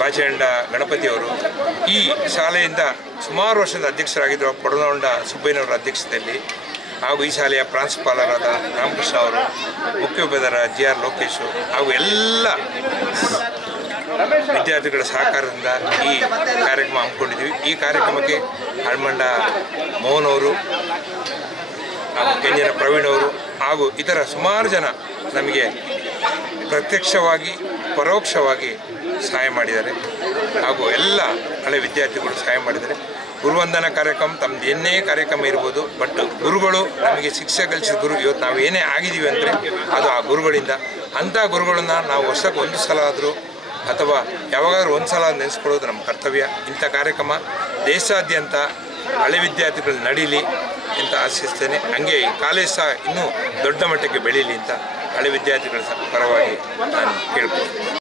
ಬಾಚೆಹಂಡ ಗಣಪತಿಯವರು, ಈ ಶಾಲೆಯಿಂದ ಸುಮಾರು ವರ್ಷದ ಅಧ್ಯಕ್ಷರಾಗಿದ್ದರು ಕೊಡನಹೊಂಡ ಸುಬ್ಬಯ್ಯನವರ ಅಧ್ಯಕ್ಷತೆಯಲ್ಲಿ, ಹಾಗೂ ಈ ಶಾಲೆಯ ಪ್ರಾಂಶುಪಾಲರಾದ ರಾಮಕೃಷ್ಣ ಅವರು, ಮುಖ್ಯೋಪಾಧ್ಯಾಯರ GR ಲೋಕೇಶು ಹಾಗೂ ಎಲ್ಲ ವಿದ್ಯಾರ್ಥಿಗಳ ಸಹಕಾರದಿಂದ ಈ ಕಾರ್ಯಕ್ರಮ ಹಮ್ಮಿಕೊಂಡಿದ್ದೀವಿ. ಈ ಕಾರ್ಯಕ್ರಮಕ್ಕೆ ಹಳ್ಮಂಡ ಮೋಹನ್ ಅವರು, ಹಾಗೂ ಕೆಂಜನ ಪ್ರವೀಣ್ ಅವರು ಹಾಗೂ ಇತರ ಸುಮಾರು ಜನ ನಮಗೆ ಪ್ರತ್ಯಕ್ಷವಾಗಿ ಪರೋಕ್ಷವಾಗಿ ಸಹಾಯ ಮಾಡಿದ್ದಾರೆ. ಹಾಗೂ ಎಲ್ಲ ಹಳೆ ವಿದ್ಯಾರ್ಥಿಗಳು ಸಹಾಯ ಮಾಡಿದ್ದಾರೆ. ಗುರುವಂದನಾ ಕಾರ್ಯಕ್ರಮ ತಮ್ಮದು ಏನೇ ಕಾರ್ಯಕ್ರಮ ಇರ್ಬೋದು, ಬಟ್ ಗುರುಗಳು ನಮಗೆ ಶಿಕ್ಷೆ ಕಲಿಸಿದ ಗುರು. ಇವತ್ತು ನಾವು ಏನೇ ಆಗಿದ್ದೀವಿ ಅಂದರೆ ಅದು ಆ ಗುರುಗಳಿಂದ. ಅಂಥ ಗುರುಗಳನ್ನು ನಾವು ವರ್ಷಕ್ಕೆ ಒಂದು ಸಲ ಆದರೂ ಅಥವಾ ಯಾವಾಗಾದ್ರೂ ಒಂದು ಸಲ ನೆನೆಸ್ಕೊಳ್ಳೋದು ನಮ್ಮ ಕರ್ತವ್ಯ. ಇಂಥ ಕಾರ್ಯಕ್ರಮ ದೇಶಾದ್ಯಂತ ಹಳೆ ವಿದ್ಯಾರ್ಥಿಗಳು ನಡೀಲಿ ಅಂತ ಆಶಿಸ್ತೇನೆ. ಹಂಗೆ ಕಾಲೇಜ್ ಸಹ ಇನ್ನೂ ದೊಡ್ಡ ಮಟ್ಟಕ್ಕೆ ಬೆಳೀಲಿ ಅಂತ ಹಳೆ ವಿದ್ಯಾರ್ಥಿಗಳ ಪರವಾಗಿ ನಾನು ಕೇಳ್ಬೋದು.